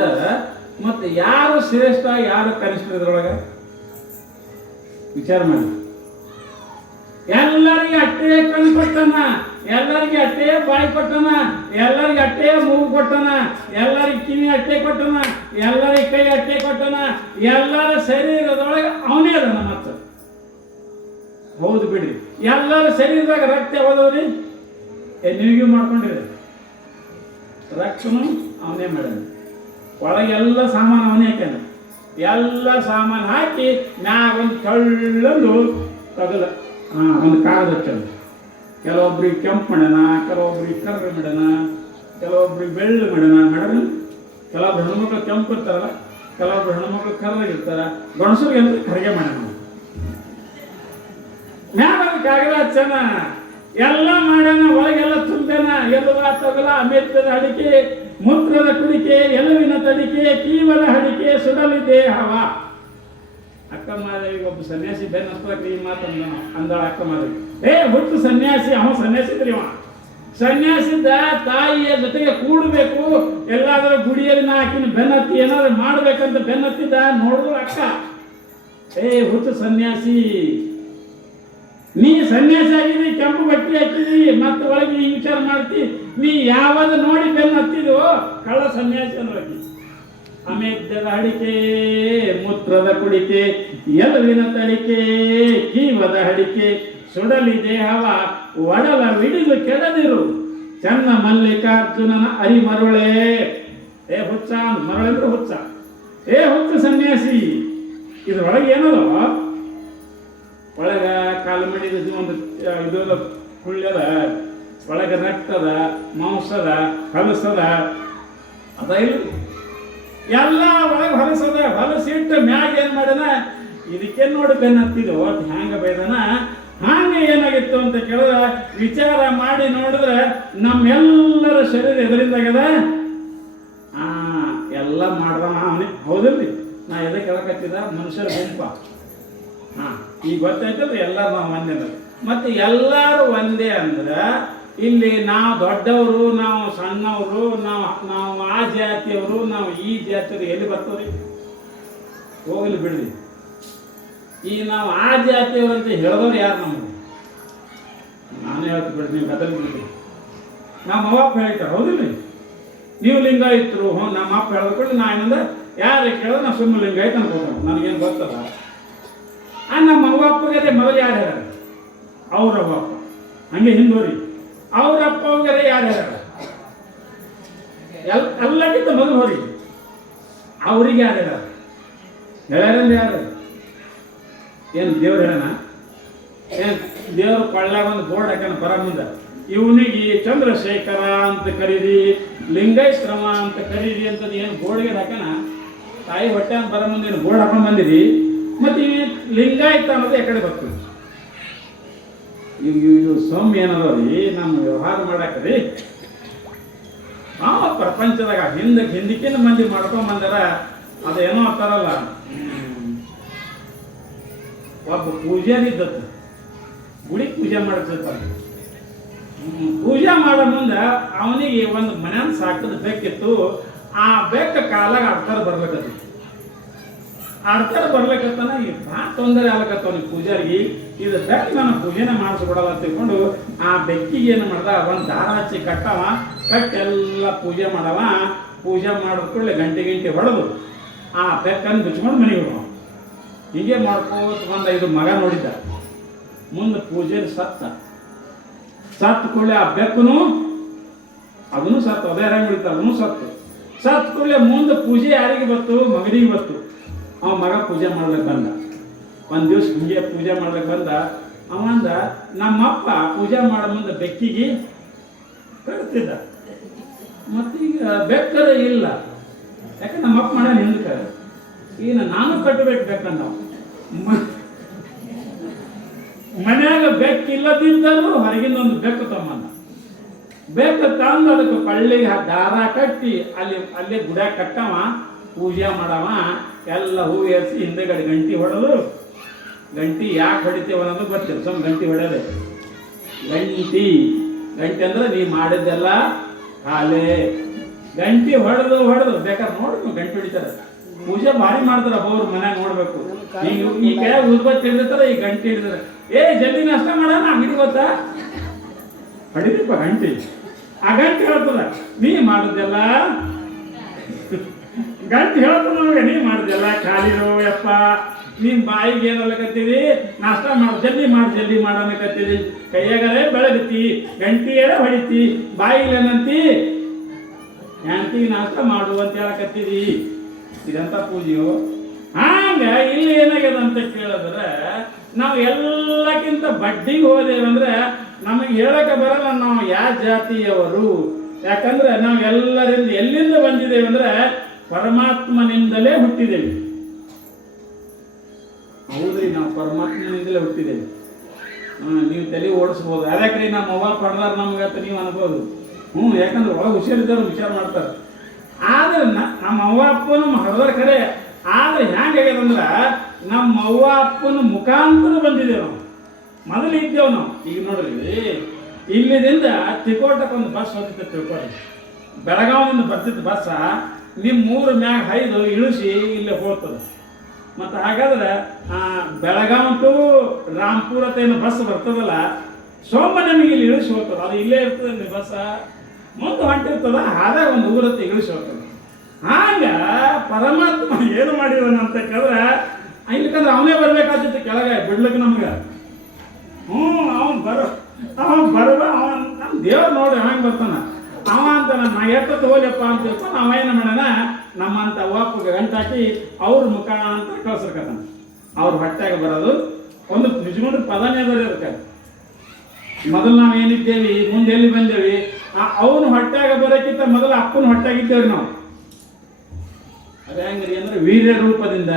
ಮತ್ತೆ ಯಾರು ಶ್ರೇಷ್ಠ ಯಾರು ಕನಿಷ್ಠ? ಇದ್ರೊಳಗೆ ವಿಚಾರ ಮಾಡಿ. ಎಲ್ಲರಿಗೆ ಅಟ್ಟೆ ಕಣ್ಣು ಕೊಟ್ಟನ, ಎಲ್ಲರಿಗೆ ಅಟ್ಟೆ ಬಾಯಿ ಕೊಟ್ಟನ, ಎಲ್ಲರಿಗೆ ಅಟ್ಟೆ ಮೂಗು ಕೊಟ್ಟನ, ಎಲ್ಲರಿಗೆ ಕಿವಿ ಅಟ್ಟೆ ಕೊಟ್ಟನ, ಎಲ್ಲರಿಗೆ ಕೈ ಅಟ್ಟೆ ಕೊಟ್ಟನ. ಎಲ್ಲರ ಶರೀರದೊಳಗೆ ಅವನೇ ಅದಾನ. ಮತ್ತೆ ಹೌದು ಬಿಡ್ರಿ, ಎಲ್ಲರ ಶರೀರದಾಗ ರಕ್ತ ಯಾವ್ದವ್ರಿ? ನಿಮಗೂ ಮಾಡ್ಕೊಂಡಿರಿ, ರಕ್ತನು ಅವನೇ ಮಾಡ್ಯಾನ, ಒಳಗೆ ಎಲ್ಲ ಸಾಮಾನು ಅವನೇ ಹಾಕ್ಯಾನ. ಎಲ್ಲ ಸಾಮಾನು ಹಾಕಿ ಮ್ಯಾಗ ಒಂದು ಕಳ್ಳೊಂದು ತಗಲ ಒಂದು ಕಾಗದ ಹಚ್ಚದ. ಕೆಲವೊಬ್ರಿಗೆ ಕೆಂಪು ಮಾಡ್ಯಾನ, ಕೆಲವೊಬ್ರಿಗೆ ಕರ್ರ ಮಾಡ್ಯಾನ, ಕೆಲವೊಬ್ರಿಗೆ ಬೆಳ್ಳು ಮಾಡ್ಯಾನ. ಮೇಡಮ್, ಕೆಲವೊಬ್ರು ಹೆಣ್ಮಕ್ಳು ಕೆಂಪು ಇರ್ತಾರಲ್ಲ, ಕೆಲವೊಬ್ರು ಹೆಣ್ಮಕ್ಳು ಕರ್ರಾಗಿರ್ತಾರ. ಗಣಸರಿಗೆ ಅಂದ್ರೆ ಕರಿಗೆ ಮಾಡ್ಯಾನ. ಮ್ಯಾಗ ಒಂದು ಕಾಗದ ಹಚ್ಚನ, ಎಲ್ಲ ಮಾಡ್ಯಾನ, ಒಳಗೆಲ್ಲ ತುಂಬ್ಯಾನ. ಎಲುವ ತಗಲ, ಮೆತ್ತದ ಅಡಿಕೆ, ಮೂತ್ರದ ಕುಡಿಕೆ, ಎಲುವಿನ ತಡಿಕೆ, ಕೀವದ ಹಡಿಕೆ, ಸುಡಲಿದೆ ಹವ. ಅಕ್ಕ ಮಾದೇವಿಗೆ ಒಬ್ಬ ಸನ್ಯಾಸಿ ಬೆನ್ನ ಹತ್ತಕ್ಕೆ ಈ ಮಾತಂದ ಅಂದಾಳ ಅಕ್ಕ ಮಾದೇವಿ. ಹುಟ್ಟು ಸನ್ಯಾಸಿ, ಅವ ಸನ್ಯಾಸಿ ಇದ್ರಿ. ಅವ ಸನ್ಯಾಸಿದ್ದ ತಾಯಿಯ ಜೊತೆಗೆ ಕೂಡಬೇಕು, ಎಲ್ಲಾದ್ರೂ ಗುಡಿಯಲ್ಲಿ ಹಾಕಿನ ಬೆನ್ನತ್ತಿ ಏನಾದ್ರು ಮಾಡ್ಬೇಕಂತ ಬೆನ್ನತ್ತಿದ್ದ. ನೋಡಿದ್ರು ಅಕ್ಕ, ಹುಟ್ಟು ಸನ್ಯಾಸಿ, ನೀ ಸನ್ಯಾಸಿ ಆಗಿದಿ, ಕೆಂಪು ಬಟ್ಟೆ ಹಾಕಿದಿ, ಮತ್ತೆ ಒಳಗೆ ಈ ವಿಚಾರ ಮಾಡ್ತಿ, ನೀ ಯಾವಾಗ ನೋಡಿ ಬೆನ್ನು ಹತ್ತಿದೋ ಕಳ್ಳ ಸನ್ಯಾಸಿ ಅನ್ನೋಗಿ. ಅಮೆದ್ದದ ಅಡಿಕೆ, ಮೂತ್ರದ ಕುಡಿಕೆ, ಎಲುವಿನ ತಡಿಕೆ, ಕೀವದ ಹಡಿಕೆ, ಸುಡಲಿ ದೇಹವ ಒಡಲ ವಿಡಿದು ಕೆಡದಿರು, ಚನ್ನ ಮಲ್ಲಿಕಾರ್ಜುನನ ಅರಿಮರುಳೆ. ಹುಚ್ಚ ಮರಳೆ ಅಂದ್ರೆ ಹುಚ್ಚ. ಹುಚ್ಚ ಸನ್ಯಾಸಿ, ಇದ್ರೊಳಗೆ ಏನದ? ಒಳಗ ಕಾಲು ಮಡಿದ ಒಂದು ಇದು ಕುಳ್ಳ್ಯದ, ಒಳಗೆ ರಕ್ತದ, ಮಾಂಸದ, ಹೊಲಸದ ಅದ ಇಲ್ಲ, ಎಲ್ಲ ಒಳಗೆ ಹೊಲಸದ. ಹೊಲಸಿಟ್ಟು ಮ್ಯಾಗ ಏನ್ ಮಾಡ್ಯಾನ? ಇದಕ್ಕೆ ನೋಡಿ ಬೆನ್ನ ಹತ್ತಿದ್ದು ಹ್ಯಾಂಗ ಬೈದನ. ಹಾಗೆ ಏನಾಗಿತ್ತು ಅಂತ ಕೇಳಿದ್ರೆ, ವಿಚಾರ ಮಾಡಿ ನೋಡಿದ್ರೆ ನಮ್ಮೆಲ್ಲರ ಶರೀರ ಎದುರಿಂದಾಗ್ಯದ. ಎಲ್ಲ ಮಾಡ್ದ ಅವನೇ, ಹೌದಿಲ್ರಿ? ನಾ ಎದಕ್ಕೆ ಹೇಳಕತ್ತಿದ? ಮನುಷ್ಯರ ಗುಂಪ. ಈಗ ಗೊತ್ತಾಯ್ತಲ್ಲ, ಎಲ್ಲರೂ ನಾವು ಒಂದೇ. ಮತ್ತೆ ಎಲ್ಲರೂ ಒಂದೇ ಅಂದ್ರೆ ಇಲ್ಲಿ ನಾವು ದೊಡ್ಡವರು, ನಾವು ಸಣ್ಣವರು, ನಾವು ಆ ಜಾತಿಯವರು, ನಾವು ಈ ಜಾತಿಯವರು ಎಲ್ಲಿ ಬರ್ತವ್ರಿ? ಹೋಗಲಿ ಬಿಡ್ರಿ. ಈಗ ನಾವು ಆ ಜಾತಿಯವರು ಅಂತ ಹೇಳಿದವ್ರು ಯಾರು? ನಮಗೆ ನಾನು ಹೇಳ್ತು ಬಿಡ್ರಿ, ನೀವು ಬದಲು ಬಿಡ್ರಿ. ನಮ್ಮ ಅವ್ವಪ್ಪ ಹೇಳ್ತಾರೆ, ಹೌದಿಲ್ಲ? ನೀವು ಲಿಂಗಾಯತರು, ನಮ್ಮ ಅಪ್ಪ ಹೇಳ್ಕೊಂಡು ನಾ ಏನಂದ್ರೆ ಯಾರು ಕೇಳೋದು ನಾವು ಸುಮ್ಮನೆ ಲಿಂಗಾಯತ ಅನ್ಕೋತಾವ. ನನಗೇನು ಗೊತ್ತಲ್ಲ. ನಮ್ಮ ಅವ್ವ ಅಪ್ಪಗರೆ ಮೊದಲು ಯಾರು ಹೇಳ್ಯಾರ? ಅವ್ರ ಅವ್ವ ಅಪ್ಪ. ಹಂಗೆ ಹಿಂದೂರಿ ಅವ್ರ ಅಪ್ಪ ಅವಗರೆ ಯಾರು ಹೇಳ್ಯಾರ? ಎಲ್ಲಕ್ಕಿಂತ ಮೊದಲು ಹೋರಿ ಅವ್ರಿಗೆ ಯಾರು ಹೇಳ್ಯಾರ? ಹೇಳ್ಯಾರಂದ್ರೆ ಯಾರು? ಏನು ದೇವ್ರು ಹೇಳೋಣ? ಏನು ದೇವ್ರ ಕೊಳ್ಳಾಗ ಒಂದು ಬೋರ್ಡ್ ಹಾಕ್ಯಾನ ಬರ ಮುಂದೆ, ಇವನಿಗೆ ಚಂದ್ರಶೇಖರ ಅಂತ ಕರೀರಿ, ಲಿಂಗೈಶ್ರಮ ಅಂತ ಕರೀರಿ ಅಂತದ್ದು ಏನು ಬೋರ್ಡ್ಗೆ ಹಾಕ್ಯಾನ. ತಾಯಿ ಹೊಟ್ಟೆ ಅಂತ ಬರ ಮುಂದೆ ಏನು ಬೋರ್ಡ್ ಹಾಕೊಂಡು ಬಂದಿರಿ. ಮತ್ತೆ ಈ ಲಿಂಗಾಯತ ಅನ್ನೋದು ಯಾಕಡೆ ಬರ್ತದೆ? ಇದು ಸೌಮ್ಯ ಏನದವ್ರಿ, ನಮ್ಮ ವ್ಯವಹಾರ ಮಾಡಾಕ್ರಿ. ಪ್ರಪಂಚದಾಗ ಹಿಂದಕ್ಕಿಂತ ಮಂದಿ ಮಾಡ್ಕೊಂಡ್ ಬಂದಾರ. ಅದೇನೋ ಅಂತಾರಲ್ಲ, ಒಬ್ಬ ಪೂಜಾರಿ ಇದ್ದತ್ತ, ಗುಡಿ ಪೂಜೆ ಮಾಡ್ತಿರ್ತಾನೆ. ಪೂಜೆ ಮಾಡೋ ಮುಂದೆ ಅವನಿಗೆ ಒಂದು ಮನೆಯನ್ನು ಸಾಕದ ಬೇಕಿತ್ತು. ಆ ಬೆಕ್ಕ ಕಾಲಾಗ ಆಡ್ತಾರ ಬರ್ಬೇಕತ್ತಿತ್ತು. ಆಡ್ತಾರ ಬರ್ಬೇಕತ್ತಾನ ಈ ಭಾಳ ತೊಂದರೆ ಆಗ್ಲಕತ್ತವನಿಗೆ ಪೂಜಾರಿಗೆ. ಇದು ಬೆಕ್ಕ ನಾನು ಪೂಜೆನ ಮಾಡಿಸ್ಬಿಡಲ್ಲ ಅಂತ ತಿಳ್ಕೊಂಡು ಆ ಬೆಕ್ಕಿಗೆ ಏನು ಮಾಡ್ದ, ಒಂದು ದಾರ ಹಚ್ಚಿ ಕಟ್ಟವ, ಕಟ್ಟೆಲ್ಲ ಪೂಜೆ ಮಾಡವ. ಪೂಜೆ ಮಾಡಿದ ಕೂಡಲೇ ಗಂಟೆ ಹೊಡೆದು ಆ ಬೆಕ್ಕನ್ನು ಬಿಚ್ಕೊಂಡು ಮನೆಗೆ ಹೋಗವ. ಹೀಗೆ ಮಾಡ್ಕೋತ ಬಂದ. ಇದು ಮಗ ನೋಡಿದ್ದ. ಮುಂದೆ ಪೂಜೆಯಲ್ಲಿ ಸತ್ತ ಕೂಡಲೇ ಆ ಬೆಕ್ಕನು ಅದನ್ನು ಸತ್ತು, ಅದೇ ಹೆಂಗೆ ಬಿಡ್ತಾರೆ ಅದನ್ನು ಸತ್ತು ಕೂಡಲೇ ಮುಂದೆ ಪೂಜೆ ಯಾರಿಗೆ ಬತ್ತು? ಮಗನಿಗೆ ಬತ್ತು. ಅವ ಮಗ ಪೂಜೆ ಮಾಡ್ಲಿಕ್ಕೆ ಬಂದ. ಒಂದು ದಿವ್ಸ ಹಿಂಗೆ ಪೂಜೆ ಮಾಡ್ಲಿಕ್ಕೆ ಬಂದ. ಅವಂದ ನಮ್ಮಪ್ಪ ಪೂಜೆ ಮಾಡೋ ಮುಂದೆ ಬೆಕ್ಕಿಗೆ ಕಟ್ತಿದ್ದ. ಮತ್ತೀಗ ಬೆಕ್ಕರ ಇಲ್ಲ, ಯಾಕಂದ್ರೆ ನಮ್ಮಪ್ಪ ಮಾಡ ಹಿಂದಕ್ಕೆ ಈಗ ನಾನು ಕಟ್ಟಬೇಕು ಬೇಕಂದ. ಮನ್ಯಾಗ ಬೆಕ್ಕಿಲ್ಲದಿದ್ದರೂ ಹೊರಗಿಂದ ಒಂದು ಬೆಕ್ಕು ತಮ್ಮಂದ. ಬೆಕ್ಕು ತಂದು ಅದಕ್ಕೆ ಪಳ್ಳಿಗೆ ದಾರ ಕಟ್ಟಿ ಅಲ್ಲೇ ಗುಡ್ಯಾಗ ಕಟ್ಟವ, ಪೂಜೆ ಮಾಡವ, ಎಲ್ಲ ಹೂ ಏರಿಸಿ ಹಿಂದೆಗಡೆ ಗಂಟಿ ಹೊಡೆದು. ಗಂಟಿ ಯಾಕೆ ಹೊಡಿತೇವ ಅನ್ನೋದು ಗೊತ್ತಿಲ್ಲ, ಸ್ವಲ್ಪ ಗಂಟಿ ಹೊಡೆದೆ. ಗಂಟಿ ಅಂದ್ರೆ ನೀ ಮಾಡಿದ್ದೆಲ್ಲ ಕಾಲೇ. ಗಂಟಿ ಹೊಡೆದು ಬೇಕಾದ್ರೆ ನೋಡ್ಬೇಕು, ಗಂಟಿ ಹೊಡಿತಾರೆ. ಪೂಜೆ ಭಾರಿ ಮಾಡ್ತಾರ ಅವ್ರು ಮನ್ಯಾಗ ನೋಡ್ಬೇಕು. ಈ ಕೈಯಾಗ ಉದ್ಬತ್ತಿ ಹಿಡಿದಿರ್ತಾರ, ಈ ಗಂಟಿ ಹಿಡಿದಾರೆ. ಜಲ್ದಿ ನಾಷ್ಟ ಮಾಡೋಣ ಅಂಗಡಿ ಗೊತ್ತಾ? ಹೊಡಿದಪ್ಪ ಗಂಟಿ. ಆ ಗಂಟಿ ಹೇಳ್ತದ ನೀ ಮಾಡುದೆಲ್ಲ, ಗಂಟಿ ಹೇಳ್ತದ ನಮಗೆ ನೀ ಮಾಡುದೆಲ್ಲ ಖಾಲಿರೋ ಯಪ್ಪ. ನೀನ್ ಬಾಯಿಗೆ ಏನಲ್ಲಕತ್ತೀವಿ, ನಾಷ್ಟ ಮಾಡಿ ಜಲ್ದಿ ಮಾಡೋಣಕತ್ತೀವಿ. ಕೈಯಾಗಲೇ ಬೆಳಗತ್ತಿ, ಗಂಟಿಯೇ ಹೊಡಿತಿ, ಬಾಯಿಲೇನಂತಿ ಹೆಂಡತಿ ನಾಷ್ಟ ಮಾಡು ಅಂತ ಹೇಳಕತ್ತೀವಿ. ಇದಂತ ಪೂಜೆಯು. ಹಂಗ ಇಲ್ಲಿ ಏನಾಗ್ಯದ ಅಂತ ಕೇಳಿದ್ರೆ, ನಾವು ಎಲ್ಲಕ್ಕಿಂತ ಬಡ್ಡಿಗೆ ಹೋದೇವಂದ್ರೆ ನಮಗೆ ಹೇಳಕ್ಕೆ ಬರಲ್ಲ ನಾವು ಯಾವ ಜಾತಿಯವರು. ಯಾಕಂದ್ರೆ ನಾವು ಎಲ್ಲರಿಂದ ಎಲ್ಲಿಂದ ಬಂದಿದ್ದೇವೆ ಅಂದ್ರೆ ಪರಮಾತ್ಮನಿಂದಲೇ ಹುಟ್ಟಿದ್ದೇವೆ. ಹೌದ್ರಿ, ನಾವು ಪರಮಾತ್ಮನಿಂದಲೇ ಹುಟ್ಟಿದ್ದೇವೆ. ನೀವು ತಲೆ ಓಡಿಸ್ಬೋದು. ಅದಕ್ಕೆ ನಮ್ಮ ಮೊಬೈಲ್ ಪಡೆದಾರ ನಮ್ಗೆ ನೀವು ಅನ್ಬೋದು. ಯಾಕಂದ್ರೆ ಒಳಗೆ ಹುಷಾರಿದ್ದವ್ರು ವಿಚಾರ ಮಾಡ್ತಾರೆ. ಆದ್ರೆ ನಮ್ಮ ಅವ್ವ ಅಪ್ಪನ ಹರದರ ಕಡೆ. ಆದ್ರೆ ಹೆಂಗಾಗ್ಯದಂದ್ರೆ ನಮ್ಮ ಅವ್ವ ಅಪ್ಪನ ಮುಖಾಂತರ ಬಂದಿದ್ದೇವೆ ನಾವು. ಮೊದಲು ಇದ್ದೇವೆ ನಾವು. ಈಗ ನೋಡ್ರಿ, ಇಲ್ಲಿದಿಂದ ತಿಕೋಟಕ್ಕೊಂದು ಬಸ್ ಹೋಗ್ತಿತ್ತು ತಿಳ್ಕೊರಿ. ಬೆಳಗಾವಿನಿಂದ ಬರ್ತಿತ್ತು ಬಸ್ಸ. ನಿಮ್ಮ ಮೂರು ಮ್ಯಾಗ ಹೈದು ಇಳಿಸಿ ಇಲ್ಲೇ ಹೋಗ್ತದೆ. ಮತ್ತು ಹಾಗಾದ್ರೆ ಬೆಳಗಾವಿ ಟು ರಾಮ್ಪುರ ಏನು ಬಸ್ ಬರ್ತದಲ್ಲ, ಸೋಮ ನಮಗೆ ಇಲ್ಲಿ ಇಳಿಸಿ ಹೋಗ್ತದೆ. ಅದು ಇಲ್ಲೇ ಇರ್ತದೆ ಬಸ್ಸ. ಮುಂದೆ ಹೊಂಟಿರ್ತದ, ಆದಾಗ ಒಂದು ಊರತ್ತೆ ಇಳಿಸಿ ಹೋಗ್ತದೆ. ಹಾಗ ಪರಮಾತ್ಮ ಏನು ಮಾಡಿದನ ಅಂತ ಕೇಳಿದ್ರೆ, ಇಲ್ಲಕಂದ್ರೆ ಅವನೇ ಬರ್ಬೇಕಾಗ್ತಿತ್ತು ಕೆಳಗೆ ಬಿಡ್ಲಿಕ್ಕೆ ನಮ್ಗೆ. ಅವನು ನಮ್ಮ ದೇವ್ರು ನೋಡಿ ಹಂಗೆ ಬರ್ತಾನ. ಅವ ಅಂತ ನಾ ಎಷ್ಟೊತ್ತು ಹೋಗ್ಯಪ್ಪ ಅಂತ ತಿಳ್ಕೊಂಡು ಅವ ಏನು ಮಾಡೋಣ, ನಮ್ಮಂತ ವಾಪಗೆ ಗಂಟಾಕಿ ಅವ್ರ ಮುಖ ಅಂತ ಕಳ್ಸಿರ್ಕತಾನ. ಅವ್ರ ಹೊಟ್ಟೆಗ ಬರೋದು ಒಂದು ನಿಜಗೊಂಡು ಪದನೇ ಬರೋದಕ್ಕೆ. ಮೊದಲು ನಾವು ಏನಿದ್ದೇವಿ, ಮುಂದೆ ಎಲ್ಲಿ ಬಂದೇವಿ, ಅವನು ಹೊಟ್ಟೆಗ ಬರೋಕ್ಕಿಂತ ಮೊದಲು ಅಪ್ಪನ ಹೊಟ್ಟೆಗಿದ್ದೇವ್ರಿ ನಾವು. ಅದೇ ಹೆಂಗ್ರಿ ಅಂದ್ರೆ ವೀರ್ಯ ರೂಪದಿಂದ.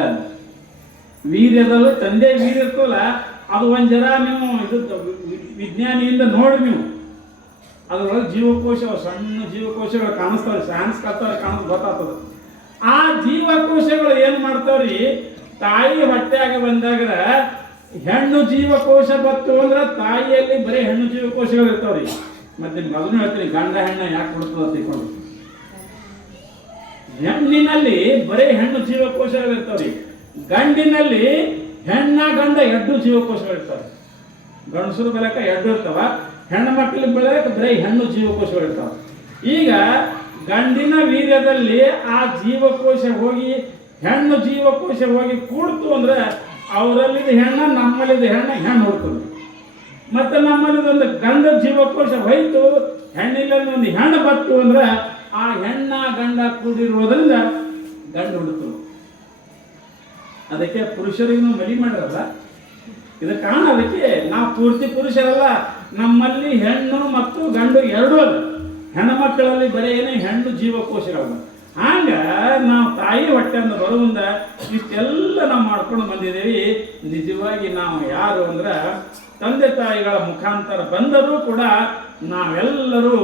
ವೀರ್ಯದಲ್ಲೂ ತಂದೆ ವೀರ್ಯ ಇರ್ತವಲ್ಲ, ಅದು ಒಂದು ಜರ ನೀವು ಇದು ವಿಜ್ಞಾನಿಯಿಂದ ನೋಡಿ ನೀವು ಅದ್ರೊಳಗೆ ಜೀವಕೋಶ, ಸಣ್ಣ ಜೀವಕೋಶಗಳು ಕಾಣಿಸ್ತಾವ್ರಿ. ಸೈನ್ಸ್ ಕಲ್ತವ್ರೆ ಗೊತ್ತಾಗ್ತದೆ. ಆ ಜೀವಕೋಶಗಳು ಏನು ಮಾಡ್ತಾವ್ರಿ, ತಾಯಿ ಹೊಟ್ಟೆಯಾಗ ಬಂದಾಗ ಹೆಣ್ಣು ಜೀವಕೋಶ ಬತ್ತು ಅಂದ್ರೆ ತಾಯಿಯಲ್ಲಿ ಬರೀ ಹೆಣ್ಣು ಜೀವಕೋಶಗಳು ಇರ್ತಾವ್ರಿ. ಮತ್ತೆ ನಿಮ್ಗೆ ಅದನ್ನು ಹೇಳ್ತೀನಿ, ಗಂಡ ಹೆಣ್ಣ ಯಾಕೆ ಬಿಡ್ತದ ತಿಳ್ಕೊಂಡು. ಹೆಣ್ಣಿನಲ್ಲಿ ಬರೀ ಹೆಣ್ಣು ಜೀವಕೋಶಗಳು ಇರ್ತಾವ್ರಿ. ಗಂಡಿನಲ್ಲಿ ಹೆಣ್ಣ ಗಂಡ ಎರಡು ಜೀವಕೋಶಗಳು ಇರ್ತಾವೆ. ಗಂಡಸರು ಬೆಳಕ ಎರಡು ಇರ್ತಾವ, ಹೆಣ್ಣು ಮಕ್ಕಳಿಗೆ ಬೆಳಕ ಬರೀ ಹೆಣ್ಣು ಜೀವಕೋಶಗಳು ಇರ್ತಾವ. ಈಗ ಗಂಡಿನ ವೀರ್ಯದಲ್ಲಿ ಆ ಜೀವಕೋಶ ಹೋಗಿ ಹೆಣ್ಣು ಜೀವಕೋಶ ಹೋಗಿ ಕೂಡ್ತು ಅಂದ್ರೆ ಅವರಲ್ಲಿದ್ದ ಹೆಣ್ಣ, ನಮ್ಮಲ್ಲಿದ್ದ ಹೆಣ್ಣು ಹುಡ್ತದೆ. ಮತ್ತೆ ನಮ್ಮಲ್ಲಿದೊಂದು ಗಂಡ ಜೀವಕೋಶ ಹೋಯ್ತು, ಹೆಣ್ಣಿನಲ್ಲಿ ಒಂದು ಹೆಣ್ಣು ಬತ್ತು ಅಂದ್ರೆ ಆ ಹೆಣ್ಣ ಗಂಡ ಕೂಡಿರುವುದರಿಂದ ಗಂಡು ಹುಡುತರು. ಅದಕ್ಕೆ ಪುರುಷರಿಗೂ ಮಲಿ ಮಾಡಿರಲ್ಲ. ಇದಕ್ಕೆ ಕಾರಣ ಅದಕ್ಕೆ ನಾವು ಪೂರ್ತಿ ಪುರುಷರಲ್ಲ, ನಮ್ಮಲ್ಲಿ ಹೆಣ್ಣು ಮತ್ತು ಗಂಡು ಎರಡೂ ಅಲ್ಲ. ಹೆಣ್ಣು ಮಕ್ಕಳಲ್ಲಿ ಬರೀ ಏನೇ ಹೆಣ್ಣು ಜೀವಕೋಶಗಳಲ್ಲ. ಹಂಗ ನಾವು ತಾಯಿ ಹೊಟ್ಟೆಯಿಂದ ಬರುವುದ ಇಷ್ಟೆಲ್ಲ ನಾವು ಮಾಡ್ಕೊಂಡು ಬಂದಿದ್ದೀವಿ. ನಿಜವಾಗಿ ನಾವು ಯಾರು ಅಂದ್ರೆ ತಂದೆ ತಾಯಿಗಳ ಮುಖಾಂತರ ಬಂದರೂ ಕೂಡ ನಾವೆಲ್ಲರೂ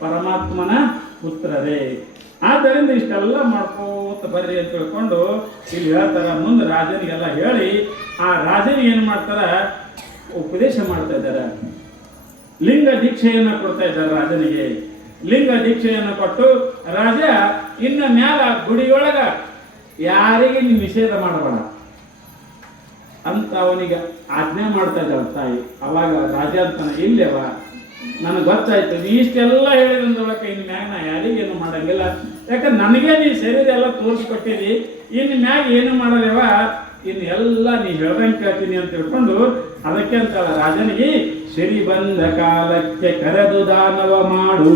ಪರಮಾತ್ಮನ ಪುತ್ರರೇ. ಆದ್ದರಿಂದ ಇಷ್ಟೆಲ್ಲ ಮಾಡ್ಕೋತ ಬರ್ರಿ ಅಂತ ತಿಳ್ಕೊಂಡು ಇಲ್ಲಿ ಹೇಳ್ತಾರ. ಮುಂದೆ ರಾಜನಿಗೆಲ್ಲ ಹೇಳಿ ಆ ರಾಜನಿಗೆ ಏನು ಮಾಡ್ತಾರ, ಉಪದೇಶ ಮಾಡ್ತಾ ಇದ್ದಾರೆ. ಲಿಂಗ ದೀಕ್ಷೆಯನ್ನು ಕೊಡ್ತಾ ಇದ್ದಾರೆ ರಾಜನಿಗೆ. ಲಿಂಗ ದೀಕ್ಷೆಯನ್ನು ಕೊಟ್ಟು ರಾಜ ಇನ್ನು ಮ್ಯಾಲ ಗುಡಿಯೊಳಗ ಯಾರಿಗೆ ನೀನು ನಿಷೇಧ ಮಾಡಬೇಡ ಅಂತ ಅವನಿಗೆ ಆಜ್ಞೆ ಮಾಡ್ತಾ ಇದ್ದಾಳ ತಾಯಿ. ಅವಾಗ ರಾಜ ಅಂತಾನೆ, ಇಲ್ಲವ ನನಗೆ ಗೊತ್ತಾಯ್ತು ನೀ ಇಷ್ಟೆಲ್ಲ ಹೇಳಿದ್ರೊಳಗೆ ಇನ್ನು ಮ್ಯಾಗ ನಾ ಯಾರಿಗೇನು ಮಾಡಂಗಿಲ್ಲ, ಯಾಕಂದ್ರೆ ನನಗೆ ನೀ ಶರೀರ ಎಲ್ಲ ತೋರಿಸ್ಕೊಟ್ಟಿದಿ, ಇನ್ನು ಮ್ಯಾಗ ಏನು ಮಾಡಲೇವ, ಇನ್ನು ಎಲ್ಲ ನೀ ಹೇಳ್ದಂಗೆ ಕೇಳ್ತೀನಿ ಅಂತ ತಿಳ್ಕೊಂಡು ಅದಕ್ಕೆ ಅಂತ ರಾಜನಿಗೆ ಸರಿ ಬಂದ ಕಾಲಕ್ಕೆ ಕರೆದು ದಾನವ ಮಾಡು.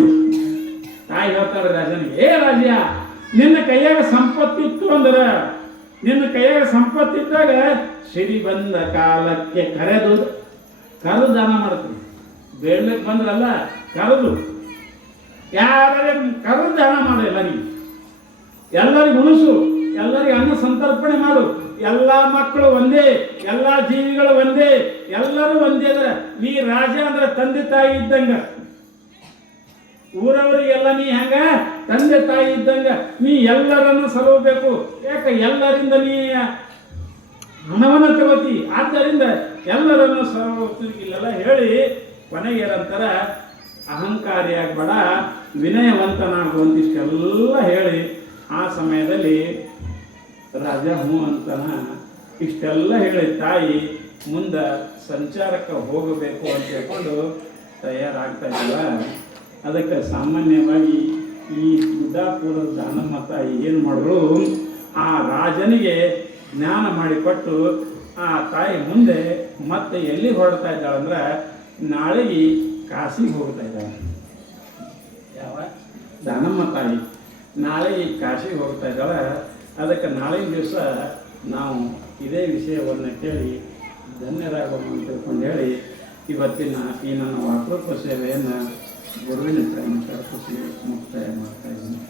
ತಾಯಿ ಹೇಳ್ತಾಳೆ ರಾಜನಿಗೆ, ಏ ರಾಜ, ನಿನ್ನ ಕೈಯಾಗ ಸಂಪತ್ತಿತ್ತು ಅಂದ್ರೆ, ನಿನ್ನ ಕೈಯಾಗ ಸಂಪತ್ತಿದ್ದಾಗ ಸರಿ ಬಂದ ಕಾಲಕ್ಕೆ ಕರೆದು ದಾನ ಮಾಡ್ತೀನಿ. ಬೇಡ್ಲಿಕ್ಕೆ ಬಂದ್ರಲ್ಲ, ಕರೆದು ಯಾರೇ ಕರೆದು ದಾನ ಮಾಡು. ಎಲ್ಲರಿಗೂ ಉಣಿಸು, ಎಲ್ಲರಿಗೂ ಅನ್ನ ಸಂತರ್ಪಣೆ ಮಾಡು. ಎಲ್ಲ ಮಕ್ಕಳು ಒಂದೇ, ಎಲ್ಲ ಜೀವಿಗಳು ಒಂದೇ, ಎಲ್ಲರೂ ಒಂದೇ. ಅಂದ್ರೆ ನೀ ರಾಜ ಅಂದ್ರೆ ತಂದೆ ತಾಯಿ ಇದ್ದಂಗ, ಊರವರಿಗೆಲ್ಲ ನೀ ಹಂಗ ತಂದೆ ತಾಯಿ ಇದ್ದಂಗ ನೀ ಎಲ್ಲರನ್ನು ಸಲಹಬೇಕು. ಯಾಕೆ ಎಲ್ಲರಿಂದ ನೀ ಹಣವನ್ನು ತಗೋತಿ, ಆದ್ದರಿಂದ ಎಲ್ಲರನ್ನು ಸಲಹೋಗ್ತಿಲ್ಲ ಹೇಳಿ ಕೊನೆಗೆ ಏನಂತಾರ, ಅಹಂಕಾರಿಯಾಗಬೇಡ, ವಿನಯವಂತನಾಗುವಂತಿಷ್ಟೆಲ್ಲ ಹೇಳಿ ಆ ಸಮಯದಲ್ಲಿ ರಾಜ ಹ್ಞೂ ಅಂತಾನ. ಇಷ್ಟೆಲ್ಲ ಹೇಳಿ ತಾಯಿ ಮುಂದೆ ಸಂಚಾರಕ್ಕೆ ಹೋಗಬೇಕು ಅಂತ ಹೇಳ್ಕೊಂಡು ತಯಾರಾಗ್ತಾ ಇದ್ದಲ್ಲ. ಅದಕ್ಕೆ ಸಾಮಾನ್ಯವಾಗಿ ಈ ಗುಡ್ಡಾಪುರದ ದಾನಮ್ಮ ತಾಯಿ ಏನು ಮಾಡಿದ್ರು, ಆ ರಾಜನಿಗೆ ಜ್ಞಾನ ಮಾಡಿಕೊಟ್ಟು ಆ ತಾಯಿ ಮುಂದೆ ಮತ್ತೆ ಎಲ್ಲಿ ಹೊರಡ್ತಾ ಇದ್ದಾಳಂದ್ರೆ, ನಾಳೆಗೆ ಕಾಶಿಗೆ ಹೋಗ್ತಾ ಇದ್ದಾಳೆ. ಯಾವ ದಾನಮ್ಮ ತಾಯಿ ನಾಳೆಗೆ ಕಾಶಿಗೆ ಹೋಗ್ತಾ ಇದ್ದಾಳೆ. ಅದಕ್ಕೆ ನಾಳಿನ ದಿವಸ ನಾವು ಇದೇ ವಿಷಯವನ್ನು ಕೇಳಿ ಧನ್ಯರಾಗೋಣ ಅಂತ ತಿಳ್ಕೊಂಡು ಹೇಳಿ ಇವತ್ತಿನ ಈ ನನ್ನ ವಾಕೃಪ ಸೇವೆಯನ್ನು ಗುರುವಿನ ಹತ್ರ ಮುಕ್ತಾಯ ಮಾಡ್ತಾ ಇದ್ದೀನಿ.